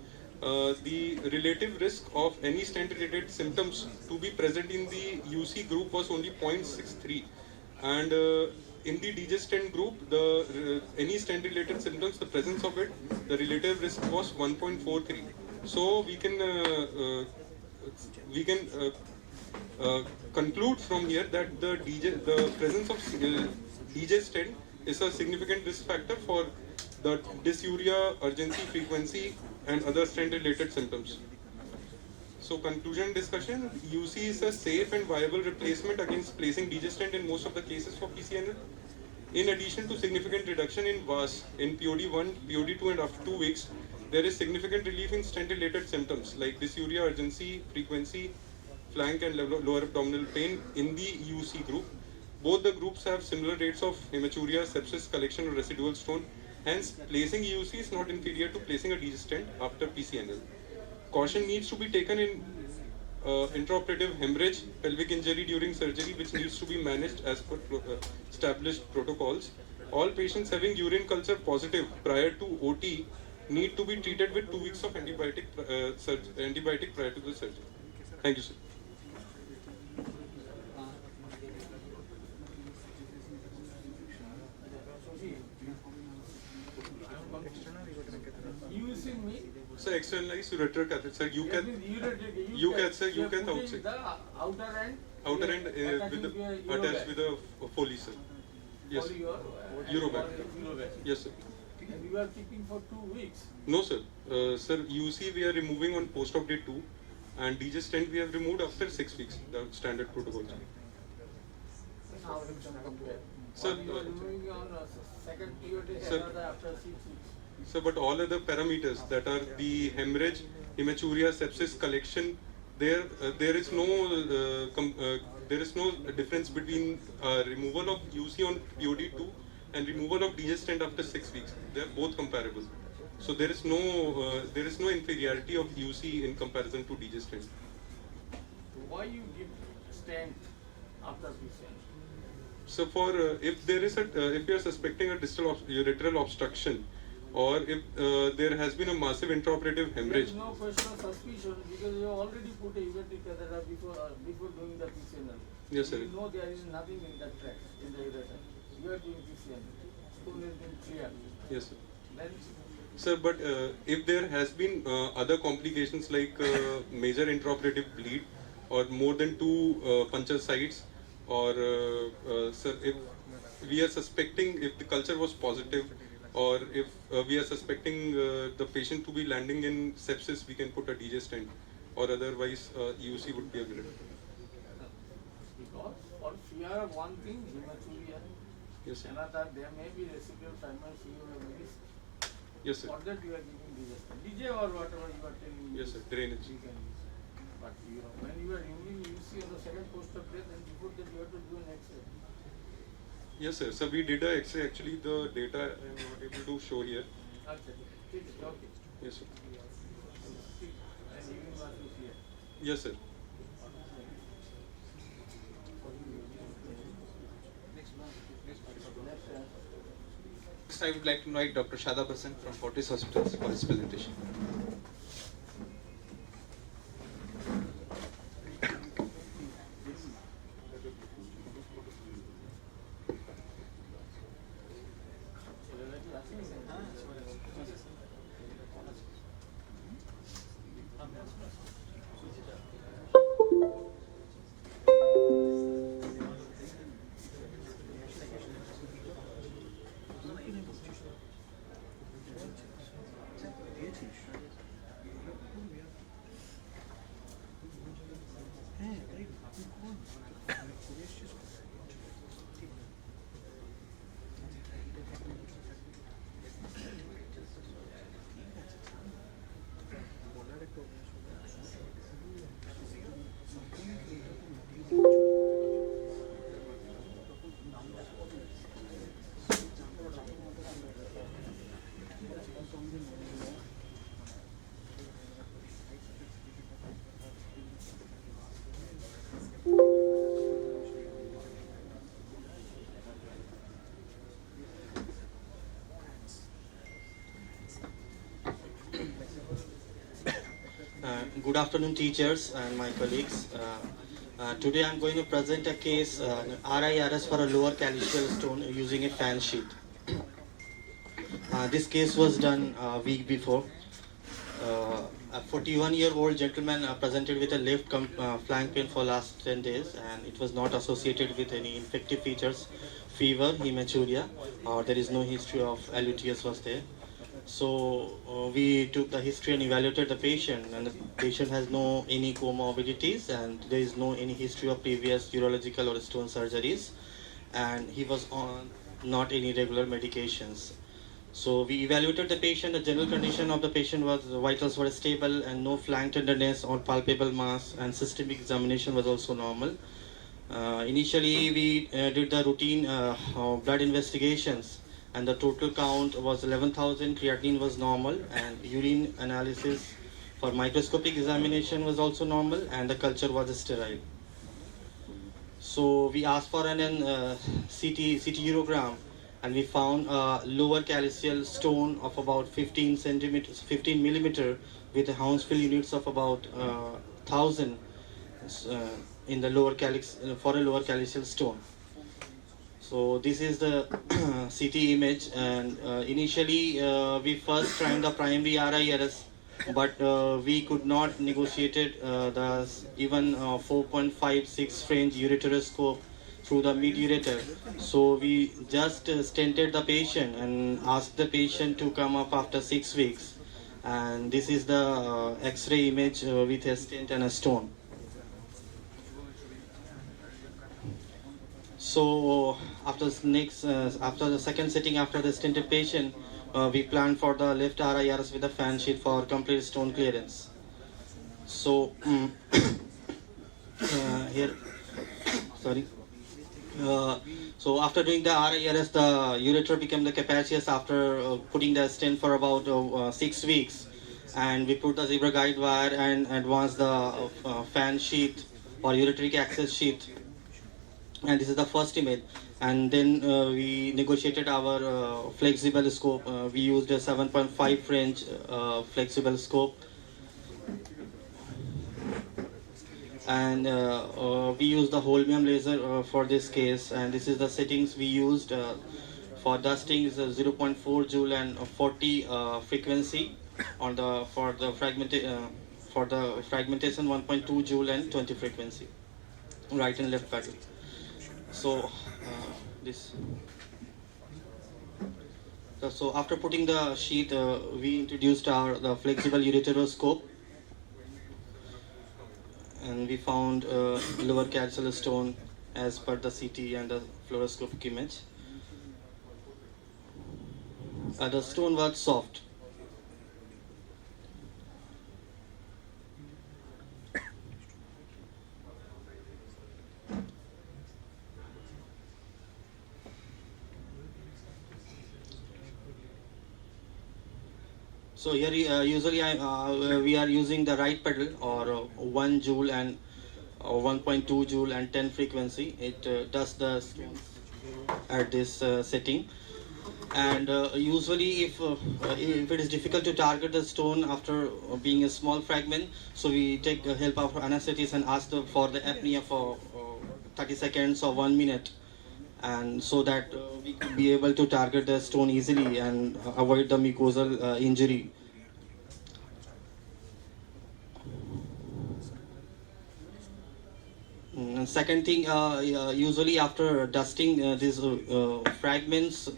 the relative risk of any stent-related symptoms to be present in the UC group was only 0.63. And in the degestant group, any stent-related symptoms, the presence of it, the relative risk was 1.43. So we can conclude from here that the presence of DJ stent is a significant risk factor for the dysuria, urgency, frequency, and other stent-related symptoms. So conclusion discussion: UC is a safe and viable replacement against placing DJ stent in most of the cases for PCNL. In addition to significant reduction in VAS in POD1, POD2, and after 2 weeks, there is significant relief in stent-related symptoms like dysuria, urgency, frequency, flank and lower abdominal pain in the UC group. Both the groups have similar rates of hematuria, sepsis, collection, or residual stone. Hence, placing EUC is not inferior to placing a DG stent after PCNL. Caution needs to be taken in intraoperative hemorrhage, pelvic injury during surgery, which needs to be managed as per established protocols. All patients having urine culture positive prior to OT need to be treated with 2 weeks of antibiotic prior to the surgery. Thank you, sir. So externalized ureteral catheter, sir. You can outside. The outer end. Outer end attached with a Foley, sir. Yes. Eurobag. Yes, sir. And you are keeping for 2 weeks. No, sir. Sir, UC we are removing on post-op day 2, and DJ stent we have removed after 6 weeks. The standard protocol. How you can compare? Sir, you are removing on second POT sir, after 6 weeks. So, but all other parameters that are the hemorrhage, hematuria, sepsis, collection, there is no difference between removal of UC on POD2 and removal of DJ stent after 6 weeks. They are both comparable. So there is no inferiority of UC in comparison to DJ stent. Why you give stent after PCN? So for if you are suspecting a distal ureteral obstruction, or if there has been a massive intraoperative There hemorrhage. is no question of suspicion because you already put a ureteric catheter before doing the PCNL. Yes, sir. You know there is nothing in that tract, in the ureter. You are doing PCNL. Stone has been cleared. Yes, sir. Then Sir, but if there has been other complications like major intraoperative bleed or more than 2 puncture sites, or sir, if we are suspecting if the culture was positive, or if we are suspecting the patient to be landing in sepsis, we can put a DJ stent, or otherwise EUC would be available. because for fear of one thing, hematuria. Yes, sir. Another, there may be residual famous fever. Yes, sir. For that you are giving DJ or whatever you are telling me. Yes, sir. Drainage. You can use. But when you are removing UC on the second post-op day, then before that you have to do an X-ray. Yes, sir. So we did a X-ray. Actually, the data I am not able to show here. Okay. Yes, sir. And even what is here. Yes, sir. Next, I would like to invite Dr. Shada Basan from Fortis Hospitals for his presentation. Good afternoon, teachers and my colleagues. Today I'm going to present a case, RIRS for a lower calyceal stone using a fan sheet. This case was done a week before. A 41-year-old gentleman presented with a left flank pain for last 10 days, and it was not associated with any infective features, fever, hematuria, or there is no history of LUTS was there. So we took the history and evaluated the patient, and the patient has no any comorbidities, and there is no any history of previous urological or stone surgeries, and he was on not any regular medications. So we evaluated the patient. The general condition of the patient was vitals were stable and no flank tenderness or palpable mass, and systemic examination was also normal. Initially, we did the routine blood investigations, and the total count was 11,000. Creatinine was normal, and urine analysis for microscopic examination was also normal, and the culture was sterile. So we asked for an CT urogram, and we found a lower calcial stone of about 15 centimeters, 15 millimeter, with a Hounsfield units of about 1,000 uh, in the lower calyx for a lower calcial stone. So this is the CT image, and initially we first tried the primary RIRS, but we could not negotiated the even 4.56 French ureteroscope through the mid ureter. So we just stented the patient and asked the patient to come up after 6 weeks. And this is the X-ray image with a stent and a stone. So after the second sitting after the stented patient, we planned for the left RIRS with a fan sheet for complete stone clearance. So here, sorry. So after doing the RIRS, the ureter became the capacious after putting the stent for about 6 weeks, and we put the zebra guide wire and advanced the fan sheet or ureteric access sheet, and this is the first image. And then we negotiated our flexible scope. We used a 7.5 French flexible scope, and we used the holmium laser for this case, and this is the settings we used for dusting is 0.4 joule and 40 frequency on the for the fragmentation 1.2 joule and 20 frequency, right and left paddle. So this so after putting the sheet, we introduced the flexible ureteroscope, and we found lower calcium stone as per the CT and the fluoroscopic image. The stone was soft. So here usually we are using the right pedal or 1 joule and 1.2 joule and 10 frequency. It does the stones at this setting. And usually if it is difficult to target the stone after being a small fragment, so we take the help of anesthetist and ask for the apnea for 30 seconds or 1 minute, and so that we could be able to target the stone easily and avoid the mucosal injury. Second thing, usually after dusting, these fragments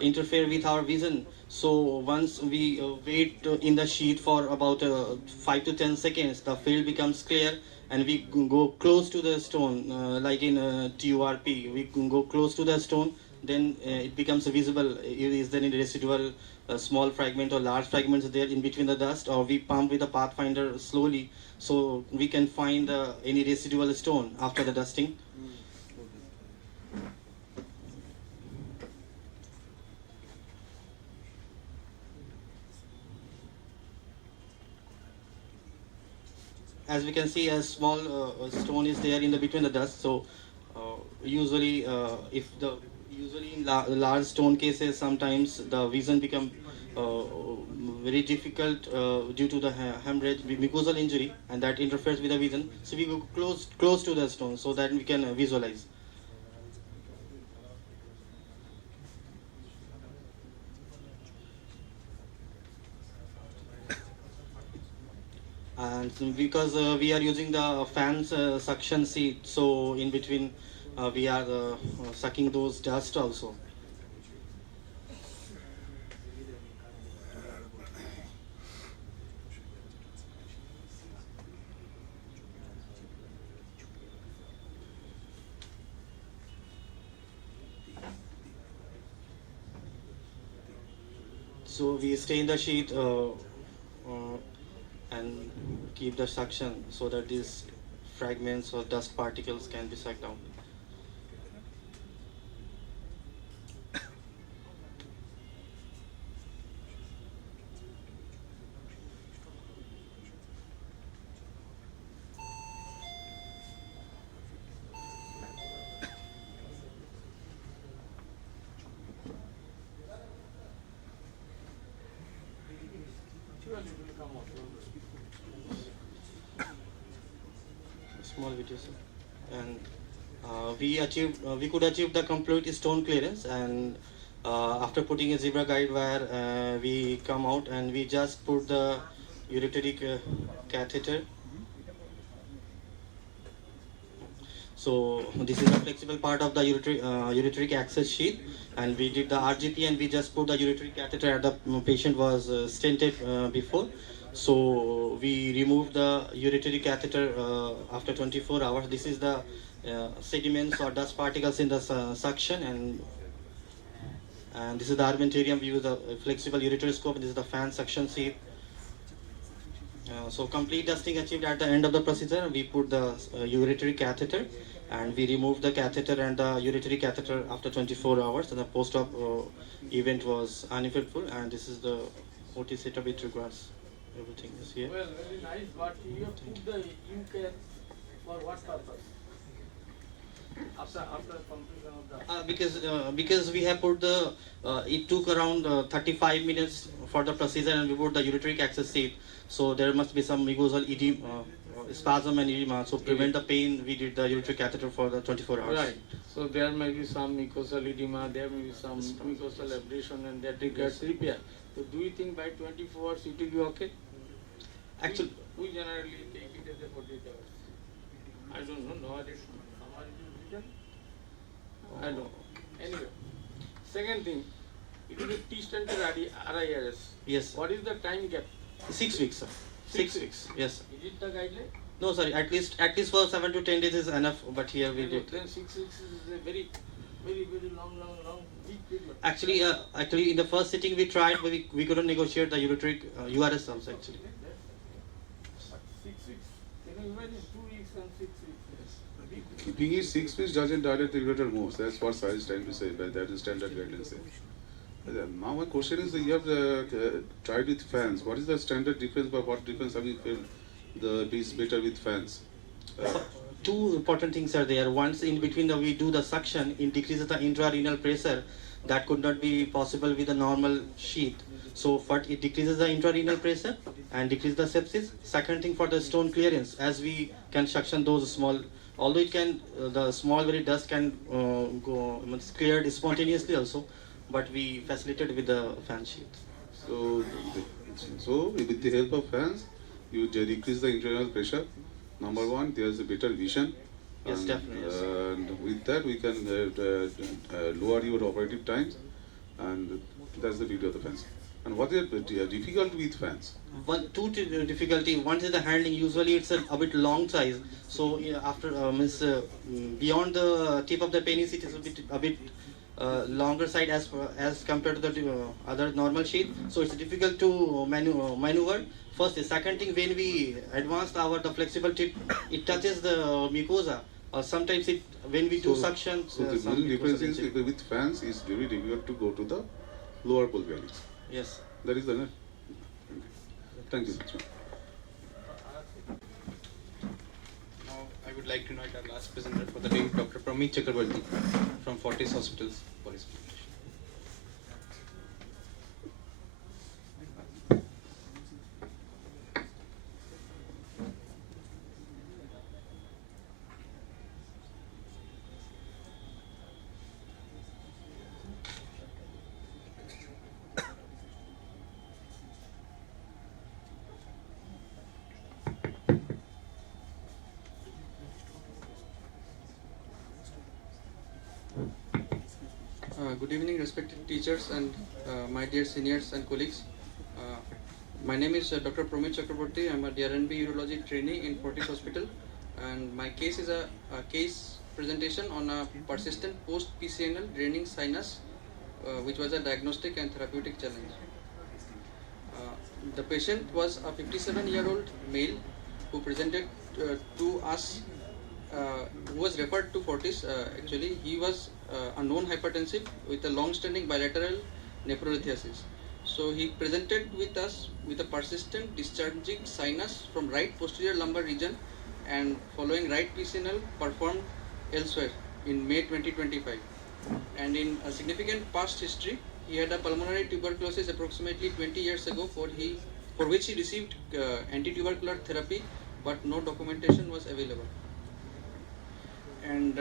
interfere with our vision. So once we wait in the sheet for about 5 to 10 seconds, the field becomes clear, and we go close to the stone, like in TURP. We can go close to the stone, then it becomes visible. Is there any residual small fragment or large fragments there in between the dust, or we pump with the pathfinder slowly, so we can find any residual stone after the dusting. As we can see, a small stone is there in the between the dust. So usually if the usually in large stone cases, sometimes the vision become very difficult due to the hemorrhage, mucosal injury, and that interferes with the vision. So we go close to the stone so that we can visualize. And because we are using the fans suction seat, so in between we are sucking those dust also. So we stay in the sheet and keep the suction so that these fragments or dust particles can be sucked out. Small video, sir. And we could achieve the complete stone clearance, and after putting a zebra guide wire, we come out and we just put the ureteric catheter. So this is a flexible part of the ureteric access sheath, and we did the RGP and we just put the ureteric catheter at the patient was stented before. So we removed the ureteric catheter after 24 hours. This is the sediments or dust particles in the suction, and this is the armamentarium. We use a flexible ureteroscope. This is the fan suction sheath. So complete dusting achieved at the end of the procedure. We put the ureteric catheter, and we removed the catheter and the ureteric catheter after 24 hours, and the post-op event was uneventful, and this is the OT setup it requires. Everything is here. Well, very nice, but you have put the ink for what purpose? After completion of the... Because we have put the, it took around 35 minutes for the procedure, and we put the ureteric access sheath. So there must be some mucosal edema, spasm and edema. So prevent the pain, we did the ureteric catheter for the 24 hours. Right. So there may be some mucosal edema, there may be some mucosal abrasion, and that requires repair. So do you think by 24 hours it will be okay? Actually, we generally take it as a 48 hours. I don't know, nowadays. I don't know. Anyway, second thing, it is a T-stented RIRS. Yes. What is the time gap? 6 weeks, sir. 6 weeks. Yes. Is it the guideline? No, sorry. At least for 7 to 10 days is enough. But here we did. Then 6 weeks is a very long, big period. Actually, in the first sitting we tried, but we couldn't negotiate the ureteric URS also actually. 6 weeks. Can you imagine 2 weeks and 6 weeks? Keeping it 6 weeks doesn't dilate the ureter moves. That's what science is trying to say, but that is standard guidelines. Now my question is, you have tried with fans. What is the standard difference, but what difference have you felt is better with fans? Two important things are there. Once in between we do the suction, it decreases the intrarenal pressure. That could not be possible with a normal sheath. So first it decreases the intrarenal pressure and decreases the sepsis. Second thing, for the stone clearance, as we can suction those small, although it can, the small very dust can go cleared spontaneously also, but we facilitate with the fan sheath. So with the help of fans, you decrease the internal pressure. Number one, there's a better vision. Yes, definitely. Yes. And with that, we can lower your operative times, and that's the beauty of the fans. And what is difficult with fans? Two difficulty. One is the handling. Usually it's a bit long size. So after beyond the tip of the penis, it is a bit longer side as compared to the other normal sheath. So it's difficult to maneuver. First, the second thing, when we advance the flexible tip, it touches the mucosa. Or sometimes when we do suction. So the main difference is with fans is very difficult to go to the lower pole values. Yes. That is the. Thank you. Now I would like to invite our last presenter for the day, Dr. Pramit Chakraborty from Fortis Hospitals for his presentation. Good evening, respected teachers and my dear seniors and colleagues. My name is Dr. Pramit Chakraborty. I'm a DRNB urology trainee in Fortis Hospital, and my case is a case presentation on a persistent post-PCNL draining sinus, which was a diagnostic and therapeutic challenge. The patient was a 57-year-old male who presented to us who was referred to Fortis, actually, he was a known hypertensive with a long-standing bilateral nephrolithiasis. So he presented with us with a persistent discharging sinus from right posterior lumbar region, and following right PCNL performed elsewhere in May 2025. And in a significant past history, he had a pulmonary tuberculosis approximately 20 years ago for which he received anti-tubercular therapy, but no documentation was available. And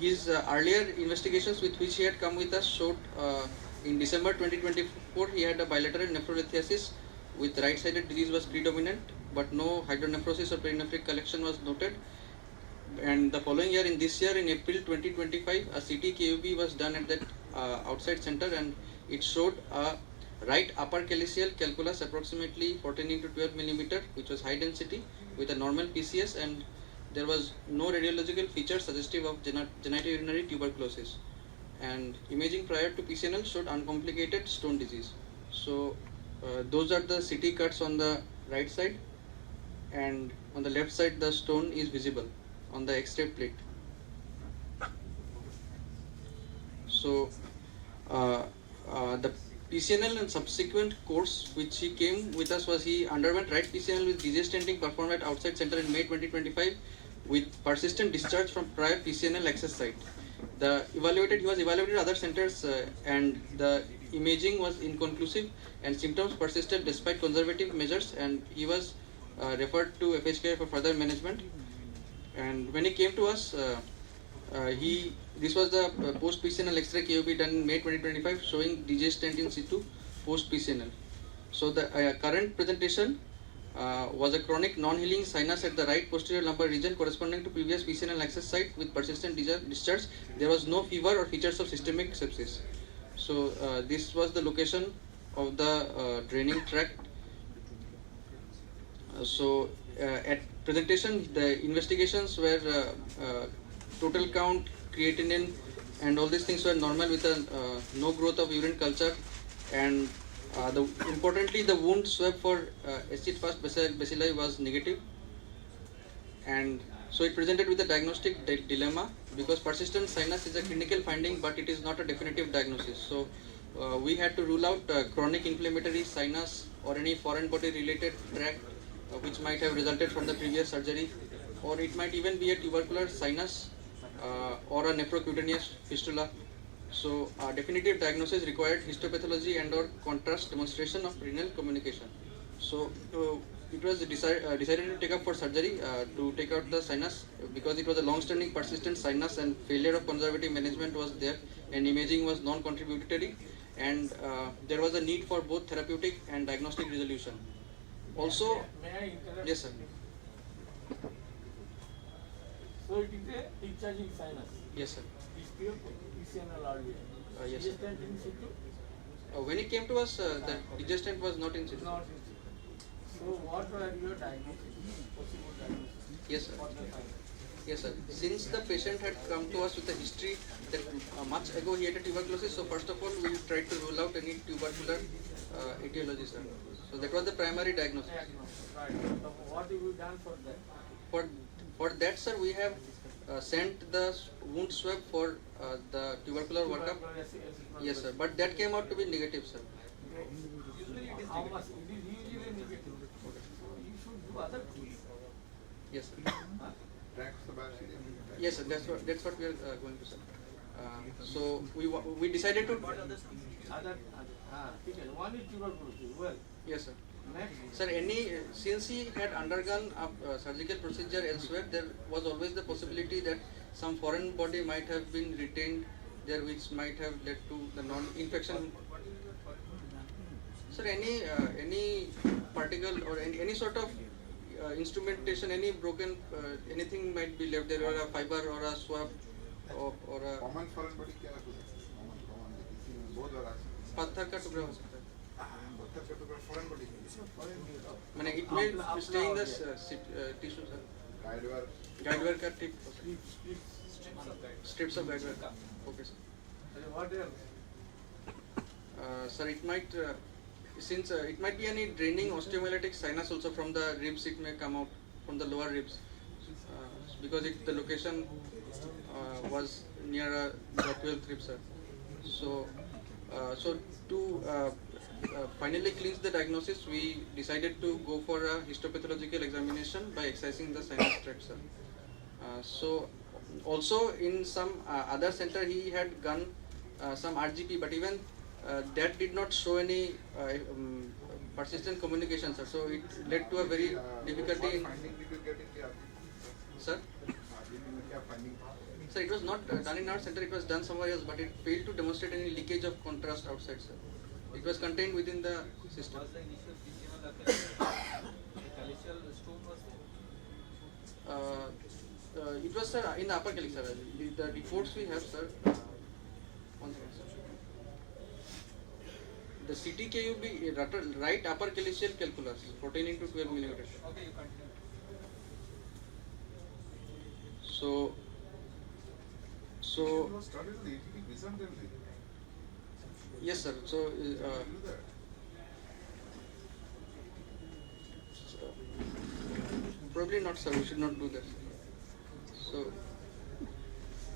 his earlier investigations with which he had come with us showed in December 2024 he had a bilateral nephrolithiasis with right-sided disease was predominant, but no hydronephrosis or perinephric collection was noted. And the following year, in April 2025, a CT KUB was done at that outside center, and it showed a right upper calyceal calculus approximately 14 into 12 millimeter, which was high density with a normal PCS, and there was no radiological feature suggestive of genitourinary tuberculosis. And imaging prior to PCNL showed uncomplicated stone disease. So those are the CT cuts on the right side, and on the left side the stone is visible on the X-ray plate. So the PCNL and subsequent course which he came with us was he underwent right PCNL with DJ stenting performed at outside center in May 2025 with persistent discharge from prior PCNL access site. He was evaluated at other centers and the imaging was inconclusive and symptoms persisted despite conservative measures, and he was referred to FHK for further management. And when he came to us, this was the post PCNL X-ray KUB done in May 2025 showing DJ stent in situ post PCNL. So the current presentation was a chronic non-healing sinus at the right posterior lumbar region corresponding to previous PCNL access site with persistent discharge. There was no fever or features of systemic sepsis. So this was the location of the draining tract. At presentation, the investigations were total count, creatinine, and all these things were normal with no growth of urine culture, and importantly the wound swab for acid fast bacilli was negative, and so it presented with a diagnostic dilemma because persistent sinus is a clinical finding but it is not a definitive diagnosis. So we had to rule out chronic inflammatory sinus or any foreign body related tract which might have resulted from the previous surgery, or it might even be a tubercular sinus or a nephrocutaneous fistula. So definitive diagnosis required histopathology and or contrast demonstration of renal communication. So it was decided to take up for surgery to take out the sinus because it was a long-standing persistent sinus and failure of conservative management was there, and imaging was non-contributory, and there was a need for both therapeutic and diagnostic resolution. Also, may I interrupt? yes sir. So it is a discharging sinus. Yes sir. It's pure PCNL RVA. Yes sir. Stent in situ? When it came to us, the digestant was not in situ. Not in situ. So what were your diagnosis? Possible diagnosis? Yes sir. For the sinus? Yes sir. Since the patient had come to us with a history that much ago he had a tuberculosis, so first of all we tried to rule out any tubercular etiology, sir. So that was the primary diagnosis. Right. So what have you done for that? For that, sir, we have sent the wound swab for the tubercular workup. Yes sir, but that came out to be negative, sir. How much? It is usually negative. So you should do other things. Yes sir. Yes sir, that's what we are going to say. So we decided to. Other. One is tuberculosis. Well. Yes sir. Next. Sir, since he had undergone a surgical procedure elsewhere, there was always the possibility that some foreign body might have been retained there, which might have led to the non-infection. Sir, any particle or any sort of instrumentation, any broken, anything might be left there, or a fiber or a swab or a. Common foreign body क्या है? Common बहुत बड़ा. पत्थर का टुकड़ा हो सकता है. पत्थर का टुकड़ा foreign body. मैंने it may stay in the tissue, sir. Guide wire का tip. Strips of guide wire. Okay, sir. What else? Sir, it might since it might be any draining osteomyelitic sinus also from the ribs. It may come out from the lower ribs. because the location was near a job well trip, sir. So, to finally clinch the diagnosis, we decided to go for a histopathological examination by excising the sinus tract, sir. So, also in some other center he had done some RGP, but even that did not show any persistent communication, sir. So it led to a very difficulty in. Sir? Sir, it was not done in our center, it was done somewhere else, but it failed to demonstrate any leakage of contrast outside, sir. It was contained within the system. It was, sir, in the upper calyx, sir. The reports we have, sir. One second, sir. The CTKUB, right upper calyceal calculus, 14 into 12 millimeters. Okay, you continue. So. Yes, sir. So. Probably not, sir. We should not do that.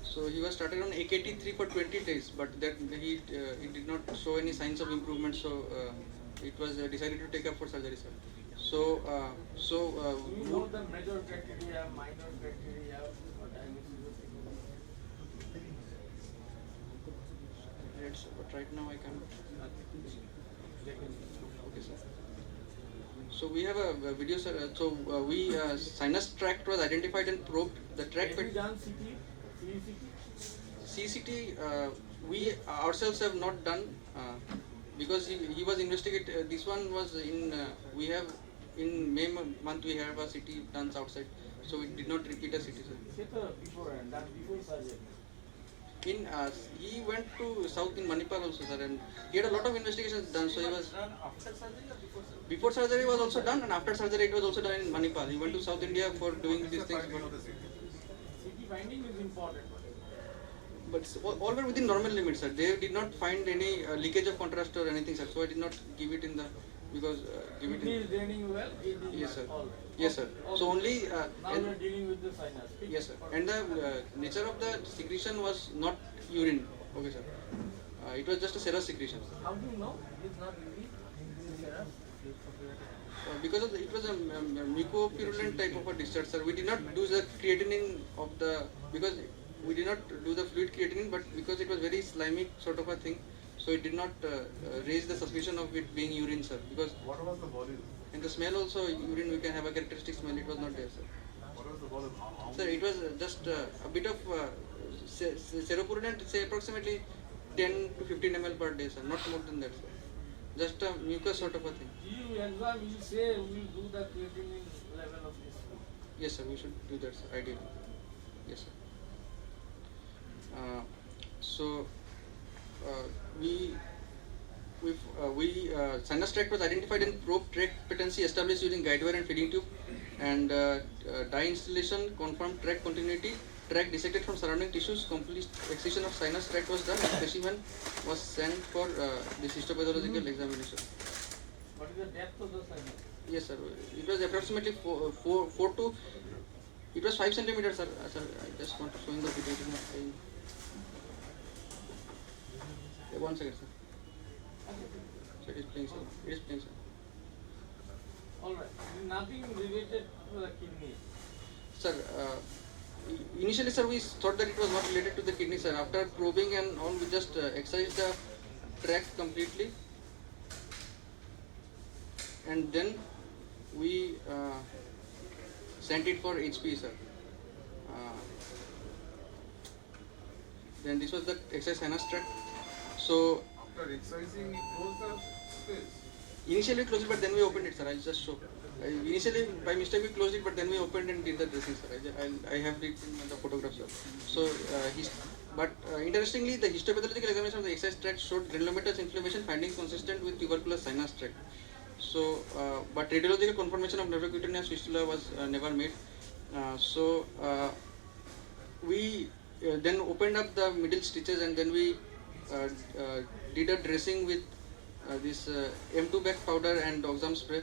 So he was started on AKT3 for 20 days, but that he did not show any signs of improvement. So it was decided to take up for surgery, sir. So you know the major criteria, minor criteria, or diagnosis? Yes, but right now I can't. Okay, sir. So we have a video, sir. So sinus tract was identified and probed. The tract. Have you done CT? CCT, we ourselves have not done because he was investigated. This one was in we have in May month we have a CT done outside, so we did not repeat a CT, sir. Before surgery. In he went to south in Manipal also, sir, and he had a lot of investigations done. So he was done after surgery or before surgery? Before surgery was also done, and after surgery it was also done in Manipal. He went to South India for doing these things. CT finding is important. But all were within normal limits, sir. They did not find any leakage of contrast or anything, sir. So I did not give it in the because give it in. It is draining well. Yes, sir. All right. Yes, sir. Okay. So only. Now we are dealing with the sinus. Yes, sir. And the nature of the secretion was not urine. Okay, sir. It was just a serous secretion. How do you know it is not urine? Because it was a mucopurulent type of a discharge, sir. We did not do the creatinine of the because we did not do the fluid creatinine, but because it was very slimy sort of a thing, so it did not raise the suspicion of it being urine, sir. Because what was the volume? In the smell also, urine we can have a characteristic smell. It was not there, sir. What was the volume? Sir, it was just a bit of seropurulent, say approximately 10 to 15 ml per day, sir. Not more than that, sir. Just a mucus sort of a thing. You exam, you say we will do the creatinine level of this. Yes, sir. We should do that, sir. Ideally. Yes, sir. Sinus tract was identified and probed tract patency established using guide wire and feeding tube, and dye installation confirmed tract continuity. Tract dissected from surrounding tissues. Complete excision of sinus tract was done. Specimen was sent for this histopathological examination. What is the depth of the sinus? Yes, sir. It was approximately 4 to. It was 5 centimeters, sir. Sir, I just want to show in the video. One second, sir. So it is playing, sir. It is playing, sir. Alright. Nothing related to the kidney. Sir, initially, sir, we thought that it was not related to the kidney, sir. After probing and all, we just excised the tract completely. And then we sent it for HP, sir. Then this was the excised sinus tract. So after excising, you close the space. Initially we closed it, but then we opened it, sir. I'll just show. Initially, by mistake, we closed it, but then we opened and did the dressing, sir. I have it in the photograph, sir. So, interestingly, the histopathological examination of the excised tract showed granulomatous inflammation, findings consistent with tuberculous sinus tract. So, but radiological confirmation of nervocutaneous fistula was never made. We then opened up the middle stitches, and then we did a dressing with this M2 back powder and oxam spray,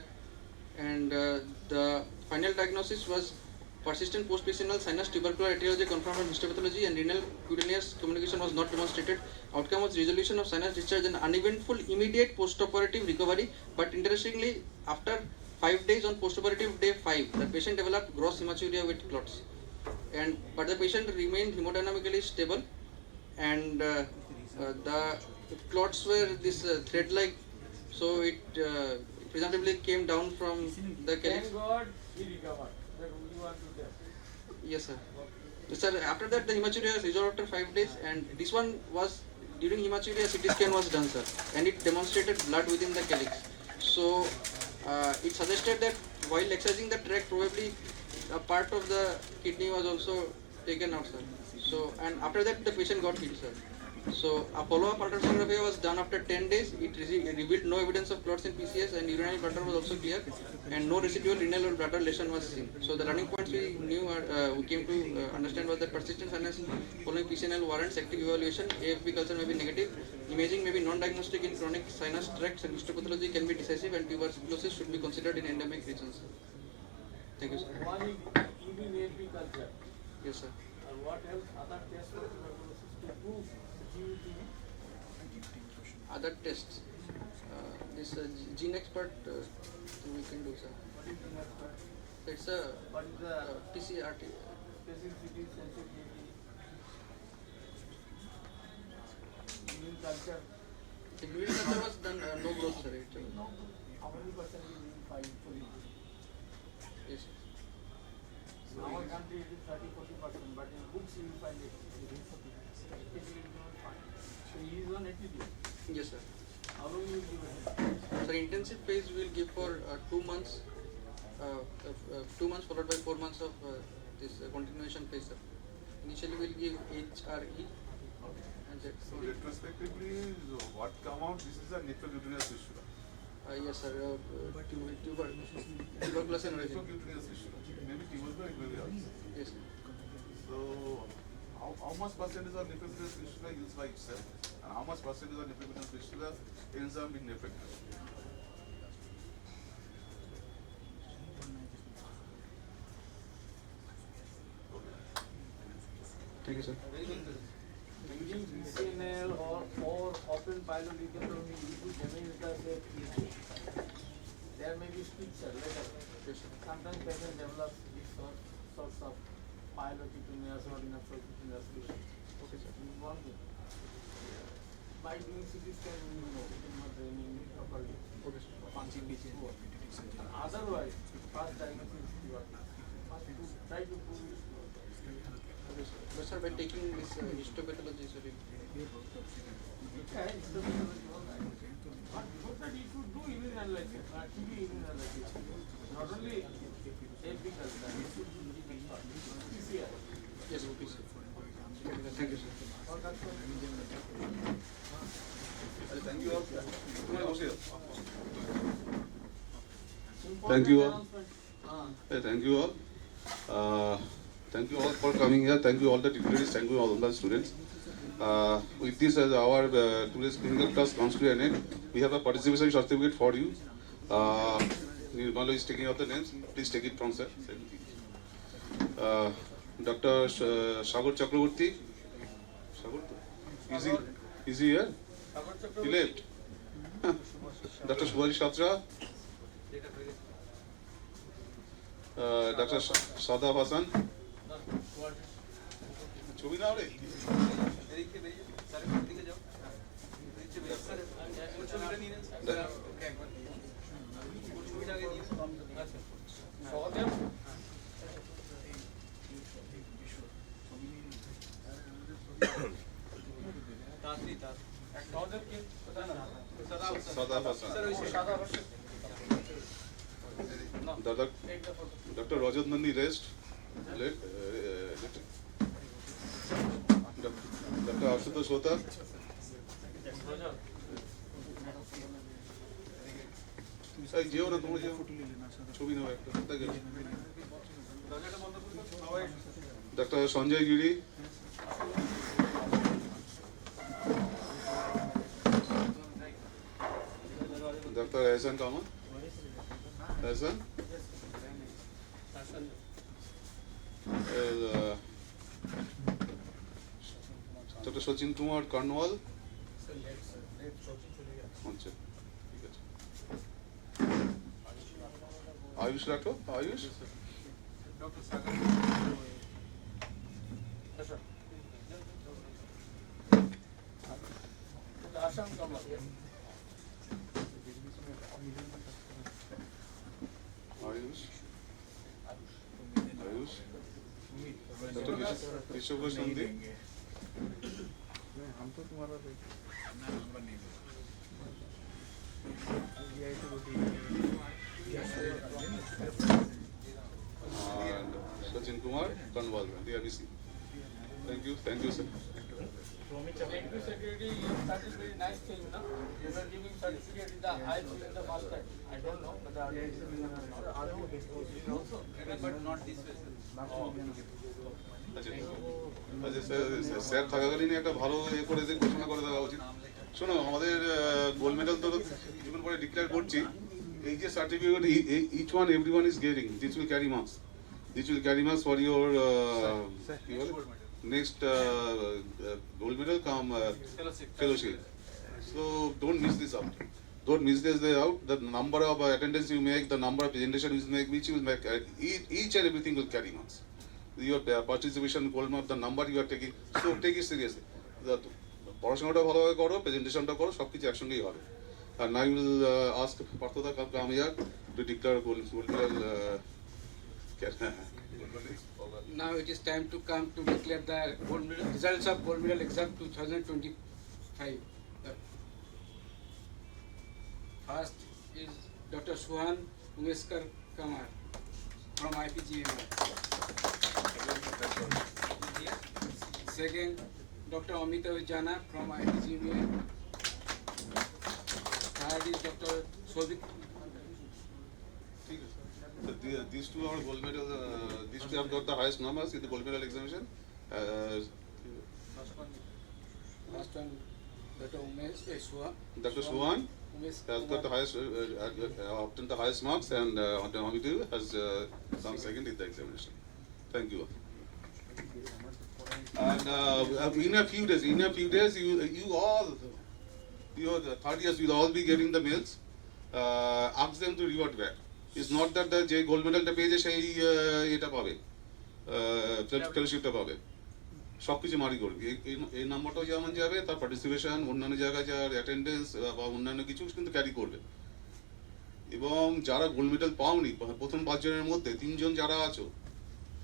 and the final diagnosis was persistent post-PCNL sinus tubercular etiology confirmed on histopathology, and renal cutaneous communication was not demonstrated. Outcome was resolution of sinus discharge and uneventful immediate post-operative recovery. But interestingly, after 5 days on post-operative day 5, the patient developed gross hematuria with clots. But the patient remained hemodynamically stable, and the clots were this thread-like, so it presumptively came down from the calyx. Thank God he recovered. That you are to there. Yes, sir. Sir, after that the hematuria resolved after 5 days, and this one was during hematuria CT scan was done, sir, and it demonstrated blood within the calyx. So it suggested that while excising the tract, probably a part of the kidney was also taken out, sir. So, and after that the patient got healed, sir. So a follow-up ultrasonography was done after 10 days. It revealed no evidence of clots in PCS, and urinary bladder was also clear, and no residual renal or bladder lesion was seen. So the learning points we knew, we came to understand was that persistent sinus following PCNL warrants active evaluation. AFB culture may be negative. Imaging may be non-diagnostic in chronic sinus tracts, and histopathology can be decisive, and tuberculosis should be considered in endemic regions. Thank you, sir. One is AFB culture. Yes, sir. What else? Other tests for tuberculosis to prove GUTV? Other tests. This gene expert we can do, sir. What is gene expert? It's a What is the PCR. specificity, sensitivity, immune culture? The immune culture was done, no growth, sir. No. How many percent is in 5 for you? Yes. In our country it is 30-40%, but in books you will find it. Especially you will find. So he is on ATD. Yes, sir. How long you will give it? Sir, intensive phase we will give for 2 months. 2 months followed by 4 months of this continuation phase, sir. Initially we will give HRE. And that. So retrospectively, what come out? This is a nephrocutaneous fistula. Yes, sir. Tuberculosis and origin. Nephrocutaneous fistula. Maybe tubercular, it may be also. Yes. So, how much percentage of nephrocutaneous fistula used by itself, and how much percentage of nephrocutaneous fistula ends up being ineffective? Thank you, sir. Using PCNL or open pyelonephrotomy, you could damage the kidney. There may be picture later. Sometimes patient develops these sorts of pyelonephrotomy or nephrocutaneous lesion. Okay, sir. One thing. By doing CT scan, you know, it is not draining properly. Okay, sir. Otherwise, first diagnosis is tuberculosis. First to try to prove it. Okay, sir. But sir, by taking this histopathology, sir, Yeah, histopathology, all right. But before that, you should do urine analysis, TB urine analysis. Not only AFB culture, you should do PCR. yes, okay, sir. Thank you, sir. Or that's what Thank you all. Thank you all. Thank you all. Thank you all for coming here. Thank you all the dignitaries. Thank you all the students. With this as our today's clinical class comes to an end, we have a participation certificate for you. Nirmala is taking out the names. Please take it from sir. Dr. Sagar Chakraborty. Is he here? He left. Dr. Subhari Shatra. Dr. Sadaf Hasan. ছবি নাও রে Dr. Rajat Nandi rest. Dr. Ashutosh Hotar. যেও না তোমরা যেও ছবি নাও একটা কোথায় গেল ডক্টর সঞ্জয় গিরি ডক্টর এহসান কামান এহসান Dr. Sachin Kumar Karnwal. আচ্ছা ঠিক আছে আয়ুষ রাখো আয়ুষ আয়ুষ আয়ুষ ডক্টর বিশ্বভ সন্ধি and Sachin Kumar Kanwal, DRBC. Thank you, sir. Secretary, that is very nice thing, no? You are giving certificate in the highest in the first time. I don't know, but also, but not this way. আচ্ছা sir থাকাকালীন একটা ভালো করে যে ঘোষণা করে দেওয়া উচিত। শোনো আমাদের গোল্ড মেডেল তো কিছুক্ষণ পরে ডিক্লেয়ার করছি। এই যে certificate each one everyone is getting this will carry marks for your next gold medal come fellowship. So don't miss this out. Don't miss this day out. The number of attendance you make, the number of presentation you make, which you will make, each and everything will carry marks. Your participation, gold medal, the number you are taking, so take it seriously. পড়াশোনাটা ভালোভাবে করো, প্রেজেন্টেশনটা করো, সবকিছু একসঙ্গেই হবে। And I will ask Parthoda Kamiyar to declare gold medal. Now it is time to come to declare the gold medal, results of gold medal exam 2025. First is Dr. Suhan Umeskar Kamar from IPGMA. Second, Dr. Amita Vijana from IPGMA. Third is Dr. Sobit. These two are gold medal. These two have got the highest numbers in the gold medal examination. Last one, Dr. Dr. Suhan has got the highest, obtained the highest marks, and Dr. Amitu has come second in the examination. Thank you. And in a few days, you all, your third years will all be getting the mails. Ask them to revert back. It's not that the যে gold মেডালটা পেয়েছে সেই এটা পাবে ফেলোশিপটা পাবে সবকিছু মারি করবে এই নাম্বারটাও যেমন যাবে তার পার্টিসিপেশন অন্যান্য জায়গায় যার অ্যাটেন্ডেন্স বা অন্যান্য কিছু কিন্তু ক্যারি করবে এবং যারা গোল্ড মেডেল পাওনি প্রথম 5 জনের মধ্যে 3 জন যারা আছো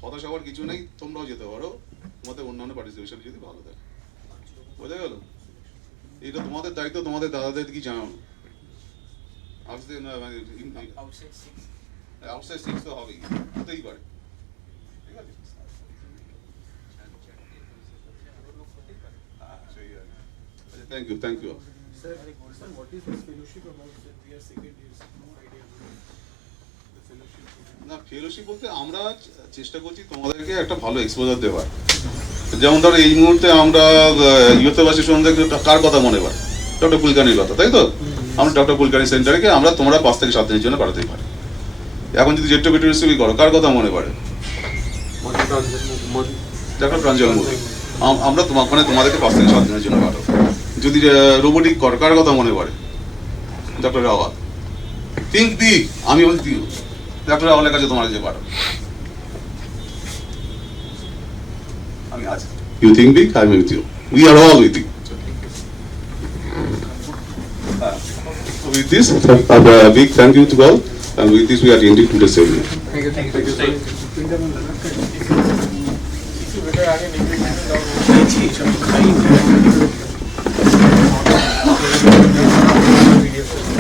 হতাশ হওয়ার কিছু নেই তোমরাও যেতে পারো তোমাদের অন্যান্য পার্টিসিপেশন যদি ভালো থাকে বোঝা গেল এটা তোমাদের দায়িত্ব তোমাদের দাদাদের কি জানানো outside 6 তো হবেই হতেই পারে ঠিক আছে thank you Sir, what is this fellowship about? Sir, we are second years, no idea about the fellowship. না ফেলোশিপ বলতে আমরা চেষ্টা করছি তোমাদেরকে একটা ভালো এক্সপোজার দেওয়ার যেমন ধরো এই মুহূর্তে আমরা ইয়ুথবাসী সন্ধ্যা কার কথা মনে পড়ে ডক্টর কুলকানির কথা তাই তো আমরা ডক্টর কুলকানি সেন্টারকে আমরা তোমরা 5 থেকে 7 দিনের জন্য পাঠাতেই পারি এখন যদি জেট্টো বেটুরিসি করো কার কথা মনে পড়ে ডক্টর প্রাঞ্জল মোদী আমরা তোমাদেরকে 5 থেকে 7 দিনের জন্য পাঠাবো যদি রোবোটিক কর কার কথা মনে পড়ে ডক্টর রাওয়াল থিঙ্ক বিগ আমি বলছি ডক্টর রাওয়ালের কাছে তোমার যে পাঠাবো আমি আছি you think big I am with you we are all with you With this, a big thank you to all, and with this we are ending today's seminar. Thank you.